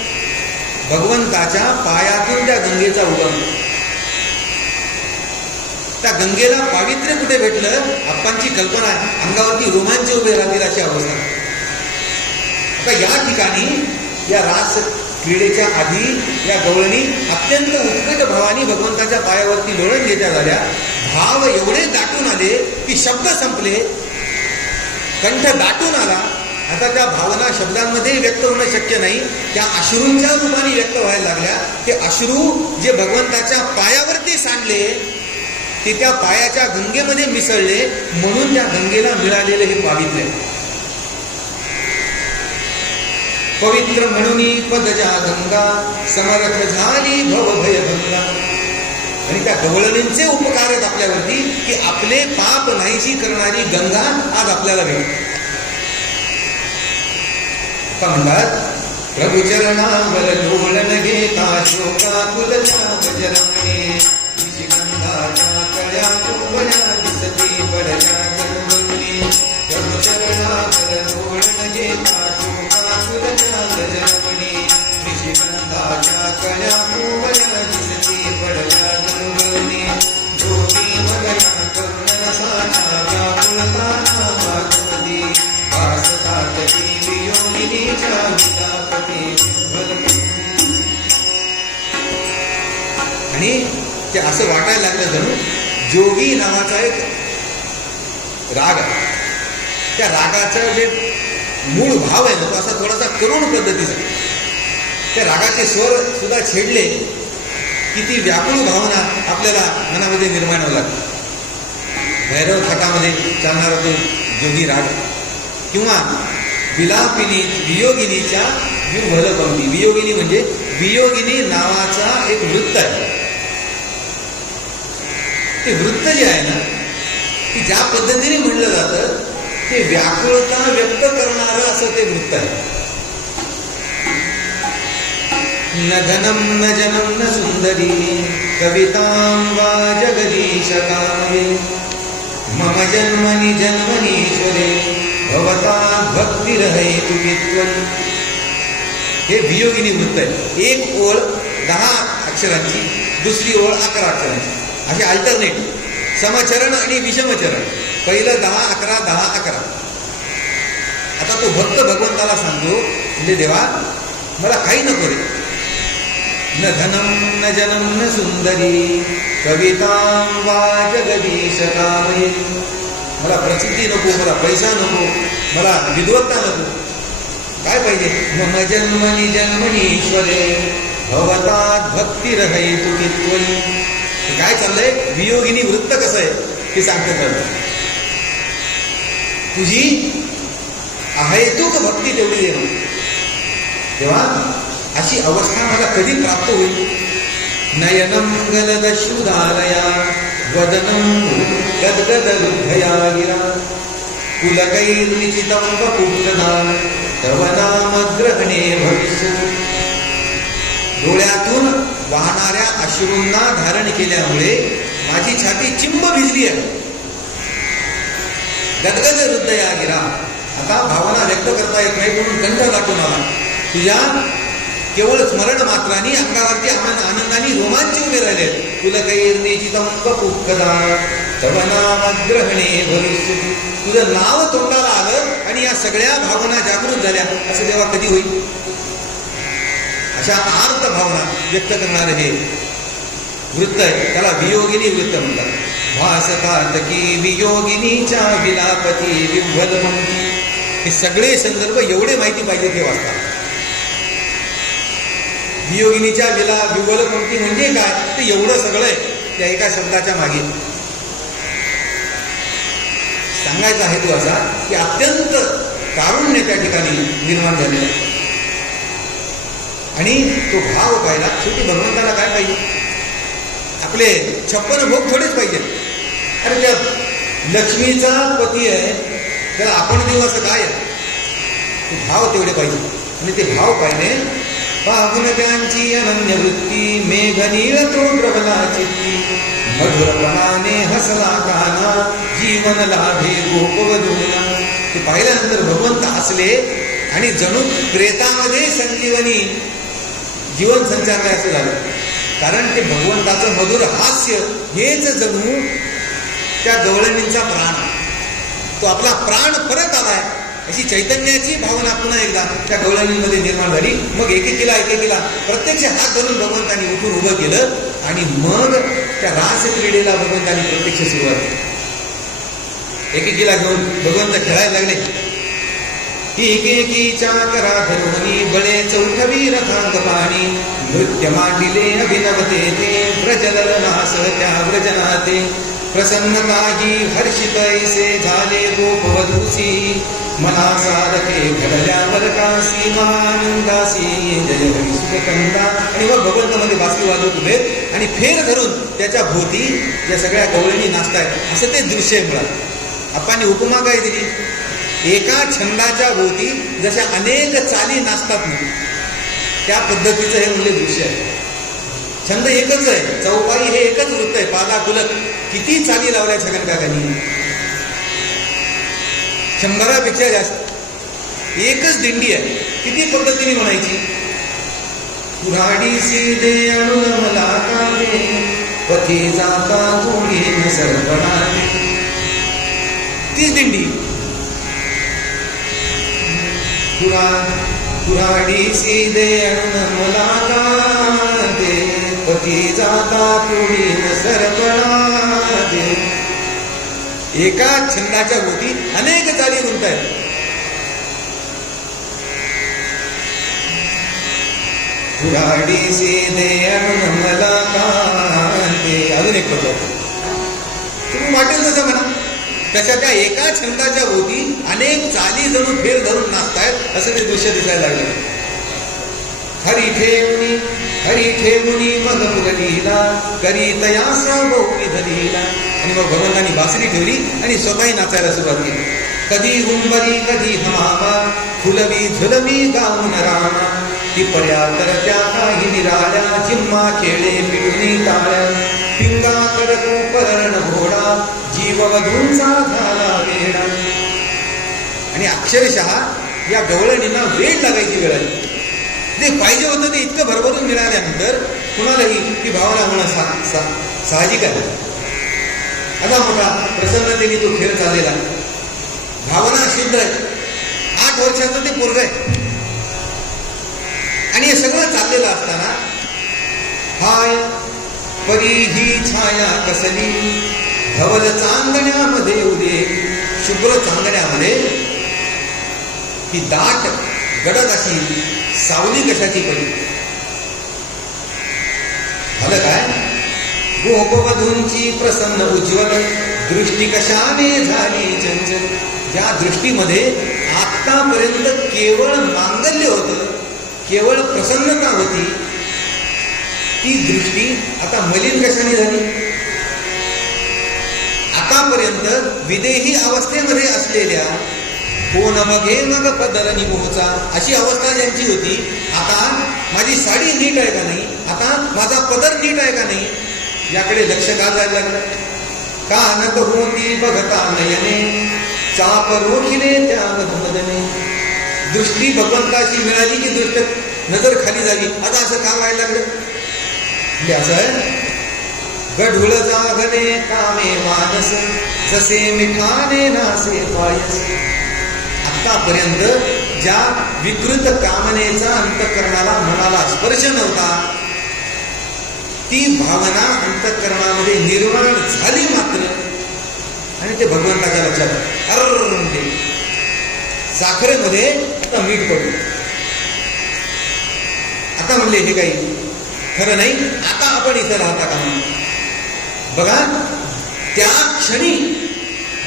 भगवंताच्या पायातून त्या गंगेचा उगम. त्या गंगेला पावित्र्य कुठे भेटलं? आप्पांची कल्पना आहे, अंगावरती रोमांच उभे राहतील अशी अवस्था. आता या ठिकाणी या रास क्रीडेच्या आधी या गवळणी अत्यंत उत्कट भावाने भगवंताच्या पायावरती लोळण घेत्या झाल्या. भाव एवढे दाटून आले की शब्द संपले, कंठ दाटून आला. आता त्या भावना शब्दांमध्ये व्यक्त होणं शक्य नाही, त्या अश्रूंच्या रूपाने व्यक्त व्हायला लागल्या. ते अश्रू जे भगवंताच्या पायावरती सांडले ते त्या पायाच्या गंगेमध्ये मिसळले, म्हणून त्या गंगेला मिळालेलं हे पावित्र्य. पवित्र म्हणून पदजा गंगा समर्थ झाली भवभयभंगा. आणि त्या गवळणींचे उपकार आहेत आपल्यावरती की आपले पाप नाहीशी करणारी गंगा आज आपल्याला भेटते. म्हणतात प्रभुचरणावर लोळण घेता शोकाकुलच्या गजरमणे निशिगंधाच्या कळ्या कोवळ्या दिसती पडल्या गरवणी. प्रभुचरणावर लोळण घेता शोकाकुलच्या गजरमणे निशिगंधाच्या कळ्या कोवळ्या दिसती पडल्या गरवणी. जोगी मगया करुणरसाच्या व्याकुळताना भागवती वासतात वियोगिनीच्या विलापती विह्वलमती. आणि ते असं वाटायला लागलं जणू जोगी नावाचा एक राग आहे. त्या रागाचा जे मूळ भाव आहे ना तो असा थोडासा करुण पद्धतीचा. त्या रागाचे स्वर सुद्धा छेडले की ती व्याकुळ भावना आपल्याला मनामध्ये निर्माण होऊ लागते. भैरव थाटामध्ये चालणारा तो जोगी राग किंवा विलापिनी वियोगिनीच्या विह्वलपंक्ती. वियोगिनी म्हणजे वियोगिनी नावाचा एक वृत्त आहे. ते वृत्त जे आहे ना की ज्या पद्धतीने म्हणलं जातं ते व्याकुळता व्यक्त करणारं असं ते वृत्त आहे. न धनम न जनम न सुंदरी कवितां वा जगदीश काव्ये मम जन्मनि जन्मनीश्वरे भवता भक्तिरहेतु वित्वम्. हे वियोगिनी वृत्त आहे. एक ओळ 10 अक्षरांची, दुसरी ओळ 11 अक्षरांची, असे अल्टरनेट समचरण आणि विषमचरण. पहिलं 10 11 10 11. आता तो भक्त भगवंताला सांगतो म्हणजे देवा मला काही नको रे. न धनम न जनम न सुंदरी कवितां वा जगदीश कामये. मला प्रसिद्धी नको, मला पैसा नको, मला विद्वत्ता नको. काय पाहिजे? मम जन्मनि जन्मनीश्वरे भवतात भक्तिरहेतु वित्वम्. काय चाललंय? वियोगिनी वृत्त कसं आहे हे सांगते चालतं. तुझी अहेतुक भक्ती तेवढी दे ना. तेव्हा अशी अवस्था मला कधी प्राप्त होईल? नयनम गलदश्रुधारया वदनं गदगद रुद्धया गिरा कुलकैर्निचितं वपुषदा तव नामग्रहणे भविष्यति. डोळ्यातून वाहणाऱ्या अश्रूंना धारण केल्यामुळे माझी छाती चिंब भिजली आहे. गदगद हृदया गिरा. आता भावना व्यक्त करता येत नाही म्हणून कंठ दाटून आला. तुझ्या केवळ स्मरण मात्राने अंगावरती आनंदाने रोमांच उभे राहिले. कुलकैर्निचितं वपुषदा तव नामग्रहणे भविष्यति. तुझं नाव तोंडाला आलं आणि या सगळ्या भावना जागृत झाल्या. असं तेव्हा कधी होईल? अशा आर्त भावना व्यक्त करणारे हे वृत्त आहे, त्याला वियोगिनी वृत्त म्हणतात. भासतात की वियोगिनीच्या विलापती विह्वलमती. हे सगळे संदर्भ एवढे माहिती पाहिजे ते वाचतात. वियोगिनीच्या विह्वलमती म्हणजे काय ते एवढं सगळं आहे त्या एका शब्दाच्या मागे. सांगायचा हेतू असा की अत्यंत कारुण्य त्या ठिकाणी निर्माण झालेला आहे. आणि तो भाव पाहिला. शेवटी भगवंताला काय पाहिजे? आपले 56 भोग थोडेच पाहिजे. अरे त्या लक्ष्मीचा पती आहे त्याला आपण देऊ असं काय आहे? तो भाव तेवढे पाहिजे. आणि ते भाव पाहिजे. पाहून त्यांची अनन्य वृत्ती मेघनीळ तो प्रबला चित्ती मधुरपणाने हसला काना जीवन लाभे गोपवधूना. ते पाहिल्यानंतर भगवंत हसले आणि जणू प्रेतामध्ये संजीवनी जीवन संचारले असं झालं. कारण ते भगवंताचं मधुर हास्य हेच जणू त्या गवळणींचा प्राण, तो आपला प्राण परत आलाय अशी चैतन्याची भावना पुन्हा एकदा त्या गवळणींमध्ये निर्माण झाली. मग एकेकीला प्रत्यक्ष हात धरून भगवंतांनी उठून उभं केलं आणि मग त्या रासक्रीडेला भगवंतांनी प्रत्यक्ष सुरुवात केली. एकेकीला घेऊन भगवंत खेळायला लागले. एकेकीच्या करा धरुणी बळे चौठवी रथांग पाणी नृत्य मांडिले अभिनवते ते व्रजलनास त्या व्रजनाते प्रसन्नताही हर्षित ऐसे झाले गोपवधूसी मना सारखे घडल्यावर कासी मानंदासी जय हरी सुखकंदा. आणि मग भगवंत मध्ये बासरी वाजवत उभे आणि फेर धरून त्याच्या भोवती या सगळ्या गवळणी नाचतायत असं ते दृश्य मिळालं. आपण उपमा काय दिली, एका छंदाच्या भोवती जशा अनेक चाली नाचतात ना त्या पद्धतीचं हे म्हणजे दृश्य आहे. छंद एकच आहे, चौपाई हे एकच वृत्त आहे, पादा कुलक किती चाली लावल्या छगन काकांनी, 100पेक्षा जास्त. एकच दिंडी आहे, किती पद्धतीने म्हणायची. कुऱ्हाडी सीधे अणुन मला कांदे पथी जाता थोडी सरपणाने, तीच दिंडी. कुऱ्हाडी सीधे अणुन मला कांदे पथी जाता थोडी सरपणाने. एका छंदाच्या भोवती अनेक चाली गुंतायत. कुऱ्हाडी सीधे अणुन मला कांदे. अजून एक पद्धत तुम्ही वाटेल तसं म्हणा, तशा त्या एका छंदाच्या भोवती अनेक चाली जणू फेर धरून नाचतायत असं ते दृश्य दिसायला लागलं. हरी ठेवुनी मग मुगलीला करी तयासा बहु धरीला. आणि मग भगवंतांनी बासरी ठेवली आणि स्वतःही नाचायला सुरुवात केली. कधी हुंबरी कधी हमामा फुलवी झुलवी गाऊन रामा टिपड्या तर त्या काही निराळ्या चिम्मा खेळे पिटुनी टाळ्या पिंगा करतो परण घोडा जीववधूंचा झाला वेडा. आणि अक्षरशः या गवळणींना वेळ लागायची वेळ आली. जे पाहिजे होतं ते इतकं भरभरून मिळाल्यानंतर कुणालाही ती भावना होणं साहजिक आहे. आता मोठा प्रसन्नतेने तो खेळ चाललेला, भावना शुद्ध आहे. 8 वर्षाचं ते पोरग आहे आणि हे सगळं चाललेलं असताना हाय परी ही छाया कसली धवल चांदण्यामध्ये उदे. शुभ्र चांदण्यामध्ये ही दाट गडद अशी सावली कशाची पडली. झालं काय, गोपवधूंची प्रसन्न उज्ज्वल दृष्टी कशाने झाली चंचल. ज्या दृष्टीमध्ये आतापर्यंत केवळ मांगल्य होतं, केवळ प्रसन्नता होती, ती दृष्टी आता मलिन कशाने झाली. आतापर्यंत विदेही अवस्थेमध्ये असलेल्या कोण बघे मग पदर निमोचा अशी अवस्था ज्यांची होती, आता माझी साडी नीट आहे का नाही, आता माझा पदर नीट आहे का नाही, याकडे लक्ष का जायला लागलं. कानक होती बघता नयने चाप रोखिले त्या मधमदने. दृष्टी भगवंताची मिळाली की दृष्ट नजर खाली जावी, आता असं का व्हायला लागलं. म्हणजे असं आहे, गढूळ जागले कामे मानस जसे मिठाने नासे पायस. आतापर्यंत ज्या विकृत कामनेचा अंतःकरणाला मनाला स्पर्श नव्हता, ती भावना अंतःकरणामध्ये निर्माण झाली मात्र. आणि ते भगवंताच्या लक्षात अर्र म्हणजे साखरेमध्ये आता मीठ पडलं. आता म्हणले हे काही खरं नाही, आता आपण इथं राहता का म्हणून. बघा, त्या क्षणी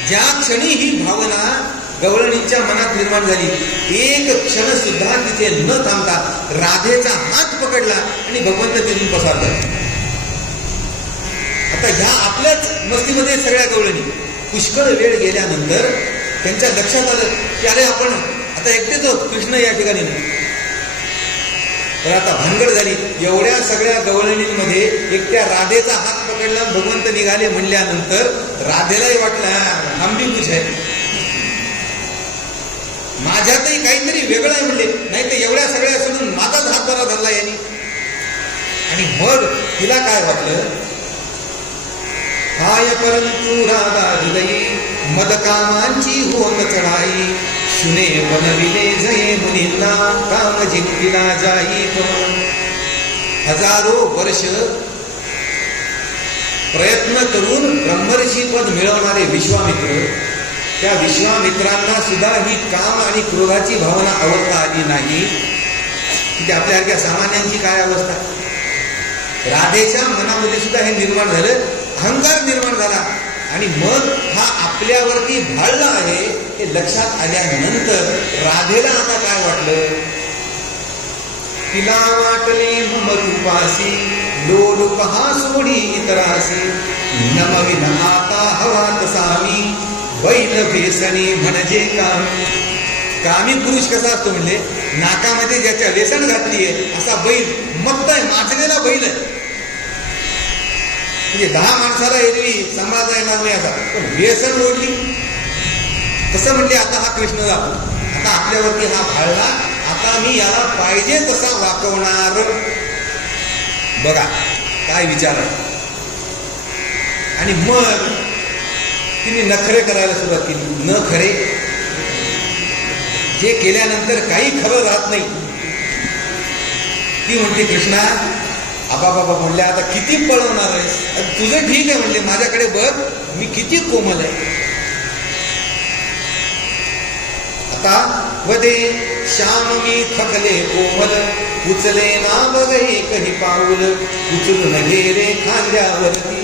ज्या क्षणी ही भावना गवळणींच्या मनात निर्माण झाली, एक क्षण सुद्धा तिथे न थांबता राधेचा हात पकडला आणि भगवंत तिथून पसार झाले. आता ह्या आपल्याच मस्तीमध्ये सगळ्या गवळणी पुष्कळ वेळ गेल्यानंतर त्यांच्या लक्षात आलं की अरे आपण आता एकटेच आहोत, कृष्ण या ठिकाणी नाही. तर आता भानगड झाली. एवढ्या सगळ्या गवळणींमध्ये एकट्या राधेचा हात पकडला, भगवंत निघाले म्हणल्यानंतर राधेलाही वाटलं आंबी कुछ आहे, माझ्यातही काहीतरी वेगळं आहे म्हणले, नाही तर एवढ्या सगळ्या सोडून माझाच हात बरा धरला यांनी. आणि मग तिला काय वाटलं, हाय परंतु राधा हृदयी मदकामांची होत चढाई, शुने बनविले जये मुनींना काम जिंकला जाई. हजारो वर्ष प्रयत्न करून ब्रह्मर्षी पद मिळवणारे विश्वामित्र, त्या विश्वामित्रांना सुद्धा ही काम आणि क्रोधाची भावना आवडता आली नाही. म्हणजे आपल्यासारख्या सामान्यांची काय अवस्था. राधेच्या मनामध्ये सुद्धा हे निर्माण झालं, अहंकार निर्माण झाला आणि मग हा आपल्यावरती भाळला आहे हे लक्षात आल्यानंतर राधेला आता काय वाटलं. तिला वाटले मम रूपासी लोलुप हा सोडी इतरासी, नमविन आता हवा तसामी बैल व्यसनी म्हणजे कामी. कामी पुरुष कसा असतो म्हणले, नाकामध्ये ज्याच्या व्यसन घातलीये असा बैल, मत्त आहे, माजलेला बैल आहे. म्हणजे 10 माणसाला एरवी सांभाळता येणार नाही असा, पण व्यसन ओढली तसं म्हणले. आता हा कृष्ण जातो, आता आपल्यावरती हा भाळला, आता मी याला पाहिजे तसा वाकवणार. बघा काय विचार आहे. आणि मग तिने नखरे करायला सुरुवात केली. न खरे जे केल्यानंतर काही खरं राहत नाही. ती म्हणते कृष्णा आबाबाबा म्हणले आता किती पळवणार आहेस, तुझं ठीक आहे म्हणले, माझ्याकडे बघ मी किती कोमल आहे. आता वदे श्याम मी थकले कोमल, उचले ना बघ एकही पाऊल, उचलून गेले खांद्यावरती.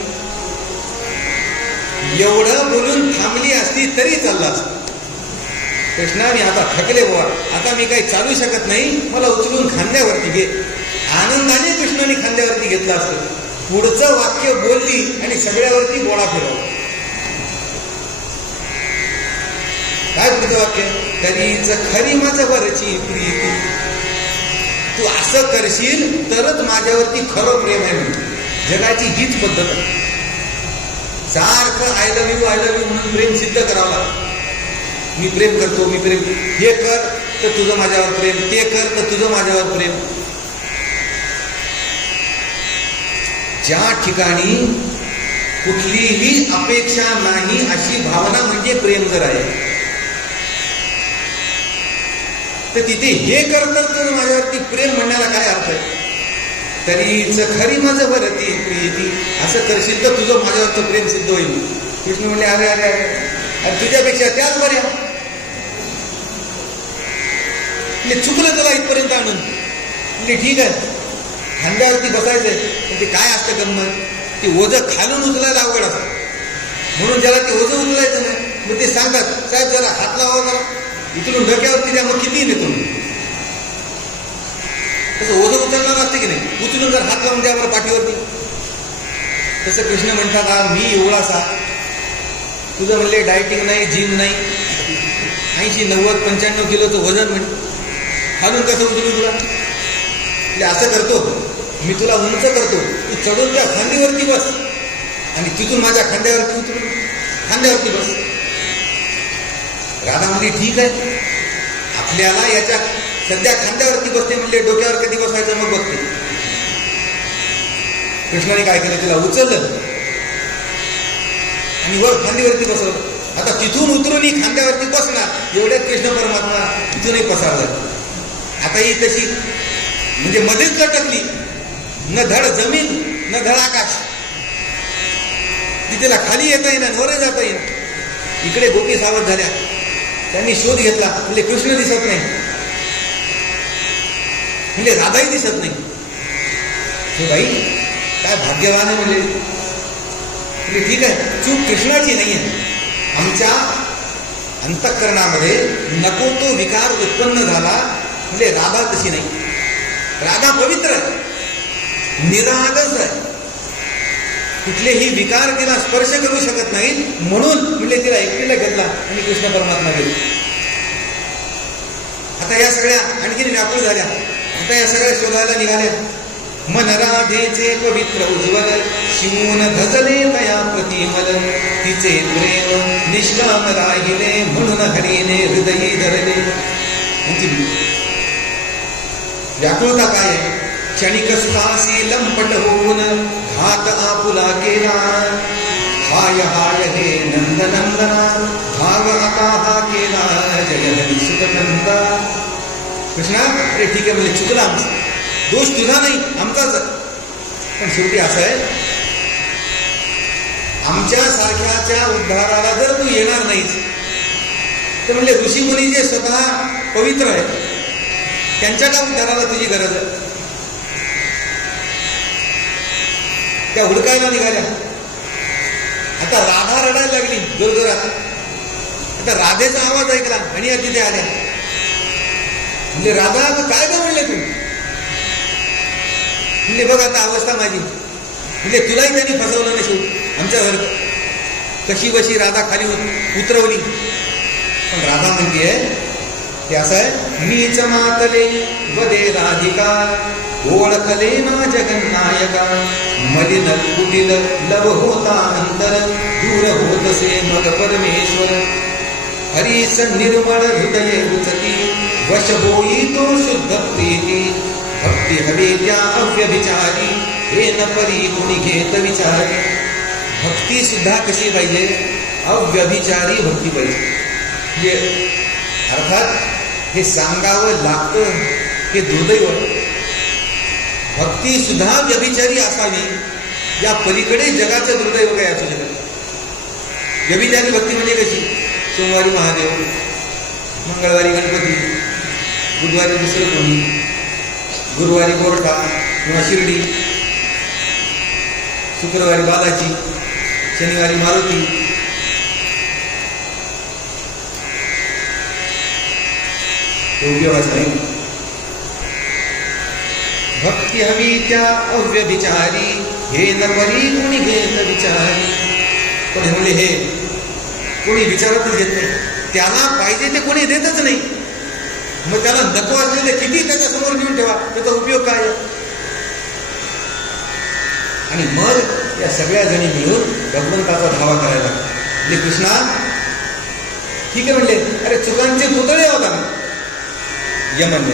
एवढं बोलून थांबली असती तरी चालला असत. कृष्णा मी आता थकले बुवा, आता मी काही चालू शकत नाही, मला उचलून खांद्यावरती घे. आनंदाने कृष्णाने खांद्यावरती घेतलं असतं. पुढचं वाक्य बोलली आणि सगळ्यावरती गोळा फिरवला. काय पुढचं वाक्य, तरीच खरी माझं वरची प्रीती, तू असं करशील तरच माझ्यावरती खरं प्रेम आहे. म्हणजे जगाची हीच पद्धत आहे. सारखं आय लव्ह यू म्हणून प्रेम सिद्ध करावं लागतं. मी प्रेम करतो, मी प्रेम, हे कर तर तुझं माझ्यावर प्रेम, ते कर तर तुझं माझ्यावर प्रेम. ज्या ठिकाणी कुठलीही अपेक्षा नाही अशी भावना म्हणजे प्रेम जर आहे, तर तिथे हे कर तर तुझं माझ्यावरती प्रेम म्हणण्याला काय अर्थ आहे. तरीच खरी माझं वरती प्रीती, असं करशील तर तुझं माझ्यावरचं प्रेम सिद्ध होईल. कृष्ण म्हणले अरे अरे अरे अरे तुझ्यापेक्षा त्याच बऱ्या. म्हणजे चुकलं तुला इथपर्यंत आणून. म्हणजे ठीक आहे खांद्यावरती बसायचंय, पण ते काय असतं गंमत, ते ओझं खालून उचलायला अवघड असतं. म्हणून ज्याला ते ओझं उचलायचं नाही मग ते सांगतात साहेब जरा हात लावा, जरा इथून डोक्यावरती द्या, मग किती नेतो. तसं ओझं उचलणार असते की नाही, उचलून जर हात लावून द्या बरं पाठीवरती. तसं कृष्ण म्हणतात मी एवढासा, तुझं म्हणले डायटिंग नाही, जिम नाही, 80-90-95 किलोचं वजन म्हणजे खालून कसं उचलू तुला. म्हणजे असं करतो मी, तुला उंच करतो, तू चढून त्या खांदीवरती बस आणि तिथून माझ्या खांद्यावरती उचलून खांद्यावरती बस. राधा म्हणली ठीक आहे, आपल्याला याच्या सध्या खांद्यावरती बसते म्हणले, डोक्यावर कधी बसायचं मग बघते. कृष्णाने काय केलं, तिला उचललं आणि वर खांदीवरती बसवलं. आता तिथून उतरून ही खांद्यावरती बसणार, एवढ्यात कृष्ण परमात्मा तिथूनही पसारला. आता ही तशी म्हणजे मध्येच लटकली, न धड जमीन न धड आकाश. तिथेला खाली येता येणार, वरही जाता येणार. इकडे गोपी सावध झाल्या, त्यांनी शोध घेतला, म्हणजे कृष्ण दिसत नाही, म्हणजे राधाही दिसत नाही. हे बाई काय भाग्यवान आहे म्हणजे ठीक आहे, चूक कृष्णाची नाही आहे. आमच्या अंतःकरणामध्ये नको तो विकार उत्पन्न झाला, म्हणजे राधा तशी नाही. राधा पवित्र आहे, निरागस आहे, कुठलेही विकार तिला स्पर्श करू शकत नाही. म्हणून म्हणजे तिला एकटीला घेतला आणि कृष्ण परमात्मा गेले. आता या सगळ्या आणखीन व्याकुळ झाल्या. आता या सगळ्या शोधायला निघाल्या. मन राधेचे पवित्र उज्ज्वल, शिवून धजले तया प्रतिमल, तिचे प्रेम निष्काम राहिले, म्हणून हरीने हृदयी धरले. व्याकुळता काय आहे, क्षणिक सुखासी लंपट होऊन घात आपुला केला, हाय हाय हे नंदनंदना भाव आता हा केला जय हरी सुतनंदा. कृष्णा अरे ठीक आहे म्हणजे चुकला आमचं, दोष तुझा नाही आमचाच. पण शेवटी असं आहे, आमच्या सारख्याच्या उद्धाराला जर तू येणार नाहीस तर म्हणजे ऋषीमुनी जे स्वतः पवित्र आहेत त्यांच्या का उद्धाराला तुझी गरज आहे? त्या हुडकायला निघाल्या. आता राधा रडायला लागली जोरजोरात. आता राधेचा आवाज ऐकला आणि या तिथे आल्या. म्हणजे राधा काय का म्हणले तू? म्हणजे बघ आता अवस्था माझी. म्हणजे तुलाही त्यांनी फसवलं नाही शेवटी आमच्यासारखं. कशी बशी राधा खाली उतरवली. पण राधा म्हणतीये ते असं आहे, मीच मातले वदे राधिका ओळखले ना जगन्नायका. मलिन कुटिल लव होता अंतर दूर होतसे मग परमेश्वर. हरीस निर्मळ हृदय रुचती वश होई तो शुद्ध प्रीती. भक्ती हवी त्या अव्यभिचारी हे न परी कुणी घेत विचारी. भक्ती सुद्धा कशी पाहिजे? अव्यभिचारी भक्ती पाहिजे. अर्थात हे सांगावं लागतं हे दुर्दैव. भक्ती सुद्धा व्यभिचारी असावी या पलीकडे जगाचं दुर्दैव काय असू शकत. व्यभिचारी भक्ती म्हणजे कशी? सोमवारी महादेव, मंगळवारी गणपती, बुधवारी दुसरं कोणी, गुरुवारी गोरठा किंवा शिर्डी, शुक्रवारी बालाजी, शनिवारी मारुती. उपयोगाचा नाही. भक्ती हवी त्या अव्यभिचारी हे न परी कुणी घेत विचारी. पण हे म्हणजे हे कोणी विचारतच घेत नाही. त्याला पाहिजे ते कोणी देतच नाही. मग त्याला नको असलेले किती त्याच्या समोर घेऊन ठेवा, त्याचा उपयोग काय? आणि मग या सगळ्या जणी मिळून भगवंताचा धावा करायला. म्हणजे कृष्णा ठीक आहे म्हणले, अरे चुकांचे पुतळे होता ना यमन.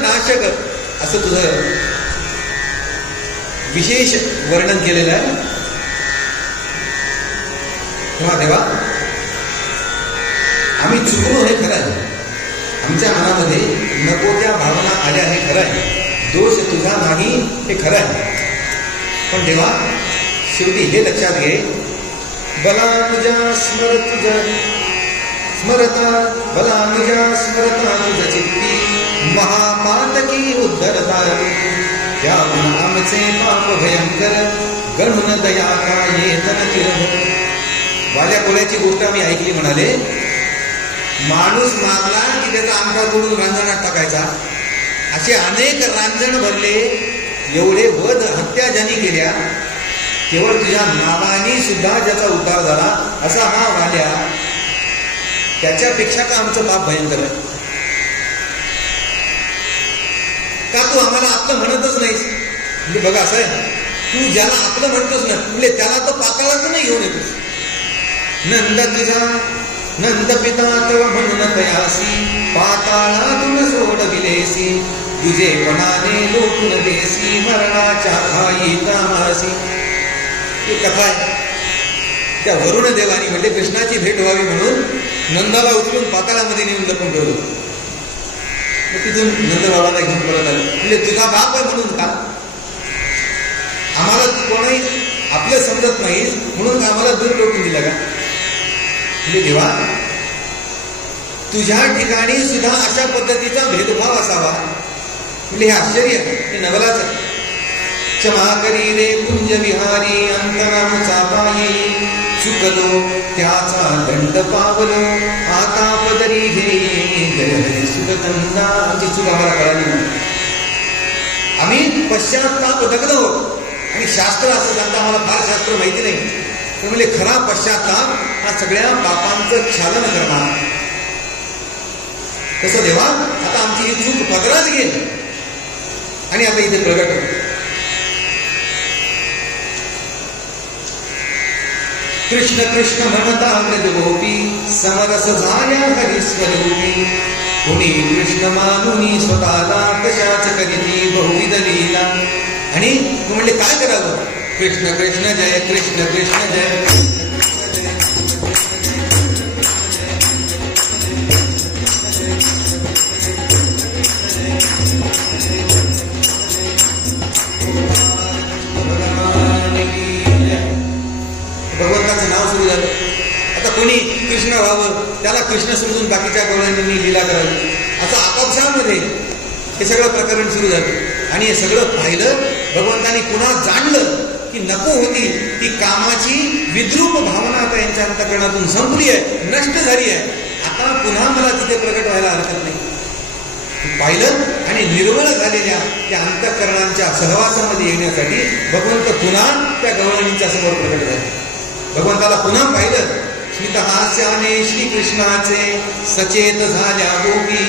नाशक असं तुझं विशेष वर्णन केलेलं आहे. तेव्हा देवा आम्ही चुकलो हे खरं आहे. आमच्या मनामध्ये नको त्या भावना आल्या हे खरं आहे. दोष तुझा नाही हे खरं आहे. पण देवा शेवटी हे लक्षात घे, बला तुझ्या स्मरता बला तुझ्या स्मरता तुझ चित्ती महापातकी उद्धरता. त्या आमचे पाप भयंकर गणुन दया का येतन चिरभ. वाल्या कोल्याची गोष्ट आम्ही ऐकली. म्हणाले माणूस मारला की त्याचा अंगठा तोडून रांजणात टाकायचा. असे अनेक रांजण भरले. एवढे वध हत्या ज्यांनी केल्या केवळ तुझ्या नावाने सुद्धा ज्याचा उद्धार झाला असा हा वाल्या, त्याच्यापेक्षा का आमचं पाप भयंकर आहे? का तू आम्हाला आपलं म्हणतच नाहीस? म्हणजे बघा असं आहे, तू ज्याला आपलं म्हणतोस ना म्हणजे त्याला तर पाताळात नाही घेऊन येतोस. नंद तुझा नंद पिता तव म्हणून तयासी, पाताळातून सोडविलेसी, तुझे पणाने लोटून देसी, मरणाच्या खाई तामासी. ही कथा आहे. त्या वरुण देवानी म्हणजे कृष्णाची भेट व्हावी म्हणून नंदाला उचलून पाताळामध्ये नेऊन लपून ठेवलं. तिथून नंद बाबाला घेऊन परत आलं. म्हणजे तुझा बाप आहे म्हणून का आम्हाला कोणी आपलं समजत नाही म्हणून का आम्हाला दूर लोटून दिला का? म्हणजे देवा तुझ्या ठिकाणी सुद्धा अशा पद्धतीचा भेदभाव असावा म्हणजे हे आश्चर्य आहे, हे नवलाच आहे. क्षमा करी रे कुंज विहारी, अंतराचा पायी चुकलो त्याचा दंड पावलो, आता पदरी घेई जय हरी सुगंधा. आमची चूक आम्हाला कळाली नाही. आम्ही पश्चाताप दग्ध होतो आणि शास्त्र असं सांगतं, आम्हाला फार शास्त्र माहिती नाही पण म्हणजे खरा पश्चाताप हा सगळ्या पापांचं क्षालन करणार. तसं देवा आता आमची ही चूक पदरात गेली आणि आता इथे प्रगट होतो. कृष्ण कृष्ण म्हणता व्रज गोपी, समरस झाल्या हरिस्वरूपी, कुणी कृष्ण मानुनी स्वतःला कशाच करीती बहुविध लीला. आणि तू म्हणले काय करावं? कृष्ण कृष्ण जय कृष्ण कृष्ण जय. भगवंताचं नाव सुरू झालं. आता कोणी कृष्ण व्हावं त्याला कृष्ण समजून बाकीच्या गवळ्यांनी लीला करावी असं आपापसामध्ये हे सगळं प्रकरण सुरू झालं. आणि हे सगळं पाहिलं भगवंतानी पुन्हा जाणलं की नको होती ती कामाची विद्रूप भावना आता यांच्या अंतःकरणातून संपली आहे, नष्ट झाली आहे. आता पुन्हा मला तिथे प्रकट व्हायला हरकत नाही. पाहिलं आणि निर्मळ झालेल्या त्या अंतःकरणांच्या सहवासामध्ये येण्यासाठी भगवंत पुन्हा त्या गवळणींच्या समोर प्रकट झाले. भगवंताला पुन्हा पाहिलं. स्मितहास्याने श्रीकृष्णाचे सचेत झाल्या गोपी,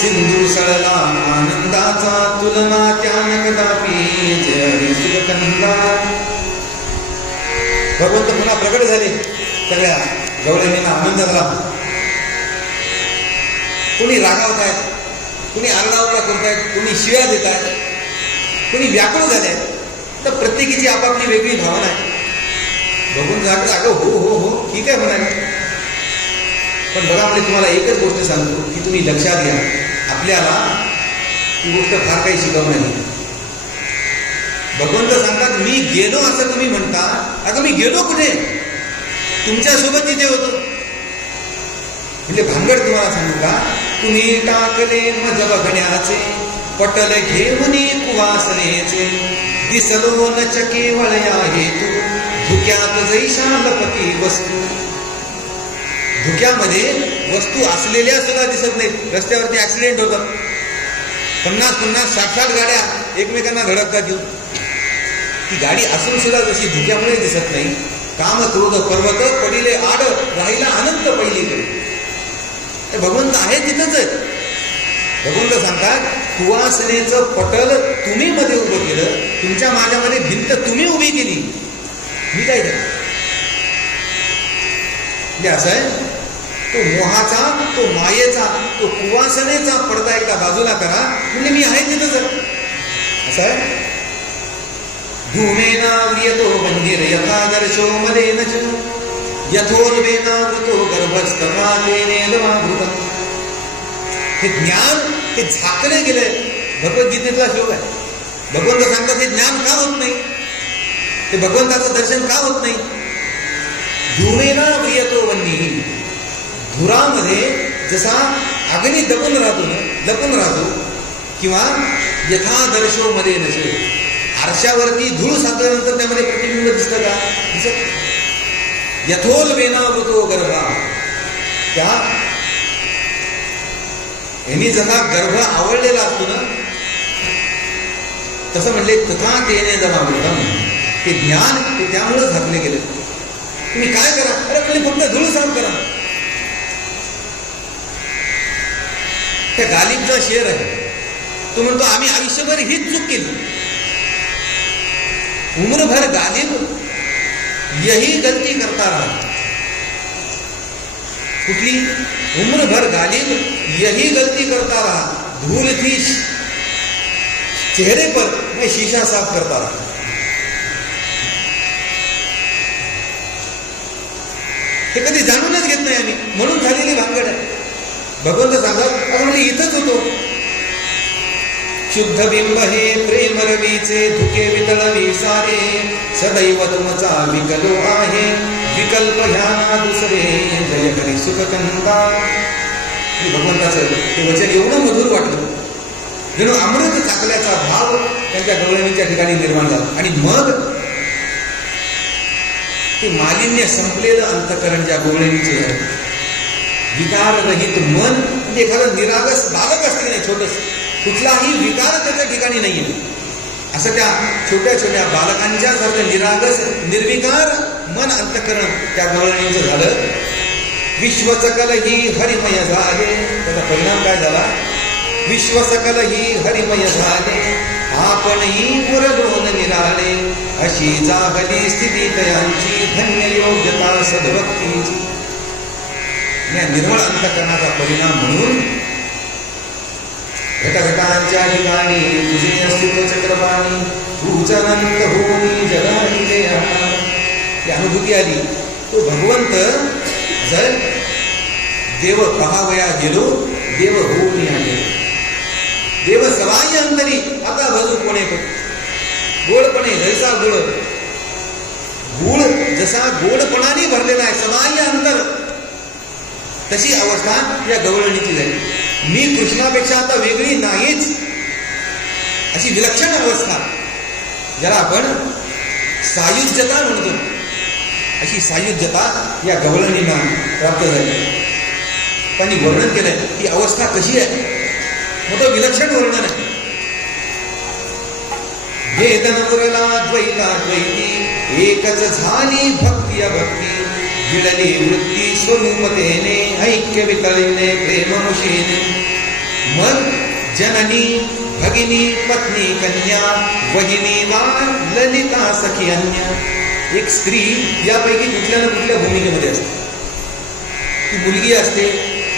सिंधू सळला आनंदाचा तुलना त्यान कदापि जय हरी सुगंधा. भगवंत पुन्हा प्रकट झाले. सगळ्या गवळणींना आनंद झाला. कोणी रागावत आहेत, कुणी आरडाओरडा करतायत, कुणी शिव्या देत आहेत, कुणी व्याकुळ झाले आहेत. तर प्रत्येकीची आपापली वेगळी भावना आहे. बघून जागलं अगं हो हो हो ठीक आहे म्हणाले. पण बघा म्हणजे तुम्हाला एकच गोष्ट सांगतो की तुम्ही लक्षात घ्या, आपल्याला ही गोष्ट फार काही शिकवणार नाही. भगवंत सांगतात मी गेलो असं तुम्ही म्हणता. अगं मी गेलो कुठे? तुमच्यासोबत तिथे होतो. म्हणजे भानगड तुम्हाला सांगू का, तुम्ही टाकले मज बघण्याचे, पटल घेऊन कुवासनेचे, दिसलो न केवळ या हेतू, धुक्यात जैसा लपती वस्तू. धुक्यामध्ये वस्तू असलेल्या सुद्धा दिसत नाहीत. रस्त्यावरती ऍक्सिडेंट होतात, 50-50, 60-60 गाड्या एकमेकांना धडकतात येऊन. ती गाडी असून सुद्धा जशी धुक्यामुळे दिसत नाही. काम क्रोध पर्वत पडिले आड, राहिला अनंत पहिलीकडे. तर भगवंत आहे तिथंच आहे. भगवंत सांगतात कुवासनेचं पटल तुम्ही मध्ये उभं केलं, तुमच्या माझ्यामध्ये भिंत तुम्ही उभी केली, मी काय केलं? म्हणजे असं आहे, तो मोहाचा, तो मायेचा, तो कुवासनेचा पडदा एकदा बाजूला करा म्हणजे मी आहे तिथंच आहे. असं आहे. धूमेना व्रियतो मंदिर यथादर्शो मदेनच, यथोर्वेनावृतो गर्भस्तमातेनेलवावृतम्. हे ज्ञान ते झाकले गेले. भगवद्गीतेतला श्लोक आहे. भगवंत सांगतात हे ज्ञान का होत नाही, ते भगवंताचं दर्शन का होत नाही? धूमेना व्रियतो वन्नी. धुरामध्ये जसा अग्नी लपून राहतो किंवा यथादर्शो मध्ये नसे, आरशावरती धूळ साचल्यानंतर त्यामध्ये प्रतिबिंब दिसतं का? दिसत. यथोल वेनावृतो गर्भा, त्या यांनी जसा गर्भ आवडलेला असतो ना, तसं म्हणले तथा तेने जमावृतम, ते ज्ञान ते त्यामुळे झाकले गेले. तुम्ही काय करा? अरे तुम्ही फक्त धूळ साफ करा. त्या गालिबचा शेर आहे, तो म्हणतो आम्ही आयुष्यभर हीच चूक केली. उम्रभर गालिब यही गलती करता रहा. कुठली? उम्रभर गालिब यही गलती करता रहा, धूल थी चेहरे पर मैं शीशा साफ करता रहा. हे कधी जाणूनच घेत नाही आम्ही, म्हणून झालेली भानगड आहे. भगवंत सांगतात अगं म्हणजे इथंच होतो. शुद्ध बिंब हे प्रेम रवीचे, धुके वितळवी सारे, सदैव तुमचा विकलो आहे, विकल्प ह्या ना दुसरे, जय करी सुखकंता. भगवंताचं ते वचन एवढं मधुर वाटलं, जणू अमृत चाकल्याचा भाव त्यांच्या गवळणीच्या ठिकाणी निर्माण झाला. आणि मग ते मालिन्य संपलेलं अंतकरण ज्या गवळणीचे आहे, विकाररहित मन, म्हणजे एखादं निरागस बालक असते नाही, छोटस, कुठलाही विकार त्याच्या ठिकाणी नाहीये, असं त्या छोट्या छोट्या बालकांच्या सारखं निरागस निर्विकार मन अंतकरण त्या गवळणीचं झालं. विश्वसकल ही हरिमय झाले. त्याचा परिणाम काय झाला? विश्वसकल ही हरिमय झाले, आपणही पुरलोन निराळे, अशी जागली स्थिती तयांची, धन्य योग्यता सद्भक्तीची. या निर्मळ अंतकरणाचा परिणाम म्हणून घटघटांच्या ठिकाणी तुझे अस्तित्व चक्रपाणी, तूच अनंत होऊन जगाने ही अनुभूती आली. तो भगवंत जर देव पहावया गेलो, देव होऊन आले. देव सवाई अंतरी आता भजू कोणे गोडपणे, जैसा गुळ, गुळ जसा गोडपणाने भरलेला आहे, समाय अंतर, तशी अवस्था या गवळणीची झाली. मी कृष्णापेक्षा आता वेगळी नाहीच, अशी विलक्षण अवस्था, ज्याला आपण सायुज्यता म्हणतो, अशी सायुज्यता या गवळणींना प्राप्त झाली. त्यांनी वर्णन केलंय ही अवस्था कशी आहे, मोठं विलक्षण वर्णन आहे. वेदनपुरला द्वैताद्वैती, एकच झाली भक्ती अभक्ती, विळली वृत्ती स्वरूपतेने, ऐक्य वितळीने प्रेममुशीने. मग जननी भगिनी पत्नी कन्या, वहिनी वा ललिता सखी अन्य. एक स्त्री यापैकी कुठल्या ना कुठल्या भूमिकेमध्ये असते. ती मुलगी असते,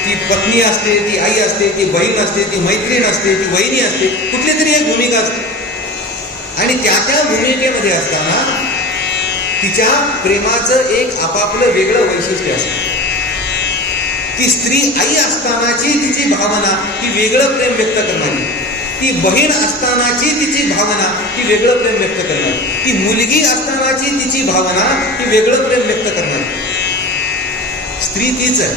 ती पत्नी असते, ती आई असते, ती बहीण असते, ती मैत्रीण असते, ती वहिनी असते, कुठली तरी एक भूमिका असते. आणि त्या त्या भूमिकेमध्ये असताना तिच्या प्रेमाचं एक आपापलं वेगळं वैशिष्ट्य असतं. ती स्त्री आई असतानाची तिची भावना ती वेगळं प्रेम व्यक्त करणारी, ती बहीण असतानाची तिची भावना ती वेगळं प्रेम व्यक्त करणारी, ती मुलगी असतानाची तिची भावना ती वेगळं प्रेम व्यक्त करणारी. स्त्री तीच आहे,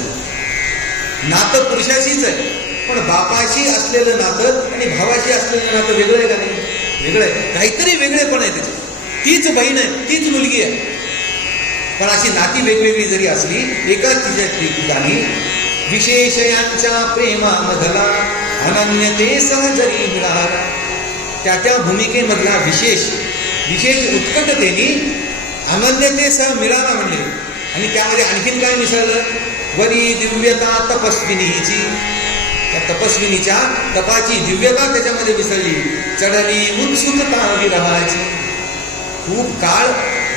नातं पुरुषाशीच आहे, पण बापाशी असलेलं नातं आणि भावाशी असलेलं नातं वेगळं आहे का नाही? वेगळं आहे, काहीतरी वेगळेपण आहे त्याच्यात. तीच बहीण आहे, तीच मुलगी आहे, पण अशी नाती वेगवेगळी जरी असली, एकाच तिच्या ठिकाणी विशेषयांच्या प्रेमामधला अनन्यतेसह जरी मिळाला, त्या त्या भूमिकेमधला विशेष उत्कटतेने अनन्यतेसह मिळाला म्हणले. आणि त्यामध्ये आणखीन काय मिसळलं? वरी दिव्यता तपस्विनीची, त्या तपस्विनीच्या तपाची दिव्यता त्याच्यामध्ये मिसळली. चढली उत्सुकता विरहाची, खूप काळ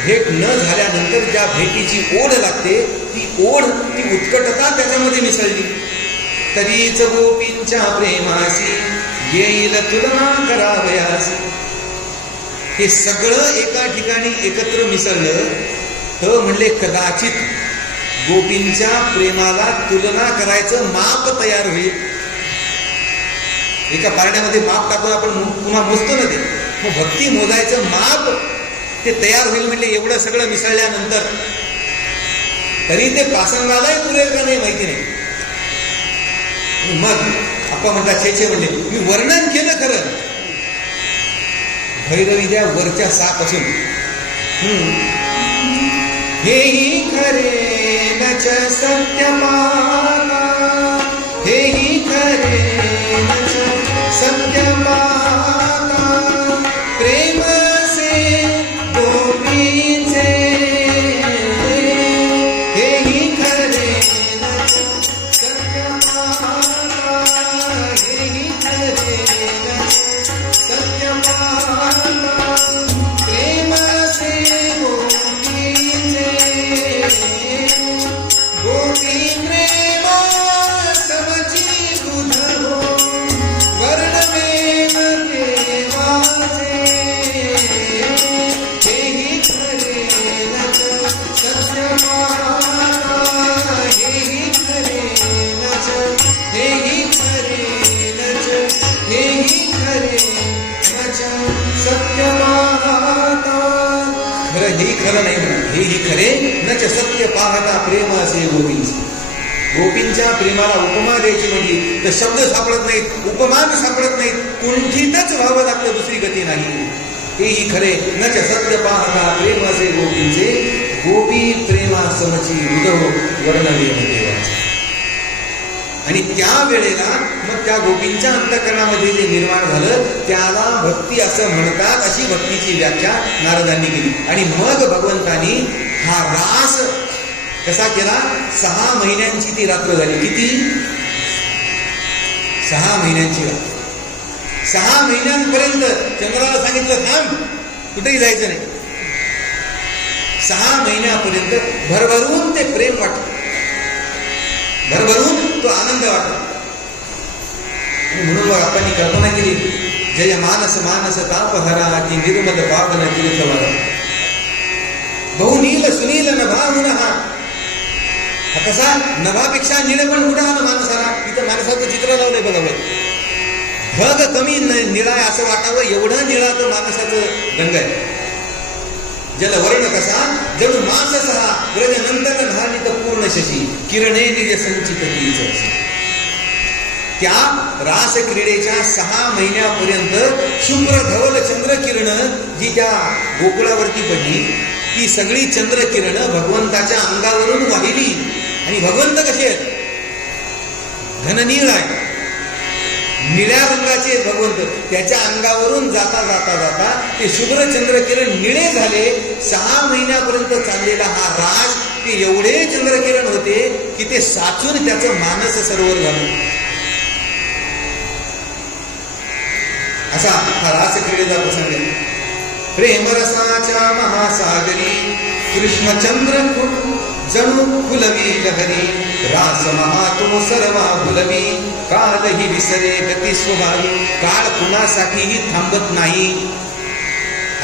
भेट न झाल्यानंतर ज्या भेटीची ओढ लागते, ती ओढ, ती उत्कटता त्याच्यामध्ये मिसळली. तरीच गोपींच्या प्रेमासी येईल तुलना करावयासी. हे सगळं एका ठिकाणी एकत्र मिसळलं तर म्हणले कदाचित गोपींच्या प्रेमाला तुलना करायचं माप तयार होईल. एका पारड्यामध्ये माप टाकून आपण पुन्हा मोजतो ना, ते मग भक्ती मोजायचं माप ते तयार होईल. म्हणजे एवढं सगळं मिसळल्यानंतर तरी ते पासंगालाही पुरेल का नाही माहिती नाही. मग आपण म्हणतात छे म्हणले, मी वर्णन केलं खरं, भैरवी द्या वरच्या सात असून हेही खरे नच सत्य पाहता, हेही खरे नच सत्य पाहता, प्रेम से गोपीचे, हेही खरे नच सत्य पाहता, हेही खरे नच सत्य पाहता, प्रेम से गोपी प्रेम समची बुध हो, वर्णवेद देवाचे, हेही खरे नच सत्य पाहता, हेही खरे नच, हेही खरे नच, हेही खरे नच सत्य पाहता. खरं हेही खरं नाही म्हणा, हेही खरे नच सत्य पाहता, प्रेम असे गोपींचे. गोपींच्या प्रेमाला उपमा द्यायची म्हणजे तर शब्द सापडत नाहीत, उपमान सापडत नाहीत, कुंठितच व्हावं लागतं, दुसरी गती नाही. हेही खरे नच सत्य पाहता, प्रेम असे गोपींचे, गोपी प्रेमा समची उदहो वर्णवेद देवाचे. आणि त्या वेळेला मग त्या गोपींच्या अंतःकरणामध्ये जे निर्माण झालं त्याला भक्ती असं म्हणतात, अशी भक्तीची व्याख्या नारदांनी केली. आणि मग भगवंतानी हा रास कसा केला? 6 महिन्यांची ती रात्र झाली. किती? 6 महिन्यांची रात्र. 6 महिन्यांपर्यंत चंद्राला सांगितलं थांब, कुठेही जायचं नाही. 6 महिन्यापर्यंत भरभरून ते प्रेम वाटलं, भरभरून तो आनंद वाटला. आणि म्हणून मग आपण कल्पना केली, जय मानस मानस तापहरा की निर्मल पावन तीर्थवर, बहुनील सुनील नभाहुन. हा कसा नभापेक्षा निळ पण कुठं आलं माणसाला? तिथं माणसाचं चित्र लावलंय बघा. ढग कमी निळा आहे असं वाटावं एवढं निळा तर माणसाचं रंग आहे. जलवर्ण कसा जणू मास सहा व्रज नंतर धानित पूर्ण शशी किरणे निज संचित कीच. त्या रास क्रीडेच्या 6 महिन्यापर्यंत शुभ्र धवल चंद्र किरण जी त्या गोकुळावरती पडली, ती सगळी चंद्र किरण भगवंताच्या अंगावरून वाहिली. आणि भगवंत कसे आहेत? घननीळ आहे, निळ्या रंगाचे भगवंत. त्याच्या अंगावरून जाता जाता जाता ते शुभ्र चंद्रकिरण निळे झाले. 6 महिन्यापर्यंत चाललेला हा रास ते एवढे चंद्रकिरण होते की ते साचून त्याचं मानस सरोवर झालं. असा हा रास क्रीडेचा प्रसंग आहे. प्रेमरसाच्या महासागरी कृष्णचंद्र जणू फुलवी लहरी, रास महातो सर्वा फुलवी, काल ही विसरे गती स्वभावी. काळ कुणासाठीही थांबत नाही,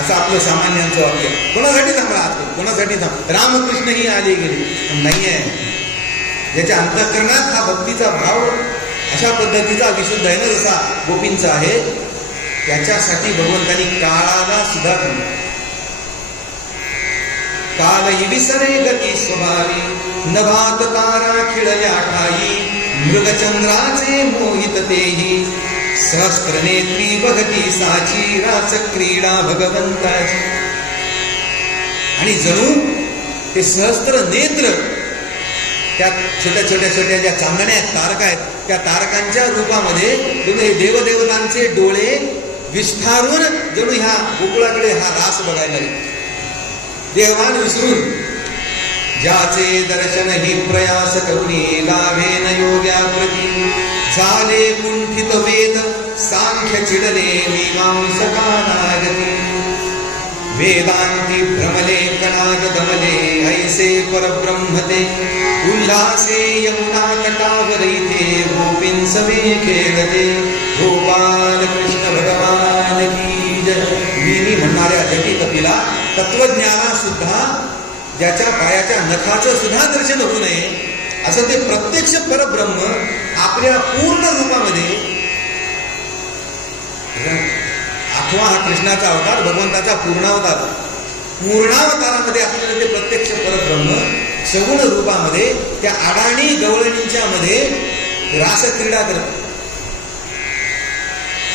असं आपलं सामान्यांचं वाक्य. कोणासाठी थांबला? कोणासाठी थांब? रामकृष्णही आले गेले नाही आहे. ज्याच्या अंतःकरणात हा भक्तीचा भाव अशा पद्धतीचा विशुद्ध आहे ना, जसा गोपींचा आहे, त्याच्यासाठी भगवंतांनी काळाला सुद्धा थांबला. काल ही विसरे गती स्वभावी, नभात तारा खिळल्या ठाई, मृगचंद्राचे मोहित तेही, सहस्त्रनेत्री बघती साची, रास क्रीडा भगवंताची. आणि जणू ते सहस्त्र नेत्र, त्या छोट्या छोट्या छोट्या ज्या चांदण्या तारका आहेत, त्या तारकांच्या रूपामध्ये जणू हे देवदेवतांचे डोळे विस्तारून जणू ह्या गोकुळाकडे हा रास बघायला लागले. देवान विसरून ज्याचे दर्शन ही प्रयास करुणी, लाभेन योग्या प्रती, झाले कुंठित वेद सांख्य चिडले मीमांसका नागती, वेदांती भ्रमले कणाद दमले, ऐसे परब्रह्मते उल्हासे यमुना तटावर इथे, गोपीं सवे खेळते, गोपाल कृष्ण भगवान की जय. मी म्हणणाऱ्या जटी तपीला तत्वज्ञाना सुद्धा ज्याच्या पायाच्या नखाचं सुद्धा दर्शन होऊ नये असं ते प्रत्यक्ष परब्रह्म आपल्या पूर्ण रूपामध्ये, 8वा हा कृष्णाचा अवतार, भगवंताचा पूर्णावतार, पूर्णावतारामध्ये असलेलं ते प्रत्यक्ष परब्रह्म सगुण रूपामध्ये त्या अडाणी गवळणींच्या मध्ये रासक्रीडा करत.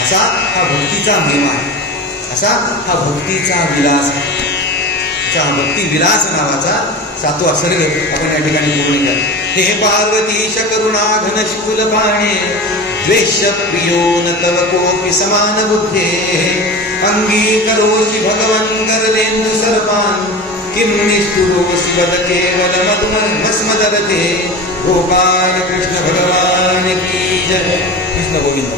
असा हा भक्तीचा महिमा आहे. असा हा भक्तीचा विलास, भक्ती विलास नावाचा 7वा सर्ग आपण या ठिकाणी पूर्ण केला. हे पार्वतीश करुणा घन शूल पाणे, द्वेष प्रियो न तव कोपि समान बुद्धे, अंगीकरोसि भगवन् करलेन्दु सर्वान्, किं निष्ठुरोसि वद केवल मधुमस्मदरते. गोपाल कृष्ण भगवान की जय. कृष्ण गोविंद.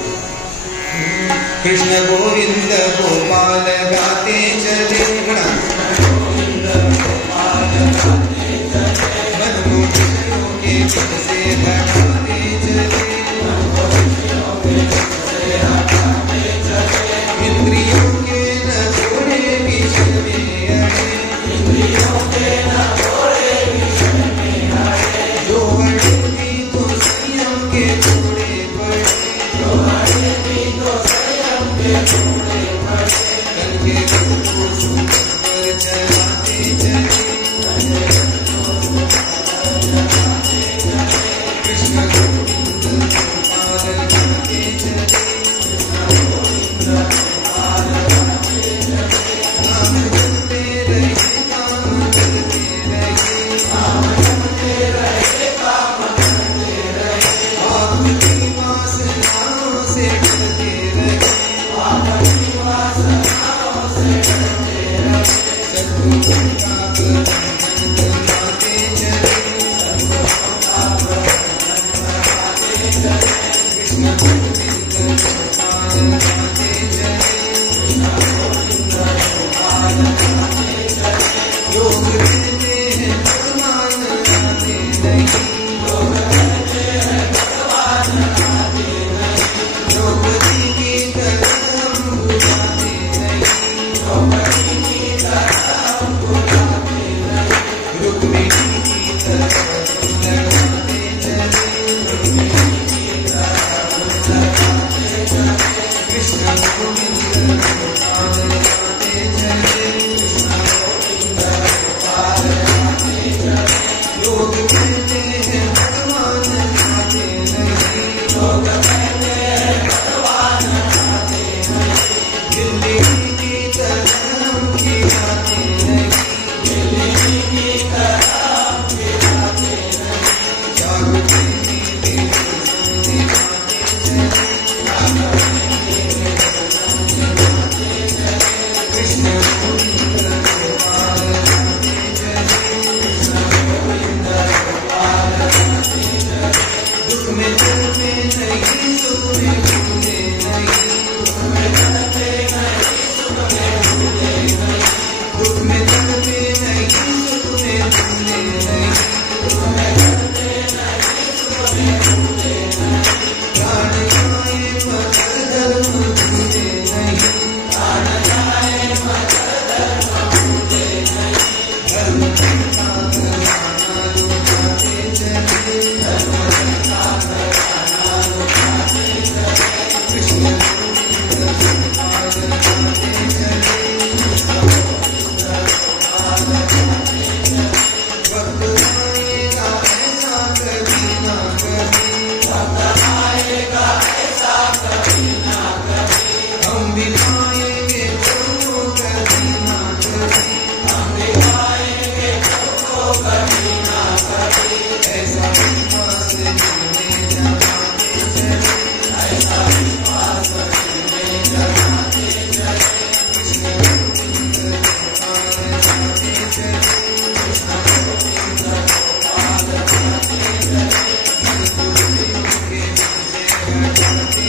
कृष्ण गोविंद गोपाल गाते चले गणा, मन को विषयों के विष से हटाते चले, इंद्रियों के न छोड़े विषय में अड़े, जो अड़े भी तो संयम के छोड़े पड़े, कल के रूप को सुंदर पर चलाते चले. कृष्ण गोविंद गोपाल गाते चले, नाम जपते रहे काम करते रहे, आपकी वासनाओं से डरते रहे, सद्गुरु का बंधन बनाते चले. कृष्ण गोविंद गोपाल गाते चले, योग कहते हैं भगवान आते नहीं, द्रौपदी की तरह हम बुझाते नहीं, रुक्मिणी की तरह लगाते चले. कृष्ण गोविंद गोपाल गाते चले, योग कहते हैं भगवान आते नहीं, दिल्ली की तरह हम खिलाते नहीं, जागृति की दिखाते चले. कृष्ण गोविंद गोपाल गाते चले, दुख में चलते नहीं, सुख में भूले नहीं, दुख में चलते नहीं, सुख में भूले नहीं, प्राण जाए मगर धर्म भूले नहीं, धर्म का घराना लुटाते चले. कृष्ण गोविंद गोपाल गाते चले, वक्त आएगा ऐसा कभी ना कभी, हम भी पाएंगे तुमको कभी ना कभी, ऐसा विश्वास जीने जमाते चले. कृष्ण गोविंद गोपाल गाते चले, मन को विषयों के विषय हटाते